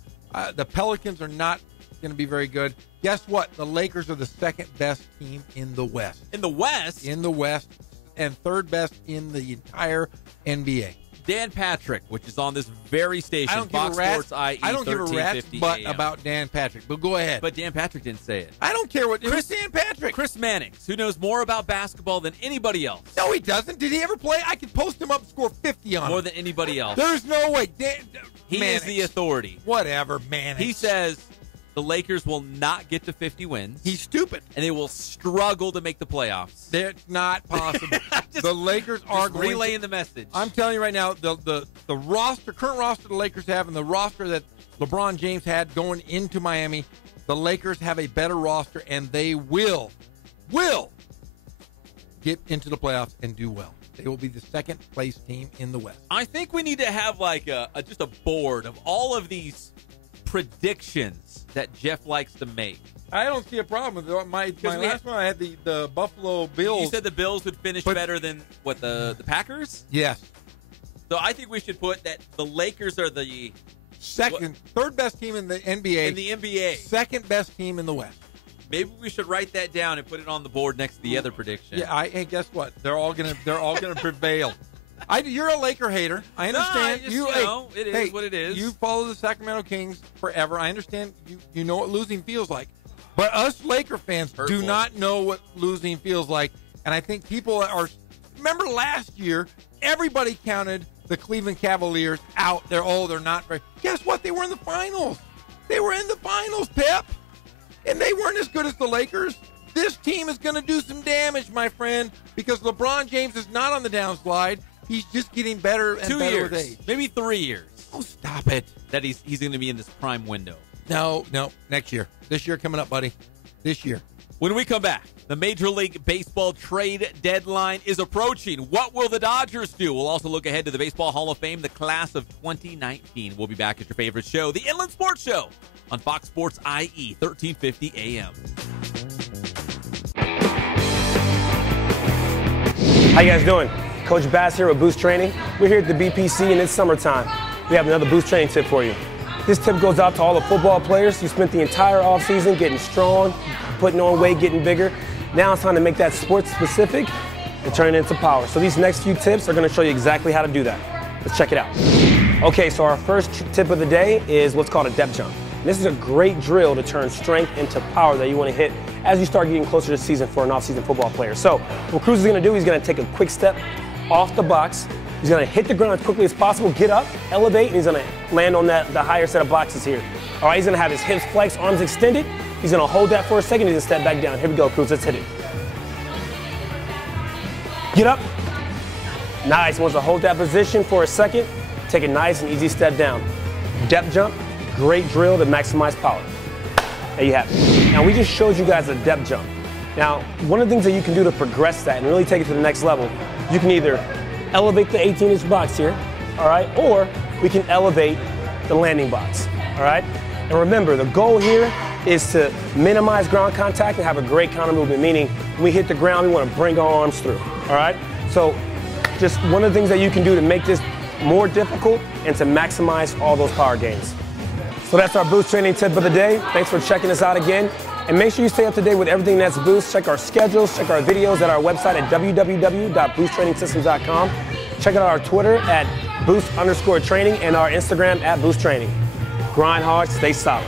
The Pelicans are not going to be very good. Guess what? The Lakers are the second best team in the West. In the West? In the West, and third best in the entire NBA. Dan Patrick, which is on this very station, Fox Sports IE, I don't give a rat's butt AM. about Dan Patrick, but go ahead. But Dan Patrick didn't say it. I don't care who's Dan Patrick. Chris Mannix, who knows more about basketball than anybody else. No, he doesn't. Did he ever play? I could post him up and score 50 on him. More than anybody else. There's no way. He is the authority. Whatever, Mannix. He says the Lakers will not get to 50 wins. He's stupid. And they will struggle to make the playoffs. That's not possible. The Lakers are going relaying the message. I'm telling you right now, the current roster the Lakers have and the roster that LeBron James had going into Miami, the Lakers have a better roster, and they will get into the playoffs and do well. They will be the second place team in the West. I think we need to have like just a board of all of these predictions that Jeff likes to make. I don't see a problem with it. My last one, I had the Buffalo Bills. You said the Bills would finish better than what the Packers? Yes. So I think we should put that the Lakers are the third best team in the NBA. In the NBA. Second best team in the West. Maybe we should write that down and put it on the board next to the other prediction. Yeah, hey, guess what? They're all gonna prevail. You're a Laker hater. I understand. It is what it is. You follow the Sacramento Kings forever. I understand. You know what losing feels like. But us Laker fans do not know what losing feels like. And I think people are. Remember last year, everybody counted the Cleveland Cavaliers out. They're not very. Guess what? They were in the finals. They were in the finals, Pep. And they weren't as good as the Lakers. This team is going to do some damage, my friend, because LeBron James is not on the downslide. He's just getting better and 2 better years, with age. maybe 3 years. Oh, stop it. That he's going to be in this prime window. No, next year. This year coming up, buddy. This year. When we come back, the Major League Baseball trade deadline is approaching. What will the Dodgers do? We'll also look ahead to the Baseball Hall of Fame, the class of 2019. We'll be back at your favorite show, the Inland Sports Show, on Fox Sports IE, 1350 AM. How you guys doing? Coach Bass here with Boost Training. We're here at the BPC and it's summertime. We have another Boost Training tip for you. This tip goes out to all the football players who spent the entire offseason getting strong, putting on weight, getting bigger. Now it's time to make that sports specific and turn it into power. So these next few tips are going to show you exactly how to do that. Let's check it out. Okay, so our first tip of the day is what's called a depth jump. This is a great drill to turn strength into power that you want to hit as you start getting closer to the season for an off-season football player. So what Cruz is going to do, he's going to take a quick step off the box. He's going to hit the ground as quickly as possible, get up, elevate, and he's going to land on the higher set of boxes here. All right, he's going to have his hips flexed, arms extended. He's going to hold that for a second. He's going to step back down. Here we go, Cruz. Let's hit it. Get up. Nice. Wants to hold that position for a second. Take a nice and easy step down. Depth jump. Great drill to maximize power. There you have it. Now, we just showed you guys a depth jump. Now, one of the things that you can do to progress that and really take it to the next level, you can either elevate the 18-inch box here, all right, or we can elevate the landing box, all right? And remember, the goal here is to minimize ground contact and have a great counter movement, meaning when we hit the ground, we want to bring our arms through, all right? So just one of the things that you can do to make this more difficult and to maximize all those power gains. So that's our Boost Training tip of the day. Thanks for checking us out again. And make sure you stay up to date with everything that's Boost. Check our schedules, check our videos at our website at www.boosttrainingsystems.com. Check out our Twitter at Boost_training and our Instagram at Boost Training. Grind hard, stay solid.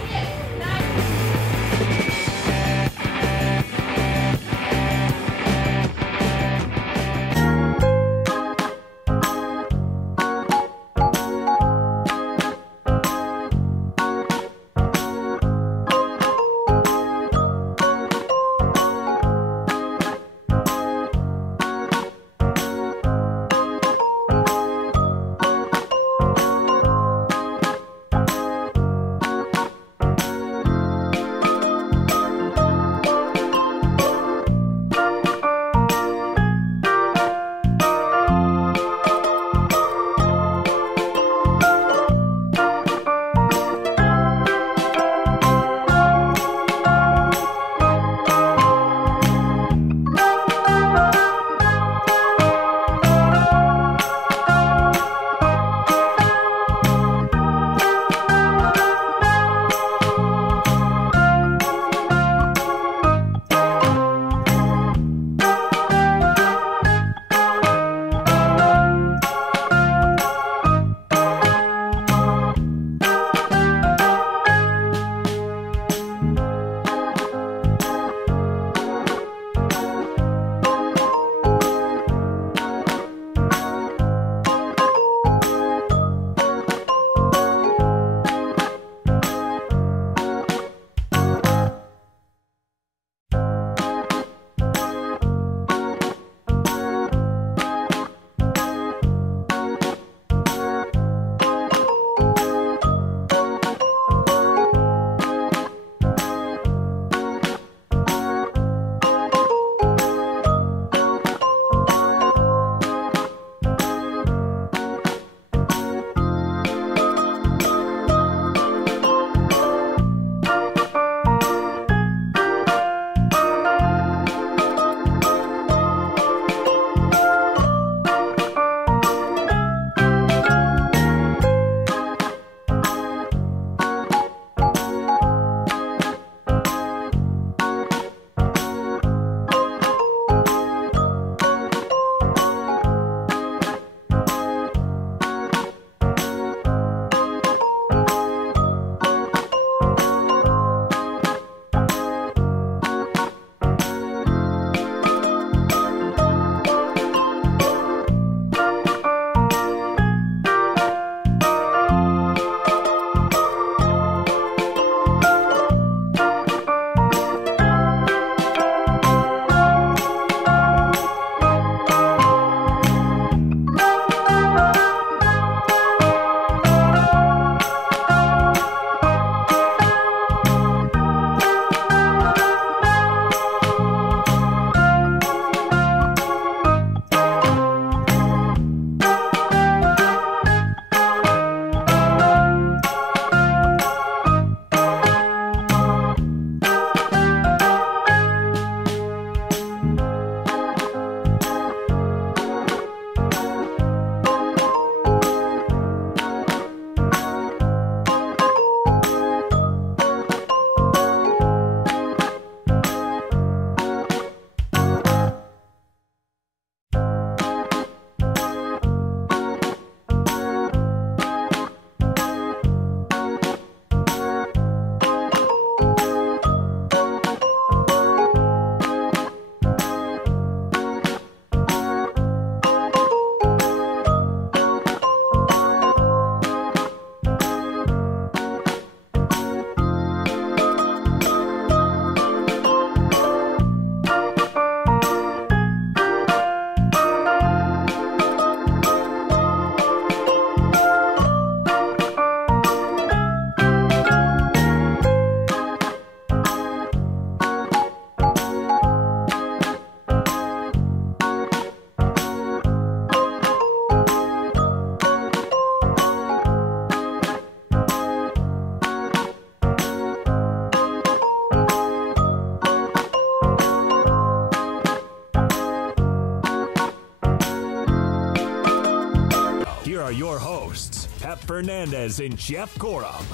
are your hosts, Pep Fernandez and Jeff Gorham.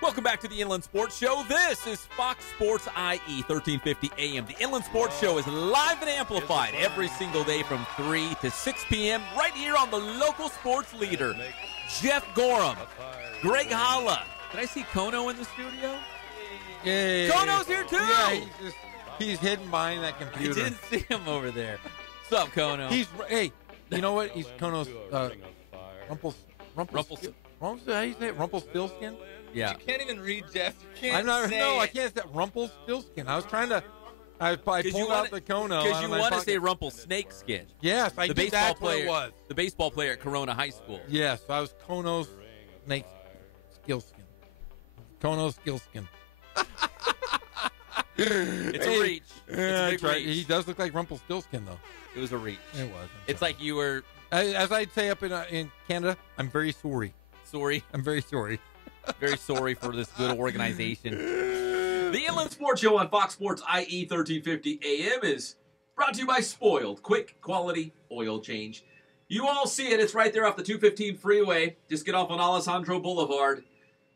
Welcome back to the Inland Sports Show. This is Fox Sports IE 1350 AM. The Inland Sports Show is live and amplified every single day from 3 to 6 p.m. right here on the local sports leader. Jeff Gorham, Greg Holla. Did I see Kono in the studio? Yeah. Kono's here too. Yeah, he's hidden behind that computer. I didn't see him over there. What's up, Kono? Hey, you know what? He's Kono's Rumpelstiltskin. How do you say it? Rumpelstiltskin? Yeah. You can't even read, Jeff. You can't I'm not. say No, it. I can't say Rumpelstiltskin. I was trying to. I pulled out the Kono. Because you want to say Rumpelsnakeskin. Yes, I the did. baseball That's player, what it was. The baseball player at Corona High School. Yes, I was Kono's snake skillskin. Kono's skillskin. It's a reach. It's a big right. reach. He does look like Rumpelstiltskin, though. It was a reach. It was. It's like you were. As I'd say up in Canada, I'm very sorry. Sorry. I'm very sorry. Very sorry for this good organization. The Inland Sports Show on Fox Sports IE 1350 AM is brought to you by Spoiled. Quick, quality oil change. You all see it. It's right there off the 215 freeway. Just get off on Alessandro Boulevard.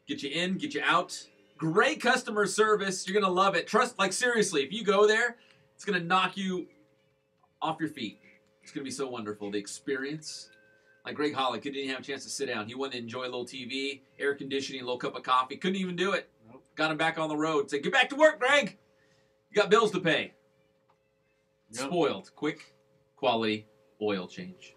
Get you in, get you out. Great customer service. You're going to love it. Trust, like seriously, if you go there, it's going to knock you off your feet. It's going to be so wonderful. The experience. Like Greg Hollick didn't even have a chance to sit down. He wanted to enjoy a little TV, air conditioning, a little cup of coffee. Couldn't even do it. Nope. Got him back on the road. Said, get back to work, Greg. You got bills to pay. Yep. Spoiled. Quick, quality oil change.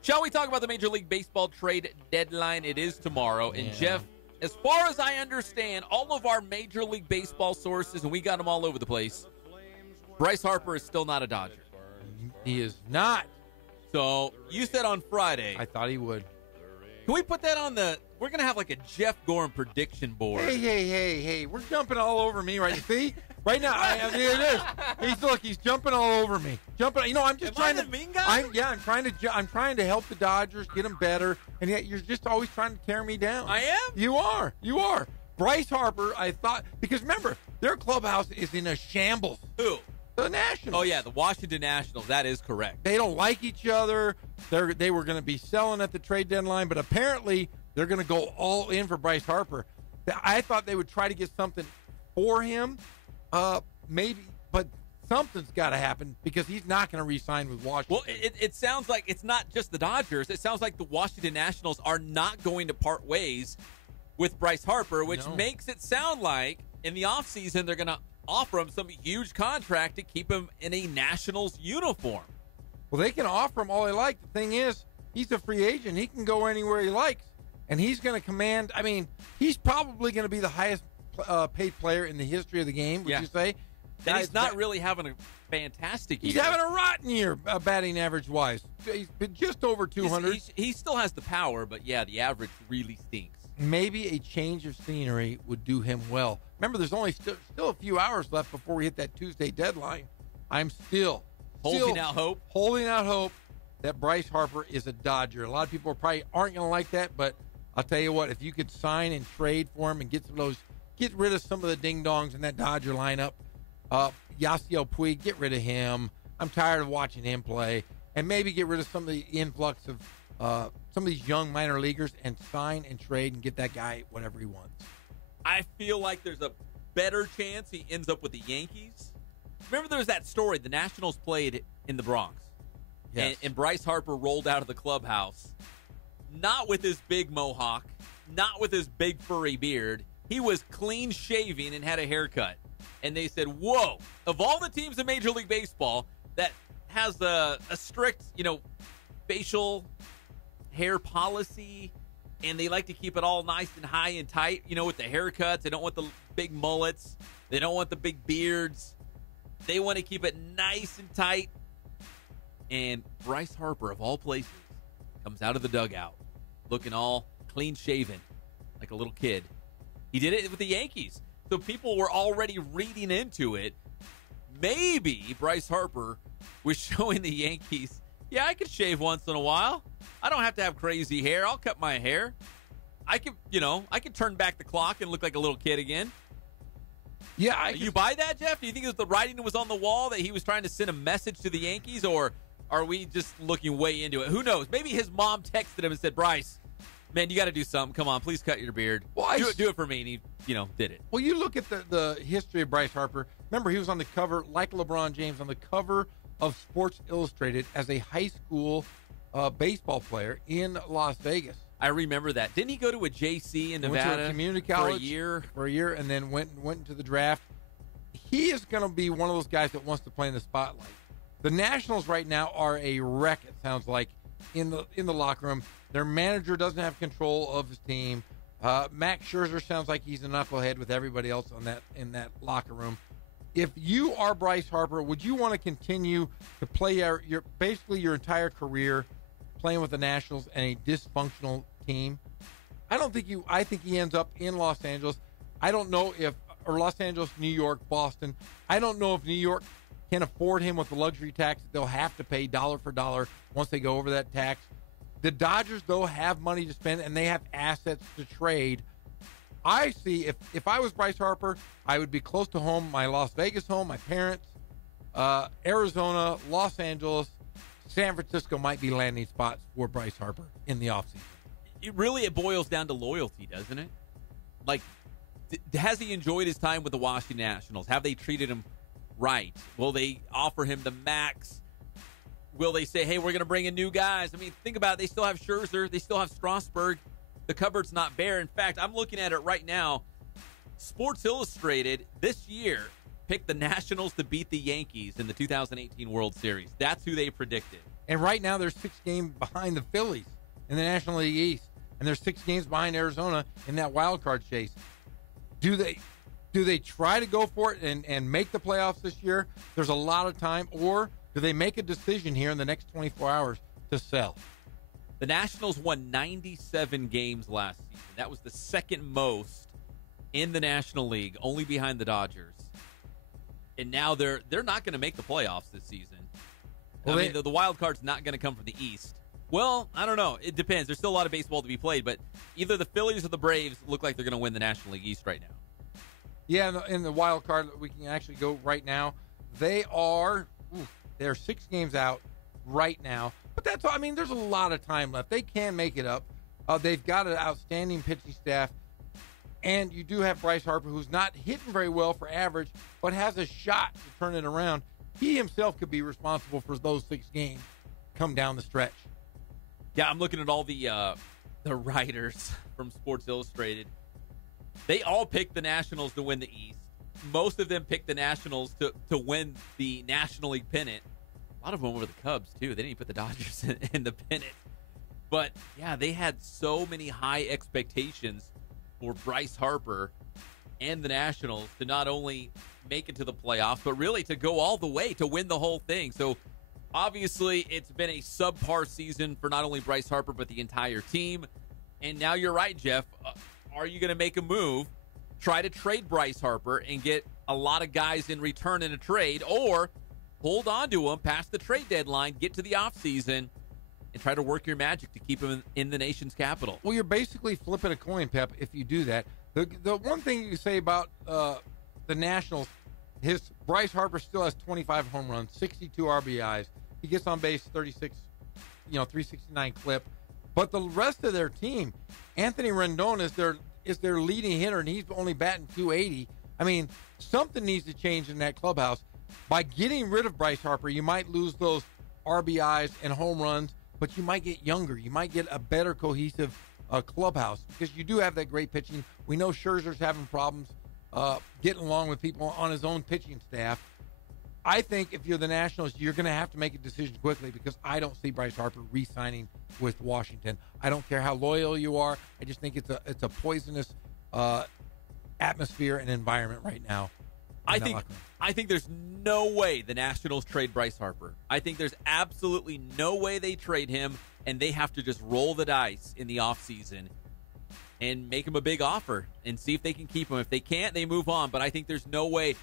Shall we talk about the Major League Baseball trade deadline? It is tomorrow. And Jeff, as far as I understand, all of our Major League Baseball sources, and we got them all over the place, Bryce Harper is still not a Dodger. He is not. So, you said on Friday. I thought he would. Can we put that on the... We're going to have like a Jeff Gorham prediction board. Hey. We're jumping all over me, right? See? Right now, here it is. He's jumping all over me. I'm just trying to... mean guy? I'm trying to help the Dodgers, get them better, and yet you're just always trying to tear me down. I am? You are. Bryce Harper, I thought... Because remember, their clubhouse is in a shambles. Who? The Nationals. Oh, yeah, the Washington Nationals. That is correct. They don't like each other. They were going to be selling at the trade deadline, but apparently they're going to go all in for Bryce Harper. I thought they would try to get something for him, maybe, but something's got to happen because he's not going to re-sign with Washington. Well, it sounds like it's not just the Dodgers. It sounds like the Washington Nationals are not going to part ways with Bryce Harper, which makes it sound like in the offseason they're going to offer him some huge contract to keep him in a Nationals uniform. Well, they can offer him all they like. The thing is, he's a free agent. He can go anywhere he likes, and he's going to command. I mean, he's probably going to be the highest paid player in the history of the game, would you say? And he's not really having a fantastic year. He's having a rotten year, batting average-wise. He's been just over 200. He still has the power, but, yeah, the average really stinks. Maybe a change of scenery would do him well. Remember, there's only still a few hours left before we hit that Tuesday deadline. I'm still holding out hope that Bryce Harper is a Dodger. A lot of people probably aren't going to like that, but I'll tell you what, if you could sign and trade for him and get rid of some of the ding-dongs in that Dodger lineup, Yasiel Puig, get rid of him. I'm tired of watching him play. And maybe get rid of some of the influx of some of these young minor leaguers and sign and trade and get that guy whatever he wants. I feel like there's a better chance he ends up with the Yankees. Remember there was that story, the Nationals played in the Bronx. Yes. And Bryce Harper rolled out of the clubhouse, not with his big mohawk, not with his big furry beard. He was clean shaving and had a haircut. And they said, whoa, of all the teams in Major League Baseball that has a strict, facial hair policy, and they like to keep it all nice and high and tight, with the haircuts. They don't want the big mullets. They don't want the big beards. They want to keep it nice and tight. And Bryce Harper, of all places, comes out of the dugout looking all clean-shaven, like a little kid. He did it with the Yankees. So people were already reading into it. Maybe Bryce Harper was showing the Yankees, yeah, I could shave once in a while. I don't have to have crazy hair. I'll cut my hair. I could turn back the clock and look like a little kid again. Yeah. You buy that, Jeff? Do you think the writing was on the wall that he was trying to send a message to the Yankees, or are we just looking way into it? Who knows? Maybe his mom texted him and said, Bryce, man, you got to do something. Come on, please cut your beard. Well, do it for me. And he, did it. Well, you look at the history of Bryce Harper. Remember, he was on the cover, like LeBron James, on the cover of Sports Illustrated as a high school baseball player in Las Vegas. I remember that. Didn't he go to a JC in Nevada? Went to a community college for a year, and then went into the draft. He is going to be one of those guys that wants to play in the spotlight. The Nationals right now are a wreck, it sounds like, in the locker room. Their manager doesn't have control of his team. Max Scherzer sounds like he's a knucklehead with everybody else in that locker room. If you are Bryce Harper, would you want to continue to play your entire career playing with the Nationals and a dysfunctional team? I think he ends up in Los Angeles. I don't know or Los Angeles, New York, Boston. I don't know if New York can afford him with the luxury tax that they'll have to pay dollar for dollar once they go over that tax. The Dodgers, though, have money to spend, and they have assets to trade. I see, if I was Bryce Harper, I would be close to home, my Las Vegas home, my parents, Arizona, Los Angeles, San Francisco might be landing spots for Bryce Harper in the offseason. It boils down to loyalty, doesn't it? Like, has he enjoyed his time with the Washington Nationals? Have they treated him right? Will they offer him the max? Will they say, hey, we're going to bring in new guys? I mean, think about it. They still have Scherzer. They still have Strasburg. The cupboard's not bare. In fact, I'm looking at it right now. Sports Illustrated this year picked the Nationals to beat the Yankees in the 2018 World Series. That's who they predicted. And right now they're 6 games behind the Phillies in the National League East. And they're 6 games behind Arizona in that wild card chase. Do they try to go for it and make the playoffs this year? There's a lot of time. Or do they make a decision here in the next 24 hours to sell? The Nationals won 97 games last season. That was the second most in the National League, only behind the Dodgers. And now they're not going to make the playoffs this season. Well, the wild card's not going to come from the East. Well, I don't know. It depends. There's still a lot of baseball to be played, but either the Phillies or the Braves look like they're going to win the National League East right now. Yeah, in the wild card, we can actually go right now. They're 6 games out right now. But that's all. I mean, there's a lot of time left. They can make it up. They've got an outstanding pitching staff. And you do have Bryce Harper, who's not hitting very well for average, but has a shot to turn it around. He himself could be responsible for those 6 games come down the stretch. Yeah, I'm looking at all the writers from Sports Illustrated. They all picked the Nationals to win the East. Most of them picked the Nationals to win the National League pennant. A lot of them were the Cubs, too. They didn't even put the Dodgers in the pennant. But, yeah, they had so many high expectations for Bryce Harper and the Nationals to not only make it to the playoffs, but really to go all the way to win the whole thing. So, obviously, it's been a subpar season for not only Bryce Harper, but the entire team. And now you're right, Jeff. Are you going to make a move, try to trade Bryce Harper and get a lot of guys in return in a trade, or hold on to him past the trade deadline, get to the offseason, and try to work your magic to keep him in the nation's capital? Well, you're basically flipping a coin, Pep, if you do that. The one thing you say about the Nationals, Bryce Harper still has 25 home runs, 62 RBIs. He gets on base 36, 369 clip. But the rest of their team, Anthony Rendon is their leading hitter, and he's only batting 280. I mean, something needs to change in that clubhouse. By getting rid of Bryce Harper, you might lose those RBIs and home runs, but you might get younger. You might get a better cohesive clubhouse because you do have that great pitching. We know Scherzer's having problems getting along with people on his own pitching staff. I think if you're the Nationals, you're going to have to make a decision quickly because I don't see Bryce Harper re-signing with Washington. I don't care how loyal you are. I just think it's a poisonous atmosphere and environment right now. I think there's no way the Nationals trade Bryce Harper. I think there's absolutely no way they trade him, and they have to just roll the dice in the offseason and make him a big offer and see if they can keep him. If they can't, they move on. But I think there's no way.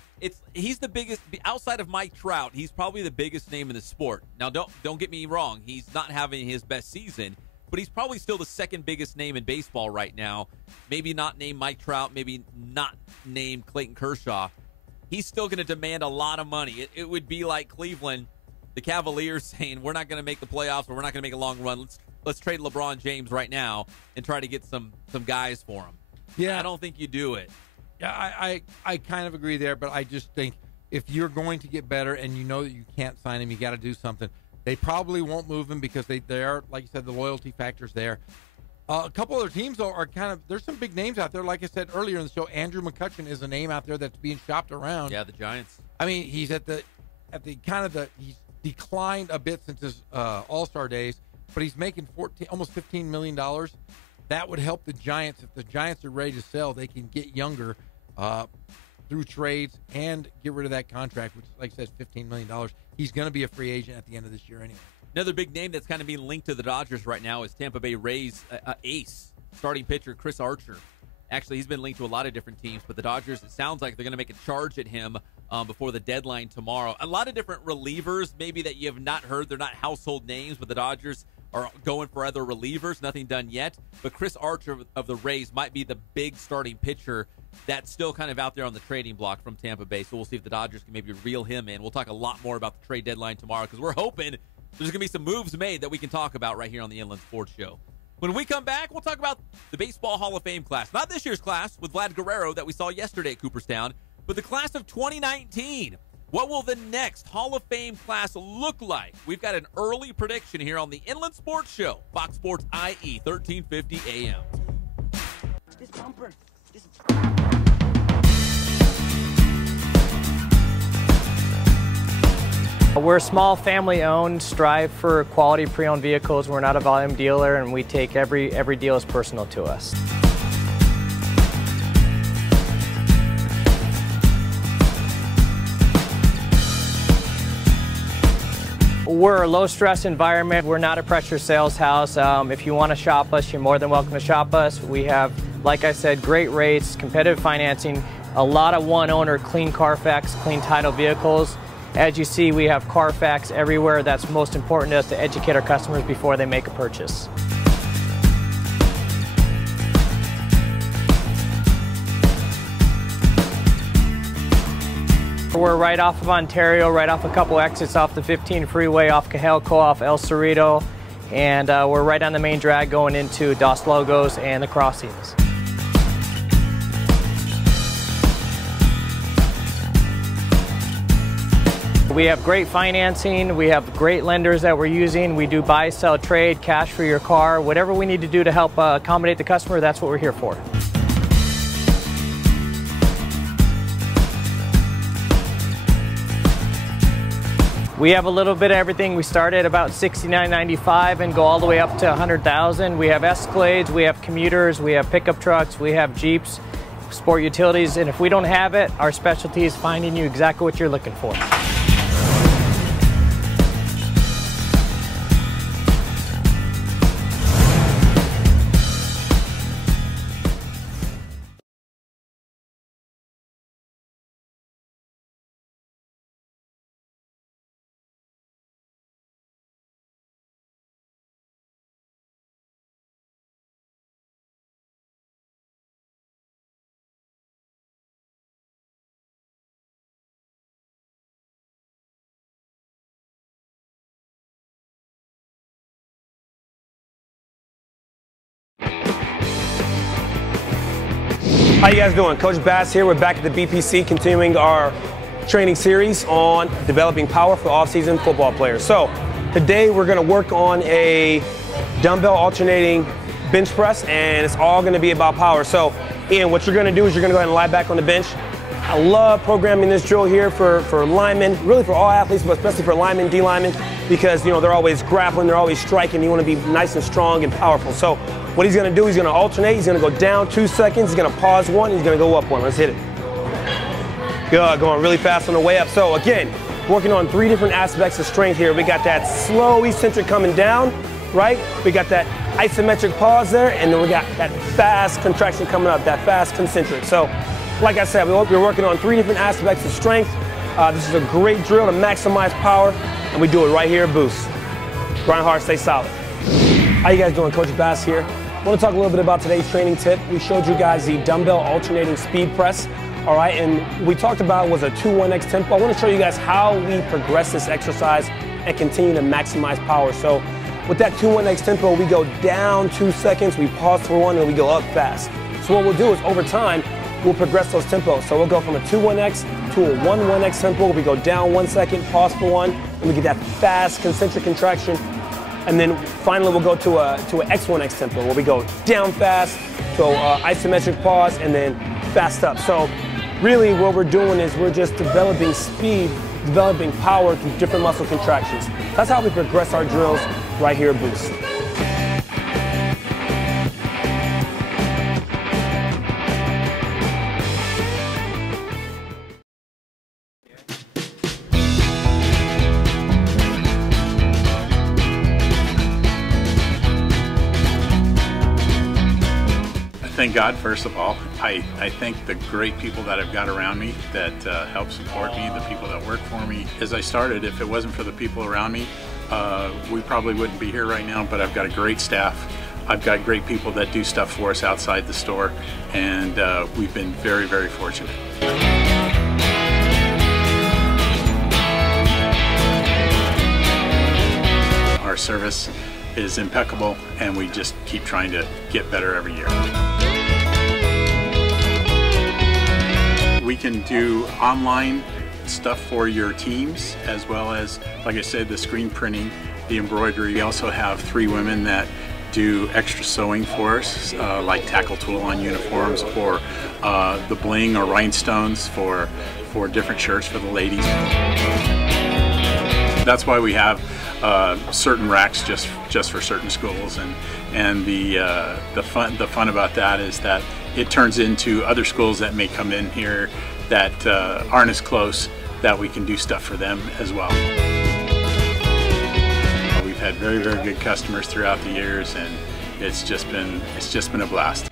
He's the biggest outside of Mike Trout. He's probably the biggest name in the sport. Now, don't get me wrong. He's not having his best season, but he's probably still the second biggest name in baseball right now. Maybe not named Mike Trout. Maybe not named Clayton Kershaw. He's still going to demand a lot of money. It would be like Cleveland. the Cavaliers saying we're not going to make the playoffs or we're not going to make a long run. Let's trade LeBron James right now and try to get some guys for him. Yeah, I don't think you do it. Yeah, I kind of agree there, but I just think if you're going to get better and you know that you can't sign him, you got to do something. They probably won't move him because they are, like you said, the loyalty factor's there. A couple other teams, though, are kind of – there's some big names out there. Like I said earlier in the show, Andrew McCutchen is a name out there that's being shopped around. Yeah, the Giants. I mean, he's at the he's declined a bit since his All-Star days, but he's making almost $15 million. That would help the Giants. If the Giants are ready to sell, they can get younger through trades and get rid of that contract, which, like I said, is $15 million. He's going to be a free agent at the end of this year anyway. Another big name that's kind of being linked to the Dodgers right now is Tampa Bay Rays ace, starting pitcher Chris Archer. Actually, he's been linked to a lot of different teams, but the Dodgers, it sounds like they're going to make a charge at him before the deadline tomorrow. A lot of different relievers, maybe that you have not heard. They're not household names, but the Dodgers are going for other relievers. Nothing done yet. But Chris Archer of the Rays might be the big starting pitcher that's still kind of out there on the trading block from Tampa Bay. So we'll see if the Dodgers can maybe reel him in. We'll talk a lot more about the trade deadline tomorrow because we're hoping there's going to be some moves made that we can talk about right here on the Inland Sports Show. When we come back, we'll talk about the Baseball Hall of Fame class. Not this year's class with Vlad Guerrero that we saw yesterday at Cooperstown, but the class of 2019. What will the next Hall of Fame class look like? We've got an early prediction here on the Inland Sports Show, Fox Sports IE, 1350 AM. This bumper. We're small, family-owned, strive for quality pre-owned vehicles. We're not a volume dealer, and we take every deal as personal to us. We're a low-stress environment. We're not a pressure sales house. If you want to shop us, you're more than welcome to shop us. We have, like I said, great rates, competitive financing, a lot of one-owner, clean Carfax, clean title vehicles. As you see, we have Carfax everywhere. That's most important to us, to educate our customers before they make a purchase. We're right off of Ontario, right off a couple exits off the 15 freeway, off Cahelco, off El Cerrito, and we're right on the main drag going into Dos Logos and the crossings. We have great financing, we have great lenders that we're using. We do buy, sell, trade, cash for your car. Whatever we need to do to help accommodate the customer, that's what we're here for. We have a little bit of everything. We start at about $69.95 and go all the way up to $100,000. We have Escalades, we have commuters, we have pickup trucks, we have Jeeps, sport utilities, and if we don't have it, our specialty is finding you exactly what you're looking for. How you guys doing? Coach Bass here. We're back at the BPC continuing our training series on developing power for off-season football players. So today we're going to work on a dumbbell alternating bench press, and it's all going to be about power. So Ian, what you're going to do is you're going to go ahead and lie back on the bench. I love programming this drill here for linemen, really for all athletes, but especially for linemen, D-linemen, because you know they're always grappling, they're always striking. You want to be nice and strong and powerful. So what he's going to do, he's going to alternate. He's going to go down 2 seconds. He's going to pause 1. He's going to go up 1. Let's hit it. Good, going really fast on the way up. So again, working on 3 different aspects of strength here. We got that slow eccentric coming down, right? We got that isometric pause there, and then we got that fast contraction coming up, that fast concentric. So like I said, we're working on 3 different aspects of strength. This is a great drill to maximize power, and we do it right here at Boost. Grind hard, stay solid. How you guys doing? Coach Bass here. I want to talk a little bit about today's training tip. We showed you guys the dumbbell alternating speed press, all right, and we talked about was a 2-1x tempo. I want to show you guys how we progress this exercise and continue to maximize power. So with that 2-1X tempo, we go down 2 seconds, we pause for 1, and we go up fast. So what we'll do is over time, we'll progress those tempos. So we'll go from a 2-1X to a 1-1X tempo. We go down 1 second, pause for 1, and we get that fast concentric contraction. And then finally we'll go to a X1X tempo where we go down fast to isometric pause and then fast up. So really what we're doing is we're just developing speed, developing power through different muscle contractions. That's how we progress our drills right here at Boost. Thank God, first of all. I thank the great people that I've got around me that help support me, the people that work for me. As I started, if it wasn't for the people around me, we probably wouldn't be here right now, but I've got a great staff. I've got great people that do stuff for us outside the store, and we've been very, very fortunate. Our service is impeccable, and we just keep trying to get better every year. We can do online stuff for your teams, as well as, like I said, the screen printing, the embroidery. We also have 3 women that do extra sewing for us, like tackle tool on uniforms, or the bling or rhinestones for different shirts for the ladies. That's why we have certain racks just for certain schools, and the fun about that is that it turns into other schools that may come in here that aren't as close, that we can do stuff for them as well. We've had very, very good customers throughout the years, and it's just been a blast.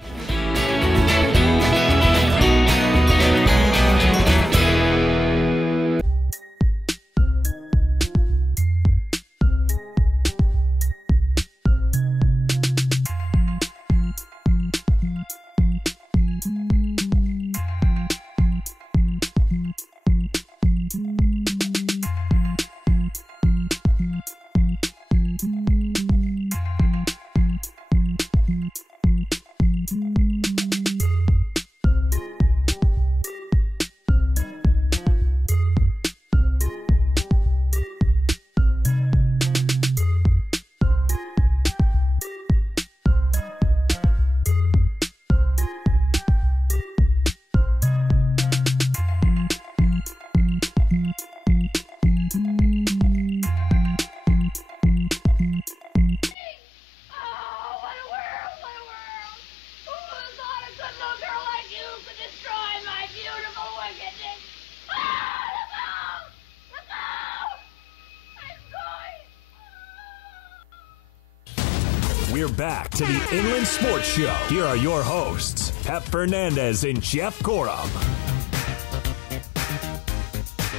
We're back to the Inland Sports Show. Here are your hosts, Pep Fernandez and Jeff Gorham.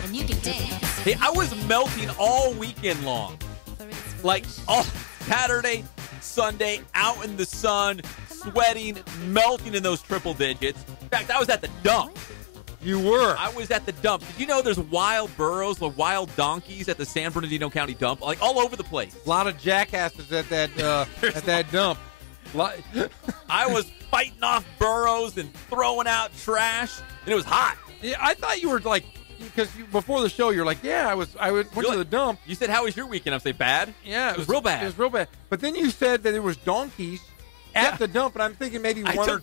And you can dance. Hey, I was melting all weekend long. Like all Saturday, Sunday, out in the sun, sweating, melting in those triple digits. In fact, I was at the dump. You were. I was at the dump. Did you know there's wild burros or wild donkeys at the San Bernardino County dump? Like all over the place. A lot of jackasses at that dump. I was fighting off burros and throwing out trash, and it was hot. Yeah, I thought you were like, because before the show, you're like, yeah, I went to the dump. You said, how was your weekend? I say, bad? Yeah. It was real bad. It was real bad. But then you said that there was donkeys at the dump, and I'm thinking maybe one or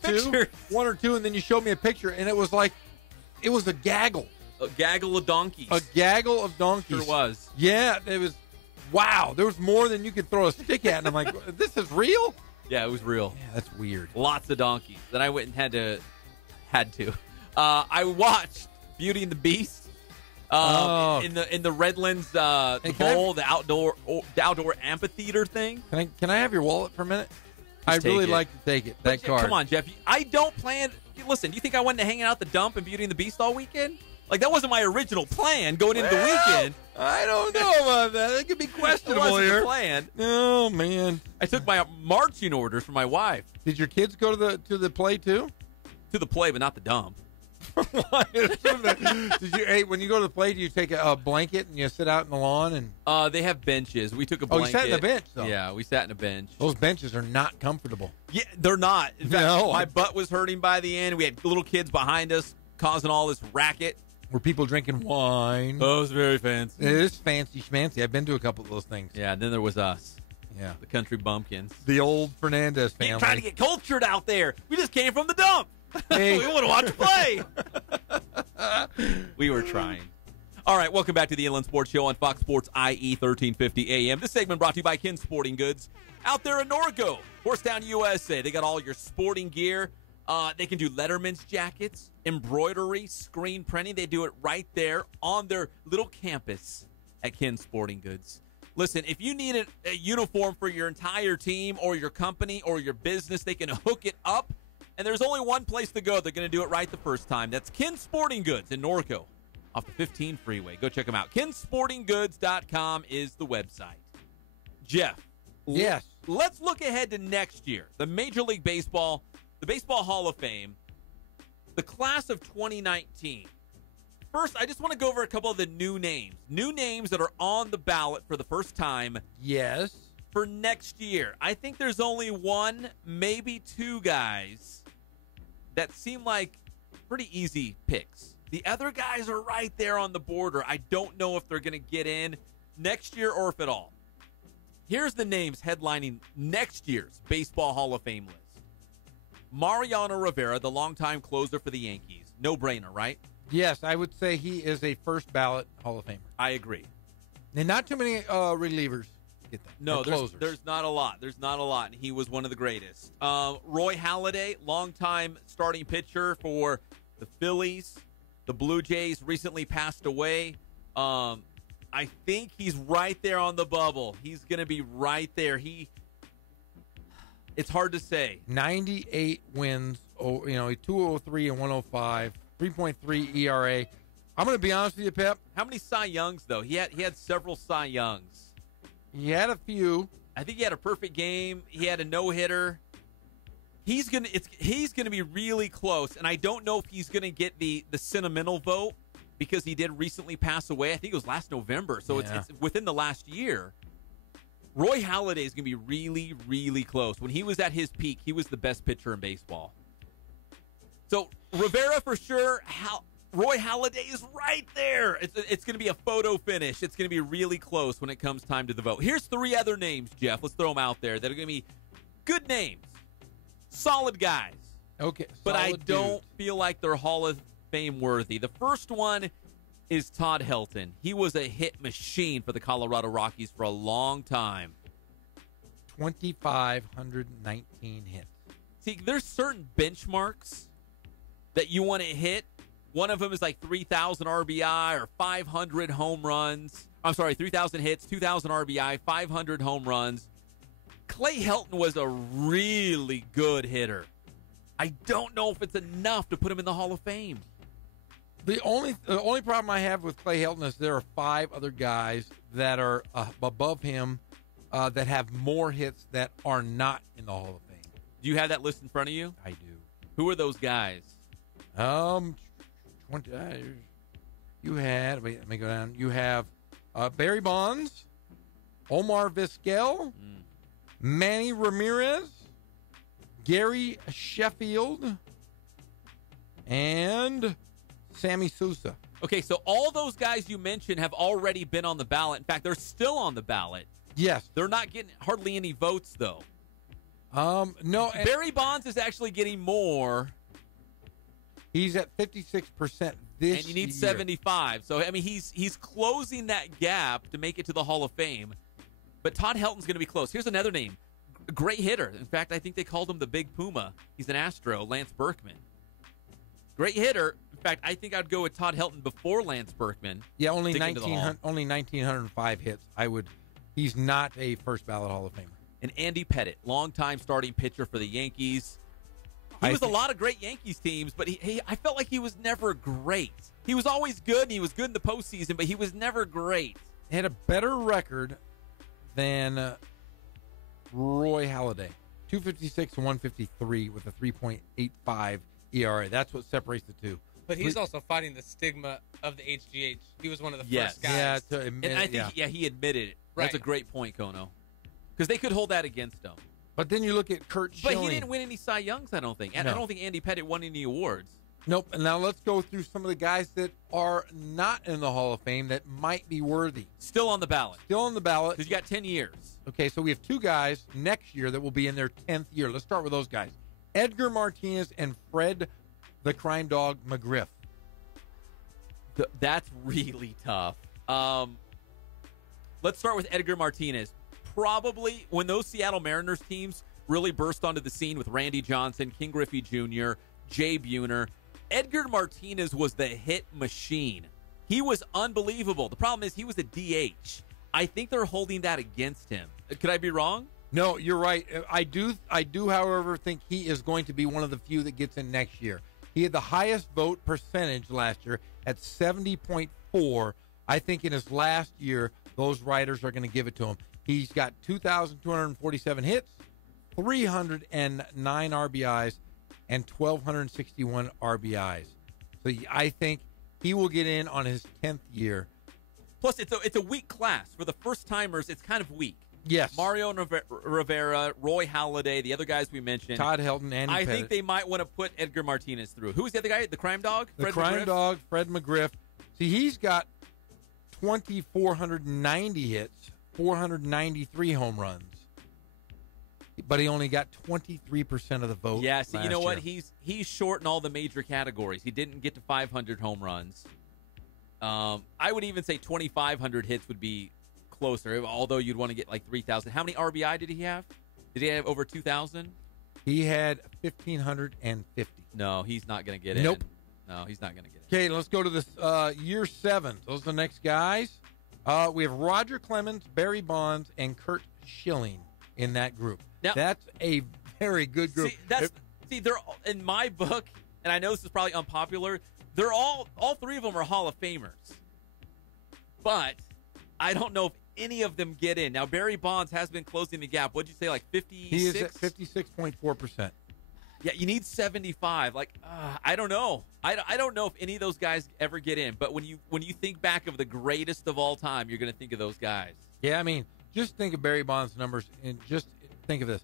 two, and then you showed me a picture, and it was like, it was a gaggle. A gaggle of donkeys. A gaggle of donkeys. Sure was. Yeah, it was, wow. There was more than you could throw a stick at, and I'm like, this is real? Yeah, it was real. Yeah, that's weird. Lots of donkeys. Then I went and had to. I watched Beauty and the Beast in the Redlands bowl, the outdoor amphitheater thing. Can I have your wallet for a minute? I'd really like to take it. That card. Come on, Jeff. I don't plan. Listen, do you think I went to hanging out at the dump and Beauty and the Beast all weekend? Like, that wasn't my original plan going into the weekend. I don't know about that. That could be questionable here. It wasn't here. the plan. Oh, man. I took my marching orders from my wife. Did your kids go to the play, too? To the play, but not the dump. Did you? Hey, when you go to the play, do you take a blanket and you sit out in the lawn and? They have benches. We took a Oh, blanket. you sat in the bench, though. Yeah, we sat in a bench. Those benches are not comfortable. Yeah, they're not. In fact, No. my butt was hurting by the end. We had little kids behind us causing all this racket. Were people drinking wine? Oh, it was very fancy. It is fancy schmancy. I've been to a couple of those things. Yeah, and then there was us. Yeah. The country bumpkins. The old Fernandez family. We're trying to get cultured out there. We just came from the dump. Hey. We want to watch play. We were trying. All right, welcome back to the Inland Sports Show on Fox Sports IE 1350 AM. This segment brought to you by Ken Sporting Goods out there in Norco, Horstown, USA. They got all your sporting gear. They can do Letterman's jackets, embroidery, screen printing. They do it right there on their little campus at Ken Sporting Goods. Listen, if you need a uniform for your entire team or your company or your business, they can hook it up. And there's only one place to go. They're going to do it right the first time. That's Ken Sporting Goods in Norco off the 15 freeway. Go check them out. KenSportingGoods.com is the website. Jeff. Yes. Let's look ahead to next year. The Major League Baseball, the Baseball Hall of Fame, the class of 2019. First, I just want to go over a couple of the new names. New names that are on the ballot for the first time. Yes. For next year. I think there's only one, maybe two guys that seem like pretty easy picks. The other guys are right there on the border. I don't know if they're going to get in next year or if at all. Here's the names headlining next year's Baseball Hall of Fame list. Mariano Rivera, the longtime closer for the Yankees. No-brainer, right? Yes, I would say he is a first ballot Hall of Famer. I agree. And not too many relievers get that. No, Or there's not a lot. There's not a lot, and he was one of the greatest. Roy Halladay, longtime starting pitcher for the Phillies. The Blue Jays recently passed away. I think he's right there on the bubble. He's going to be right there. It's hard to say. 98 wins, 203 and 105, 3.3 ERA. I'm going to be honest with you, Pep. How many Cy Youngs, though? He had several Cy Youngs. He had a few. I think he had a perfect game. He had a no-hitter. He's gonna be really close, and I don't know if he's gonna get the sentimental vote because he did recently pass away. I think it was last November, so it's within the last year. Roy Halladay is gonna be really, really close. When he was at his peak, he was the best pitcher in baseball. So Rivera for sure. Roy Halladay is right there. It's going to be a photo finish. It's going to be really close when it comes time to the vote. Here's three other names, Jeff. Let's throw them out there that are going to be good names. Solid guys. Okay. But I don't feel like they're Hall of Fame worthy. The first one is Todd Helton. He was a hit machine for the Colorado Rockies for a long time. 2,519 hits. See, there's certain benchmarks that you want to hit. One of them is like 3,000 RBI or 500 home runs. I'm sorry, 3,000 hits, 2,000 RBI, 500 home runs. Clay Helton was a really good hitter. I don't know if it's enough to put him in the Hall of Fame. The only problem I have with Clay Helton is there are five other guys that are above him that have more hits that are not in the Hall of Fame. Do you have that list in front of you? I do. Who are those guys? You had, let me go down. You have Barry Bonds, Omar Vizquel, Manny Ramirez, Gary Sheffield, and Sammy Sosa. Okay, so all those guys you mentioned have already been on the ballot. In fact, they're still on the ballot. Yes. They're not getting hardly any votes, though. No. Barry Bonds is actually getting more. He's at 56% this year. And you need 75. So, I mean, he's closing that gap to make it to the Hall of Fame. But Todd Helton's going to be close. Here's another name. A great hitter. In fact, I think they called him the Big Puma. He's an Astro, Lance Berkman. Great hitter. In fact, I think I'd go with Todd Helton before Lance Berkman. Yeah, only 1,905 hits. He's not a first ballot Hall of Famer. And Andy Pettitte, longtime starting pitcher for the Yankees. He was a lot of great Yankees teams, but I felt like he was never great. He was always good, and he was good in the postseason, but he was never great. He had a better record than Roy Halladay. 256 and 153 with a 3.85 ERA. That's what separates the two. But he's also fighting the stigma of the HGH. He was one of the Yes. first guys. Yeah, to admit And I it, think, he admitted it. That's a Right. great point, Kono. Because they could hold that against him. But then you look at Kurt But Schilling. he didn't win any Cy Youngs, I don't think. And I No. don't think Andy Pettitte won any awards. Nope. And now let's go through some of the guys that are not in the Hall of Fame that might be worthy. Still on the ballot. Still on the ballot. Because you got 10 years. Okay, so we have two guys next year that will be in their 10th year. Let's start with those guys. Edgar Martinez and Fred the Crime Dog McGriff. That's really tough. Let's start with Edgar Martinez. Probably when those Seattle Mariners teams really burst onto the scene with Randy Johnson, King Griffey Jr., Jay Buhner, Edgar Martinez was the hit machine. He was unbelievable. The problem is he was a DH. I think they're holding that against him. Could I be wrong? No, you're right. I do, however, think he is going to be one of the few that gets in next year. He had the highest vote percentage last year at 70.4. I think in his last year, those writers are going to give it to him. He's got 2,247 hits, 309 RBIs, and 1,261 RBIs. So I think he will get in on his 10th year. Plus, it's a weak class. For the first-timers, it's kind of weak. Yes. Mario Rivera, Roy Halladay, the other guys we mentioned. Todd Helton, Andy I Pettitte. think they might want to put Edgar Martinez through. Who was the other guy? The Crime Dog? The Fred Crime McGriff? Dog, Fred McGriff. See, he's got 2,490 hits, 493 home runs. But he only got 23% of the vote. Yeah, see, you know what? year. He's short in all the major categories. He didn't get to 500 home runs. I would even say 2,500 hits would be closer, although you'd want to get like 3,000. How many RBI did he have? Did he have over 2,000? He had 1,550. No, he's not going to get Nope. in. No, he's not going to get Okay, let's go to this year 7. Those are the next guys. We have Roger Clemens, Barry Bonds, and Kurt Schilling in that group. Now- That's a very good group. They're in my book, and I know this is probably unpopular. They're all three of them are Hall of Famers, but I don't know if any of them get in. Now Barry Bonds has been closing the gap. What'd you say, like 56? He is at 56.4%. Yeah, you need 75. Like, I don't know. I don't know if any of those guys ever get in. But when you think back of the greatest of all time, you're going to think of those guys. Yeah, I mean, just think of Barry Bonds' numbers and just think of this.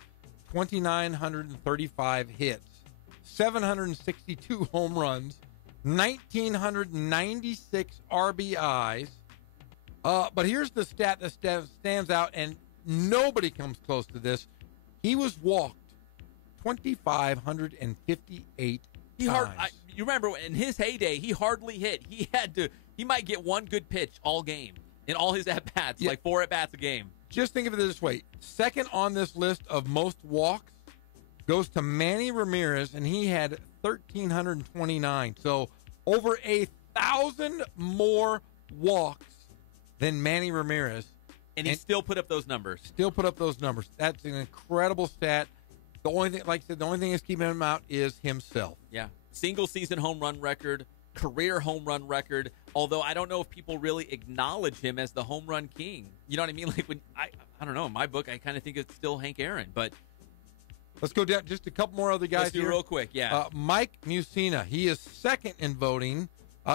2,935 hits, 762 home runs, 1,996 RBIs. But here's the stat that stands out, and nobody comes close to this. He was walked 2,558 times. You remember in his heyday, he hardly hit. He might get one good pitch all game in all his at bats, like 4 at bats a game. Just think of it this way. Second on this list of most walks goes to Manny Ramirez, and he had 1,329. So over 1,000 more walks than Manny Ramirez. And he still put up those numbers. That's an incredible stat. The only thing, like I said, the only thing that's keeping him out is himself. Yeah. Single season home run record, career home run record. Although I don't know if people really acknowledge him as the home run king. You know what I mean? Like when I don't know. In my book, I kind of think it's still Hank Aaron. But let's go down just a couple more other guys. Let's do here. real quick. Yeah. Mike Mussina. He is second in voting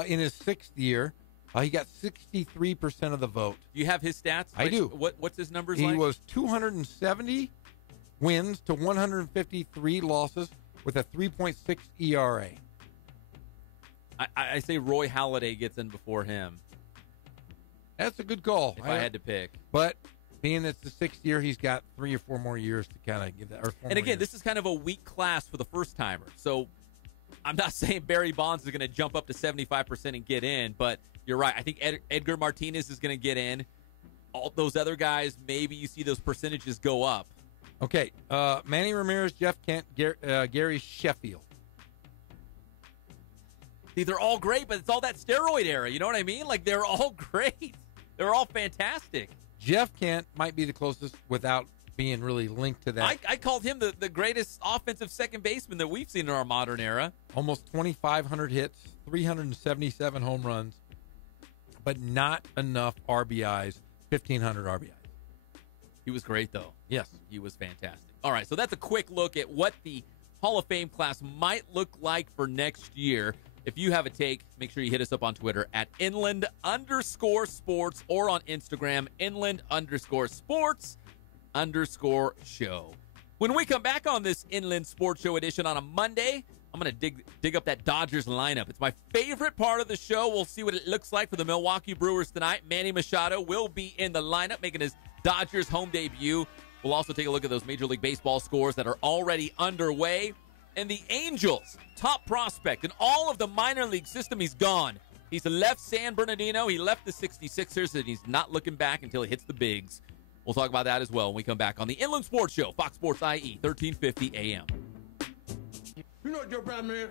in his 6th year. He got 63% of the vote. Do you have his stats? I do. What's his numbers He like? was 270 wins to 153 losses with a 3.6 ERA. I say Roy Halladay gets in before him. That's a good call. If I had to pick. But being it's the 6th year, he's got 3 or 4 more years to kind of give that. Or 4 And more again, years. this is kind of a weak class for the first timer. So I'm not saying Barry Bonds is going to jump up to 75% and get in, but you're right. I think Edgar Martinez is going to get in. All those other guys, maybe you see those percentages go up. Okay, Manny Ramirez, Jeff Kent, Gary Sheffield. See, they're all great, but it's all that steroid era. You know what I mean? Like, they're all great. They're all fantastic. Jeff Kent might be the closest without being really linked to that. I called him the greatest offensive second baseman that we've seen in our modern era. Almost 2,500 hits, 377 home runs, but not enough RBIs, 1,500 RBIs. He was great, though. Yes. He was fantastic. All right, so that's a quick look at what the Hall of Fame class might look like for next year. If you have a take, make sure you hit us up on Twitter at Inland_sports or on Instagram, Inland_sports_show. When we come back on this Inland Sports Show edition on a Monday, I'm going to dig up that Dodgers lineup. It's my favorite part of the show. We'll see what it looks like for the Milwaukee Brewers tonight. Manny Machado will be in the lineup, making his Dodgers home debut. We'll also take a look at those Major League Baseball scores that are already underway. And the Angels' top prospect in all of the minor league system, he's gone. He's left San Bernardino. He left the 66ers, and he's not looking back until he hits the bigs. We'll talk about that as well when we come back on the Inland Sports Show, Fox Sports IE, 1350 AM. You know what your problem is?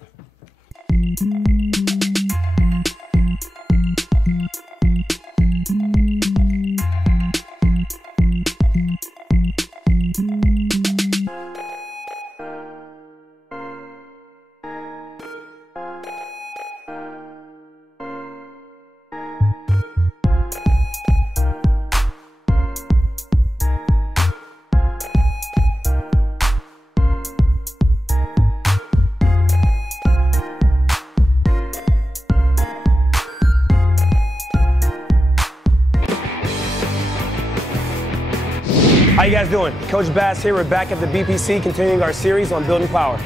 How you guys doing? Coach Bass here. We're back at the BPC continuing our series on building power.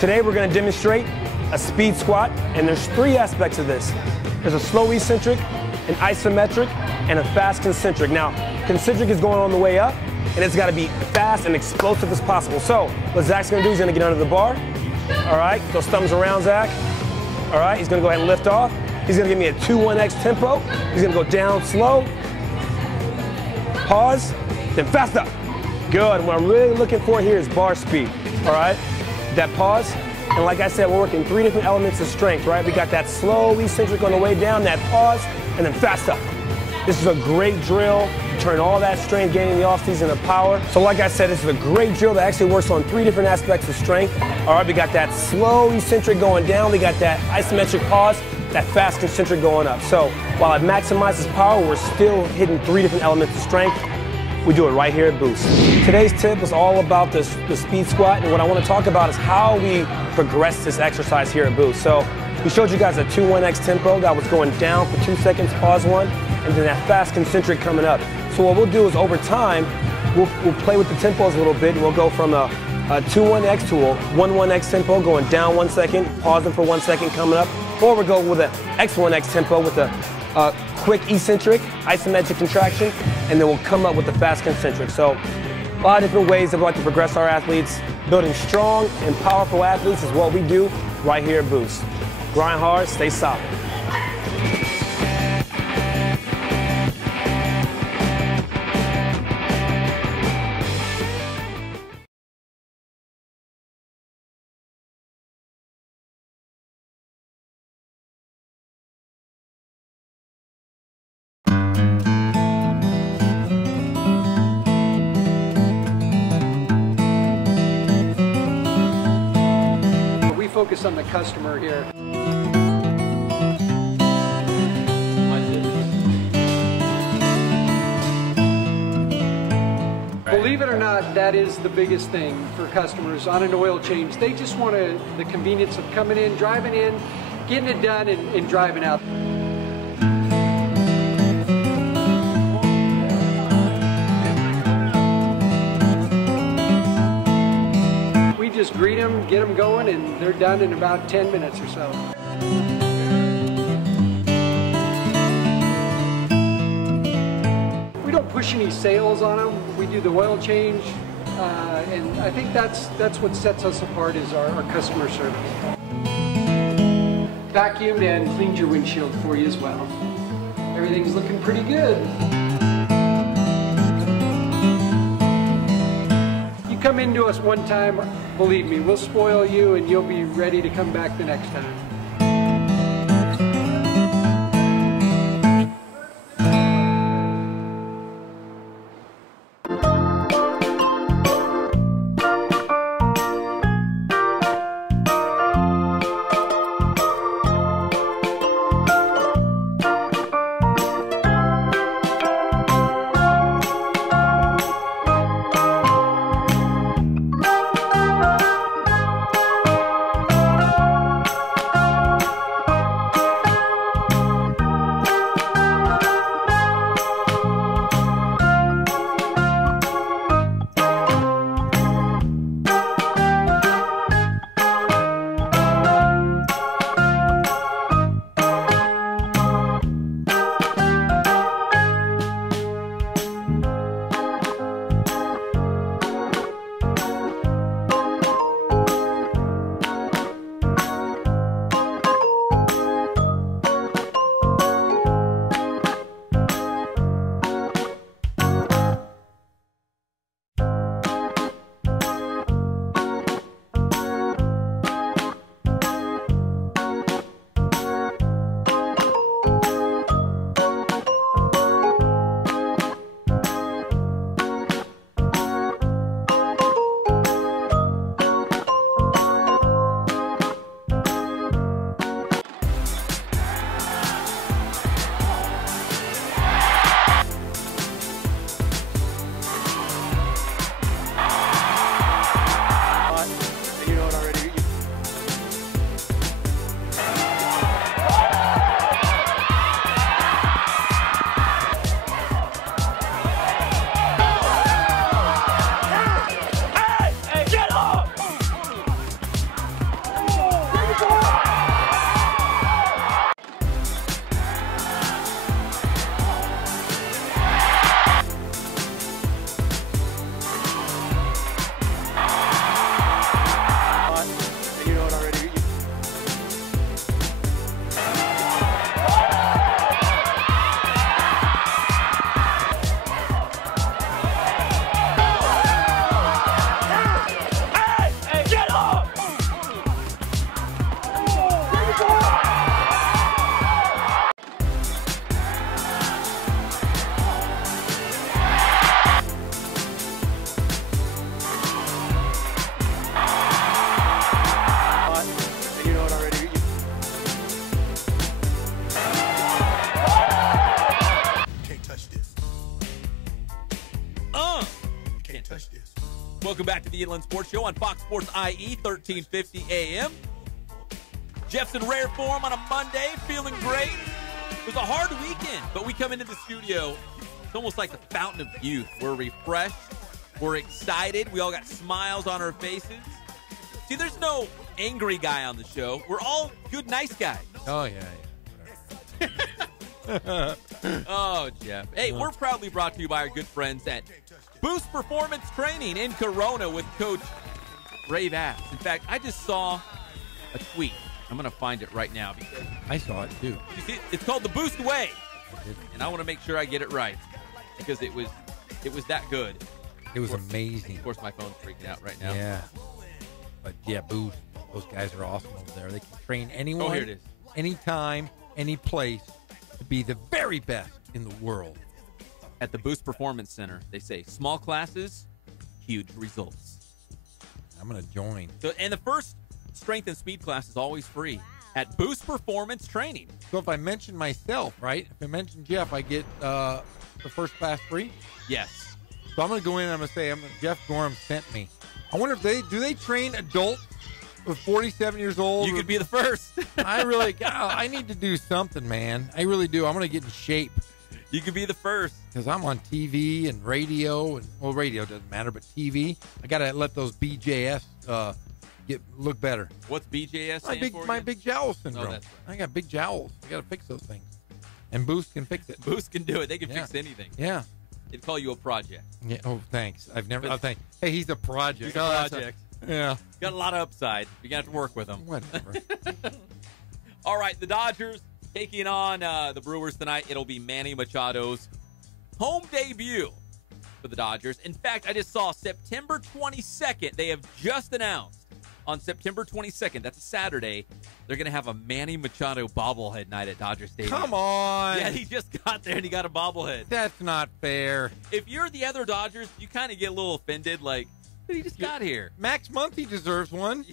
Today we're going to demonstrate a speed squat, and there's 3 aspects of this. There's a slow eccentric, an isometric, and a fast concentric. Now, concentric is going on the way up, and it's got to be fast and explosive as possible. So what Zach's going to do, he's going to get under the bar. All right, those thumbs around Zach. All right, he's going to go ahead and lift off. He's going to give me a 2-1-X tempo. He's going to go down slow, pause, then fast up. Good. What I'm really looking for here is bar speed. All right? That pause. And like I said, we're working 3 different elements of strength, right? We got that slow eccentric on the way down, that pause, and then fast up. This is a great drill to turn all that strength gain in the offseason to power. So like I said, this is a great drill that actually works on 3 different aspects of strength. All right, we got that slow eccentric going down. We got that isometric pause, that fast concentric going up. So while it maximizes power, we're still hitting 3 different elements of strength. We do it right here at Boost. Today's tip is all about the speed squat, and what I want to talk about is how we progress this exercise here at Boost. So we showed you guys a 2-1-X tempo that was going down for 2 seconds, pause 1, and then that fast concentric coming up. So what we'll do is over time, we'll play with the tempos a little bit, and we'll go from a 2-1-X to a 1-1-X tempo going down 1 second, pausing for 1 second coming up, or we'll go with an X1-X tempo with a quick eccentric, isometric contraction, and then we'll come up with the fast concentric. So a lot of different ways that we like to progress our athletes. Building strong and powerful athletes is what we do right here at Boost. Grind hard, stay solid. Focus on the customer here. Believe it or not, that is the biggest thing for customers on an oil change. They just want the convenience of coming in, driving in, getting it done, and driving out. Just greet them, get them going, and they're done in about 10 minutes or so. We don't push any sales on them. We do the oil change, and I think that's what sets us apart is our customer service. Vacuumed and cleaned your windshield for you as well. Everything's looking pretty good. Come into us one time, believe me, we'll spoil you and you'll be ready to come back the next time. touch this. You can't touch this. Welcome back to the Inland Sports Show on Fox Sports IE, 1350 AM. Jeff's in rare form on a Monday, feeling great. It was a hard weekend, but we come into the studio. It's almost like the fountain of youth. We're refreshed. We're excited. We all got smiles on our faces. See, there's no angry guy on the show. We're all good, nice guys. Oh, yeah. Oh, Jeff. Hey, we're proudly brought to you by our good friends at Boost Performance Training in Corona with Coach Ray Vass. In fact, I just saw a tweet. I'm going to find it right now because I saw it too. You see, it's called the Boost Way, and I want to make sure I get it right because it was that good. It was amazing. Of course, my phone's freaking out right now. Yeah. But yeah, Boost. Those guys are awesome over there. They can train anyone, here it is. anytime, any place to be the very best in the world. At the Boost Performance Center, they say small classes, huge results. I'm going to join. So, and the first strength and speed class is always free at Boost Performance Training. So if I mention myself, right? If I mention Jeff, I get the first class free? Yes. So I'm going to go in and I'm going to say, Jeff Gorham sent me. I wonder if they train adults with 47 years old? You could be the first. I need to do something, man. I really do. I'm going to get in shape. You could be the first. Because I'm on TV and radio. Radio doesn't matter, but TV. I got to let those BJS look better. What's BJS stand for? My big jowl syndrome. Oh, that's right. I got big jowls. I got to fix those things. And Boost can fix it. Boost can do it. They can fix anything. Yeah. They'd call you a project. Yeah. Oh, thanks. I've never. Hey, he's a project. He's a project. Yeah. Got a lot of upside. You're going to have to work with him. Whatever. All right. The Dodgers taking on the Brewers tonight. It'll be Manny Machado's home debut for the Dodgers. In fact, I just saw September 22nd. They have just announced on September 22nd. That's a Saturday. They're going to have a Manny Machado bobblehead night at Dodger Stadium. Come on. Yeah, he just got there and he got a bobblehead. That's not fair. If you're the other Dodgers, you kind of get a little offended, like, he just got here. Max Muncy deserves one.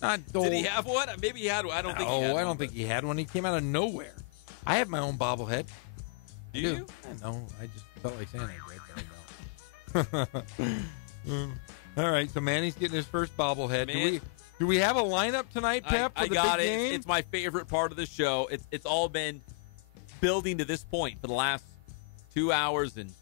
Did he have one? Maybe he had one. I don't think he had one. I don't think he had one. He came out of nowhere. I have my own bobblehead. Do you? No, I just felt like saying it right there. All right, so Manny's getting his first bobblehead. Do we have a lineup tonight, Pep? I got it. It's my favorite part of the show. It's all been building to this point for the last 2 hours and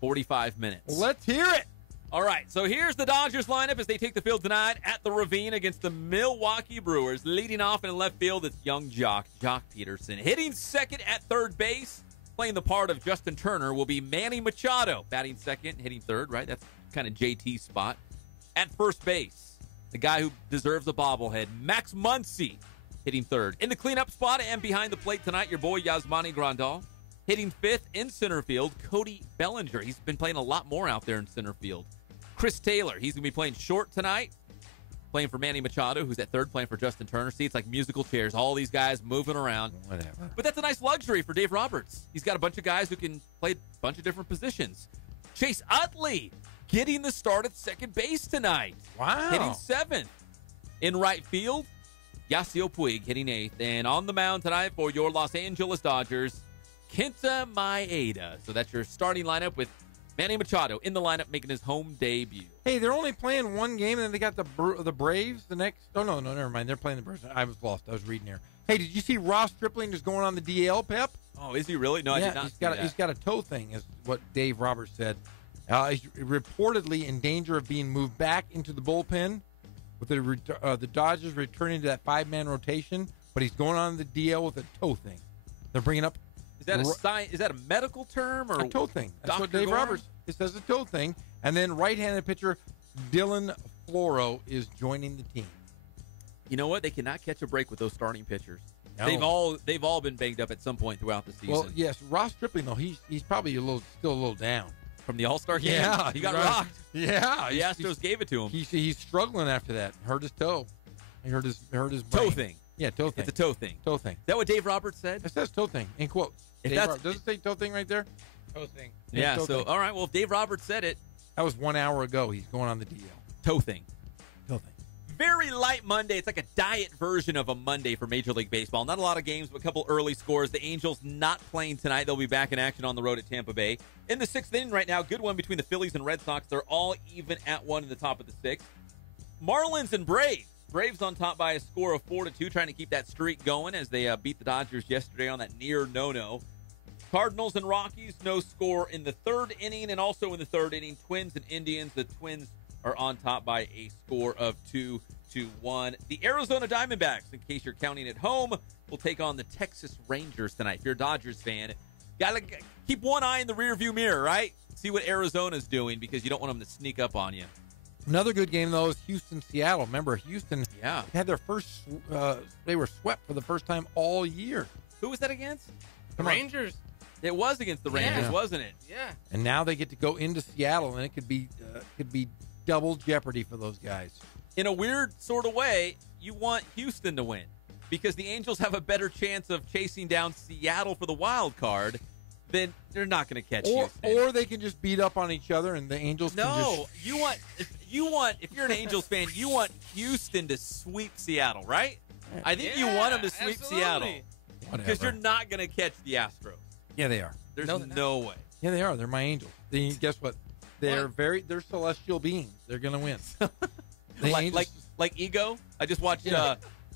45 minutes. Well, let's hear it. All right, so here's the Dodgers lineup as they take the field tonight at the Ravine against the Milwaukee Brewers. Leading off in left field, it's young Jock Peterson. Hitting second at third base, playing the part of Justin Turner, will be Manny Machado. Batting second, hitting third, right? That's kind of JT's spot. At first base, the guy who deserves a bobblehead, Max Muncy, hitting third. In the cleanup spot and behind the plate tonight, your boy Yasmani Grandal. Hitting fifth in center field, Cody Bellinger. He's been playing a lot more out there in center field. Chris Taylor, he's going to be playing short tonight, playing for Manny Machado, who's at third, playing for Justin Turner. See, it's like musical chairs, all these guys moving around. Whatever. But that's a nice luxury for Dave Roberts. He's got a bunch of guys who can play a bunch of different positions. Chase Utley getting the start at second base tonight. Wow. Hitting seventh. In right field, Yasiel Puig hitting eighth. And on the mound tonight for your Los Angeles Dodgers, Kenta Maeda. So that's your starting lineup with Manny Machado in the lineup making his home debut. Hey, they're only playing one game, and then they got the Braves the next. Oh, no, never mind. They're playing the Braves. I was lost. I was reading here. Hey, did you see Ross Stripling is going on the DL, Pep? Oh, is he really? No, I did not see that. He's got a toe thing, is what Dave Roberts said. He's reportedly in danger of being moved back into the bullpen with the Dodgers returning to that five-man rotation, but he's going on the DL with a toe thing. They're bringing up. Is that a medical term or a toe thing? That's Dr. what Dave Gorham? Roberts. It says a toe thing. And then right-handed pitcher Dylan Floro is joining the team. You know what? They cannot catch a break with those starting pitchers. No. They've all been banged up at some point throughout the season. Well, yes, Ross Stripling though he's probably still a little down from the All-Star game. Yeah, he got rocked. Yeah, the Astros gave it to him. He's struggling after that. Hurt his toe. He hurt his brain. Toe thing. Yeah, toe thing. It's a toe thing. Toe thing. Is that what Dave Roberts said? It says toe thing in quotes. Does it say toe thing right there? Toe thing. Yeah. Toe thing. All right. Well, if Dave Roberts said it. That was 1 hour ago. He's going on the DL. Toe thing. Toe thing. very light Monday. It's like a diet version of a Monday for Major League Baseball. Not a lot of games, but a couple early scores. The Angels not playing tonight. They'll be back in action on the road at Tampa Bay. In the sixth inning right now, good one between the Phillies and Red Sox. They're all even at 1 in the top of the sixth. Marlins and Braves. Braves on top by a score of 4-2, trying to keep that streak going as they beat the Dodgers yesterday on that near no-no. Cardinals and Rockies, no score in the third inning, and also in the third inning, Twins and Indians. The Twins are on top by a score of 2-1. The Arizona Diamondbacks, in case you're counting at home, will take on the Texas Rangers tonight. If you're a Dodgers fan, gotta keep one eye in the rearview mirror, right? See what Arizona's doing because you don't want them to sneak up on you. Another good game, though, is Houston-Seattle. Remember, Houston had their first they were swept for the first time all year. Who was that against? The Rangers. It was against the Rangers, wasn't it? Yeah. And now they get to go into Seattle, and it could be double jeopardy for those guys. In a weird sort of way, you want Houston to win because the Angels have a better chance of chasing down Seattle for the wild card than they're not going to catch Houston. Or they can just beat up on each other, and the Angels can just... No, if you're an Angels fan, you want Houston to sweep Seattle, right? I think you want them to sweep Seattle because you're not going to catch the Astros. Yeah, they are. There's no way. Yeah, they are. They're my Angels. Guess what? They're celestial beings. They're going to win. like Ego? I just watched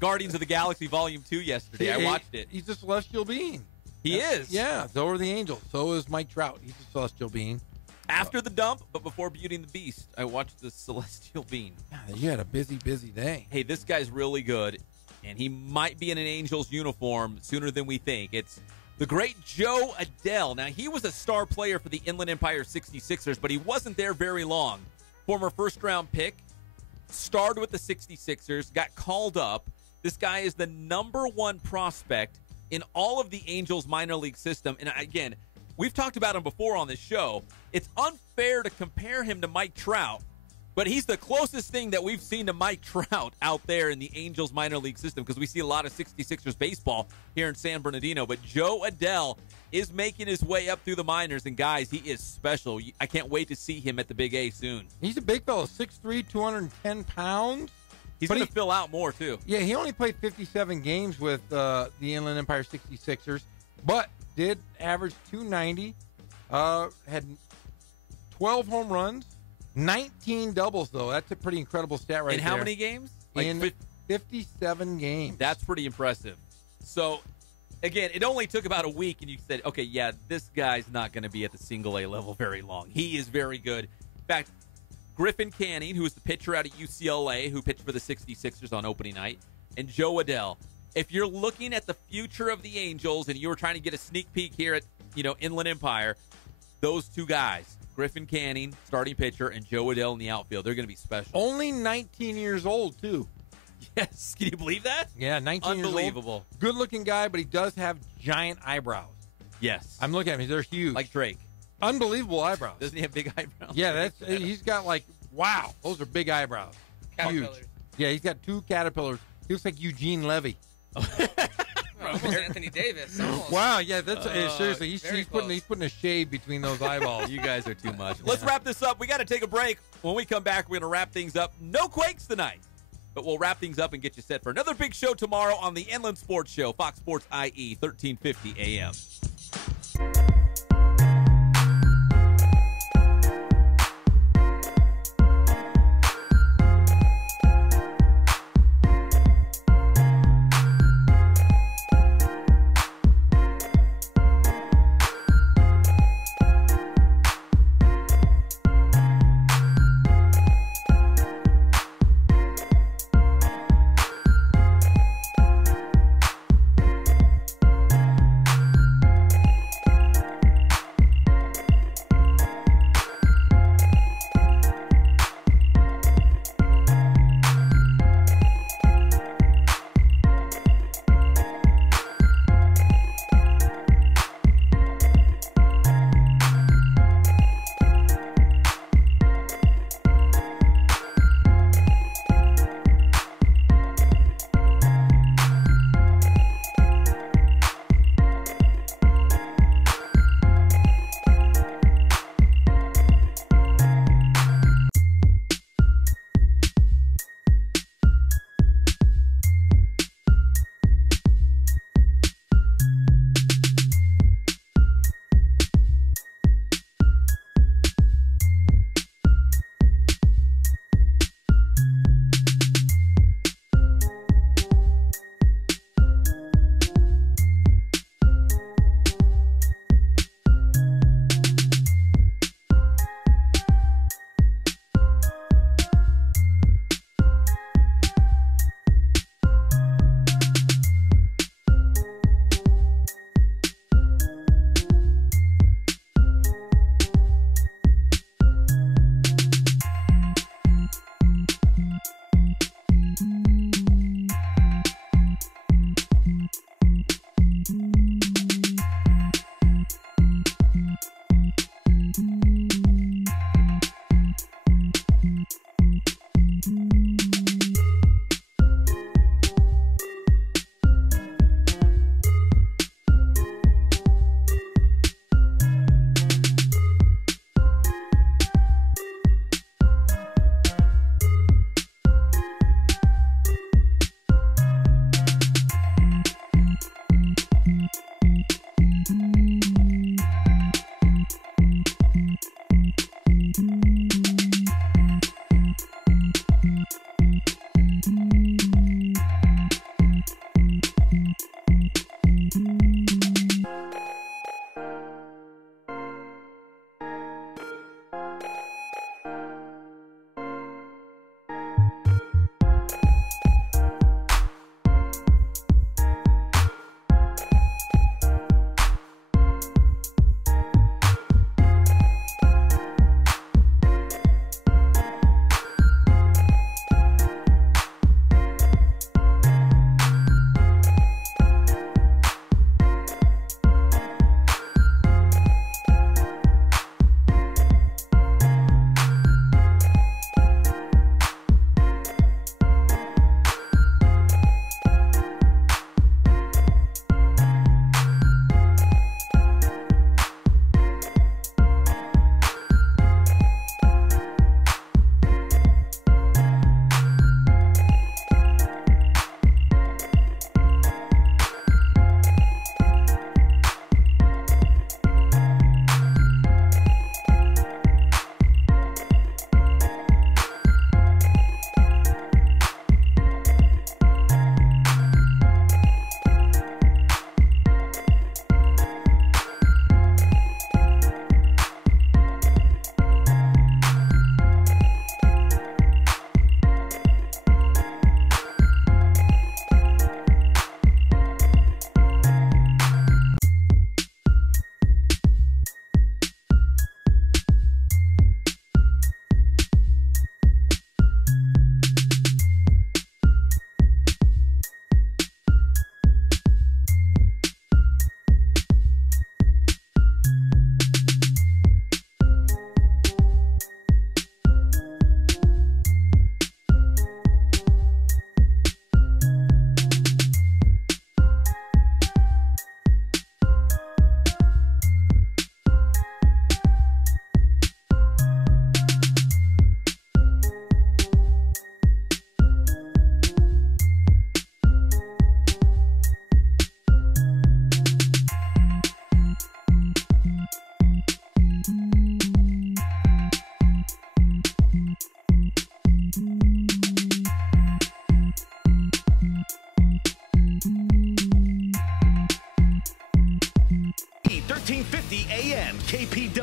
Guardians of the Galaxy Volume 2 yesterday. I watched it. He's a celestial being. He is. Yeah, so are the Angels. So is Mike Trout. He's a celestial being. After the dump, but before Beauty and the Beast, I watched the Celestial Being. Yeah, you had a busy day. Hey, this guy's really good, and he might be in an Angels uniform sooner than we think. It's the great Joe Adell. Now, he was a star player for the Inland Empire 66ers, but he wasn't there very long. Former first-round pick, starred with the 66ers, got called up. This guy is the #1 prospect in all of the Angels minor league system. And again, we've talked about him before on this show. It's unfair to compare him to Mike Trout, but he's the closest thing that we've seen to Mike Trout out there in the Angels minor league system because we see a lot of 66ers baseball here in San Bernardino. But Joe Adell is making his way up through the minors, and guys, he is special. I can't wait to see him at the Big A soon. He's a big fellow, 6'3", 210 pounds. He's going to fill out more, too. Yeah, he only played 57 games with the Inland Empire 66ers, but did average 290, had 12 home runs, 19 doubles, though. That's a pretty incredible stat right there. In how many games? In 57 games. That's pretty impressive. So, again, it only took about a week, and you said, okay, yeah, this guy's not going to be at the single-A level very long. He is very good. In fact, Griffin Canning, who is the pitcher out of UCLA, who pitched for the 66ers on opening night, and Joe Adell. If you're looking at the future of the Angels and you were trying to get a sneak peek here at, Inland Empire, those two guys, Griffin Canning, starting pitcher, and Joe Adell in the outfield, they're going to be special. Only 19 years old, too. Yes. Can you believe that? Yeah, 19 years old. Unbelievable. Good-looking guy, but he does have giant eyebrows. Yes. I'm looking at him. They're huge. Like Drake. Unbelievable eyebrows. Doesn't he have big eyebrows? Yeah, he's got wow, those are big eyebrows. Caterpillars. Huge. Yeah, he's got 2 caterpillars. He looks like Eugene Levy. Almost Anthony Davis. Almost. Wow, yeah, that's seriously. He's putting a shade between those eyeballs. You guys are too much. Let's wrap this up. We got to take a break. When we come back, we're going to wrap things up. No Quakes tonight, but we'll wrap things up and get you set for another big show tomorrow on the Inland Sports Show, Fox Sports IE, 1350 AM.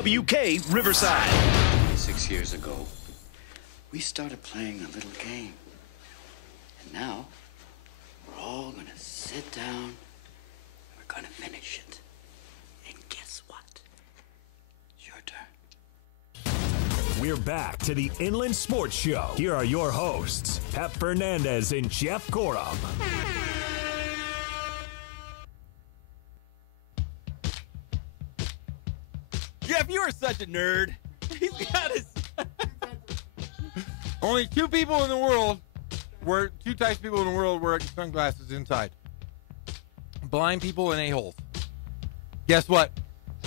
KWK Riverside. 6 years ago, we started playing a little game. And now, we're all going to sit down and we're going to finish it. And guess what? It's your turn. We're back to the Inland Sports Show. Here are your hosts, Pep Fernandez and Jeff Gorham. Jeff, you are such a nerd. He's got his... Only two types of people in the world wear sunglasses inside. Blind people and a-holes. Guess what?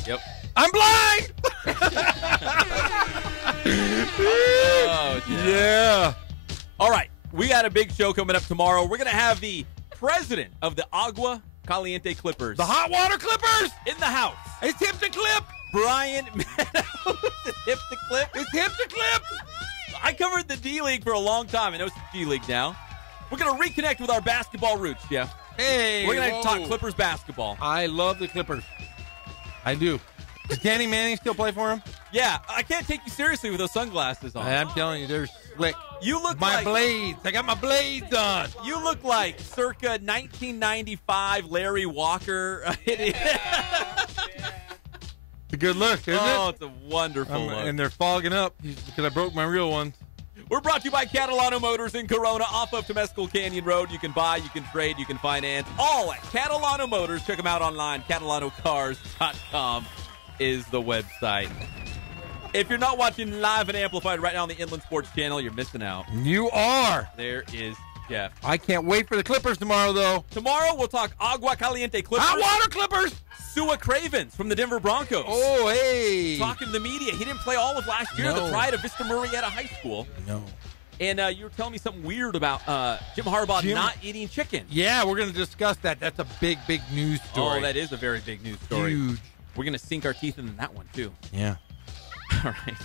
Yep. I'm blind! Oh, Jeff. Yeah. All right. We got a big show coming up tomorrow. We're going to have the president of the Agua Caliente Clippers. The hot water Clippers? In the house. It's hip to clip. Brian Meadows. It's hip to clip. It's hip to clip. I covered the D-League for a long time. I know it's the G-League now. We're going to reconnect with our basketball roots, Jeff. Hey. We're going to talk Clippers basketball. I love the Clippers. I do. Does Danny Manning still play for him? Yeah. I can't take you seriously with those sunglasses on. I'm telling you, they're slick. You look my like... blades. I got my blades on. You look like circa 1995 Larry Walker. It's a good look, isn't it? Oh, it's a wonderful look. And they're fogging up because I broke my real ones. We're brought to you by Catalano Motors in Corona off of Temescal Canyon Road. You can buy, you can trade, you can finance. All at Catalano Motors. Check them out online. CatalanoCars.com is the website. If you're not watching live and amplified right now on the Inland Sports Channel, you're missing out. You are. There is Jeff. I can't wait for the Clippers tomorrow, though. Tomorrow, we'll talk Agua Caliente Clippers. Hot water Clippers. Sua Cravens from the Denver Broncos. Oh, hey. Talking to the media. He didn't play all of last year. No. The pride of Vista Marietta High School. No. And you were telling me something weird about Jim Harbaugh not eating chicken. Yeah, we're going to discuss that. That's a big, big news story. Oh, that is a very big news story. Huge. We're going to sink our teeth into that one, too. Yeah. All right.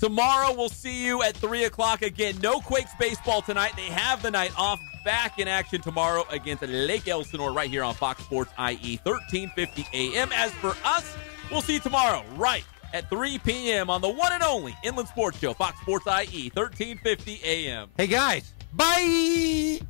Tomorrow, we'll see you at 3 o'clock again. No Quakes baseball tonight. They have the night off. Back in action tomorrow against Lake Elsinore right here on Fox Sports IE, 1350 a.m. As for us, we'll see you tomorrow right at 3 p.m. on the one and only Inland Sports Show, Fox Sports IE, 1350 a.m. Hey, guys. Bye.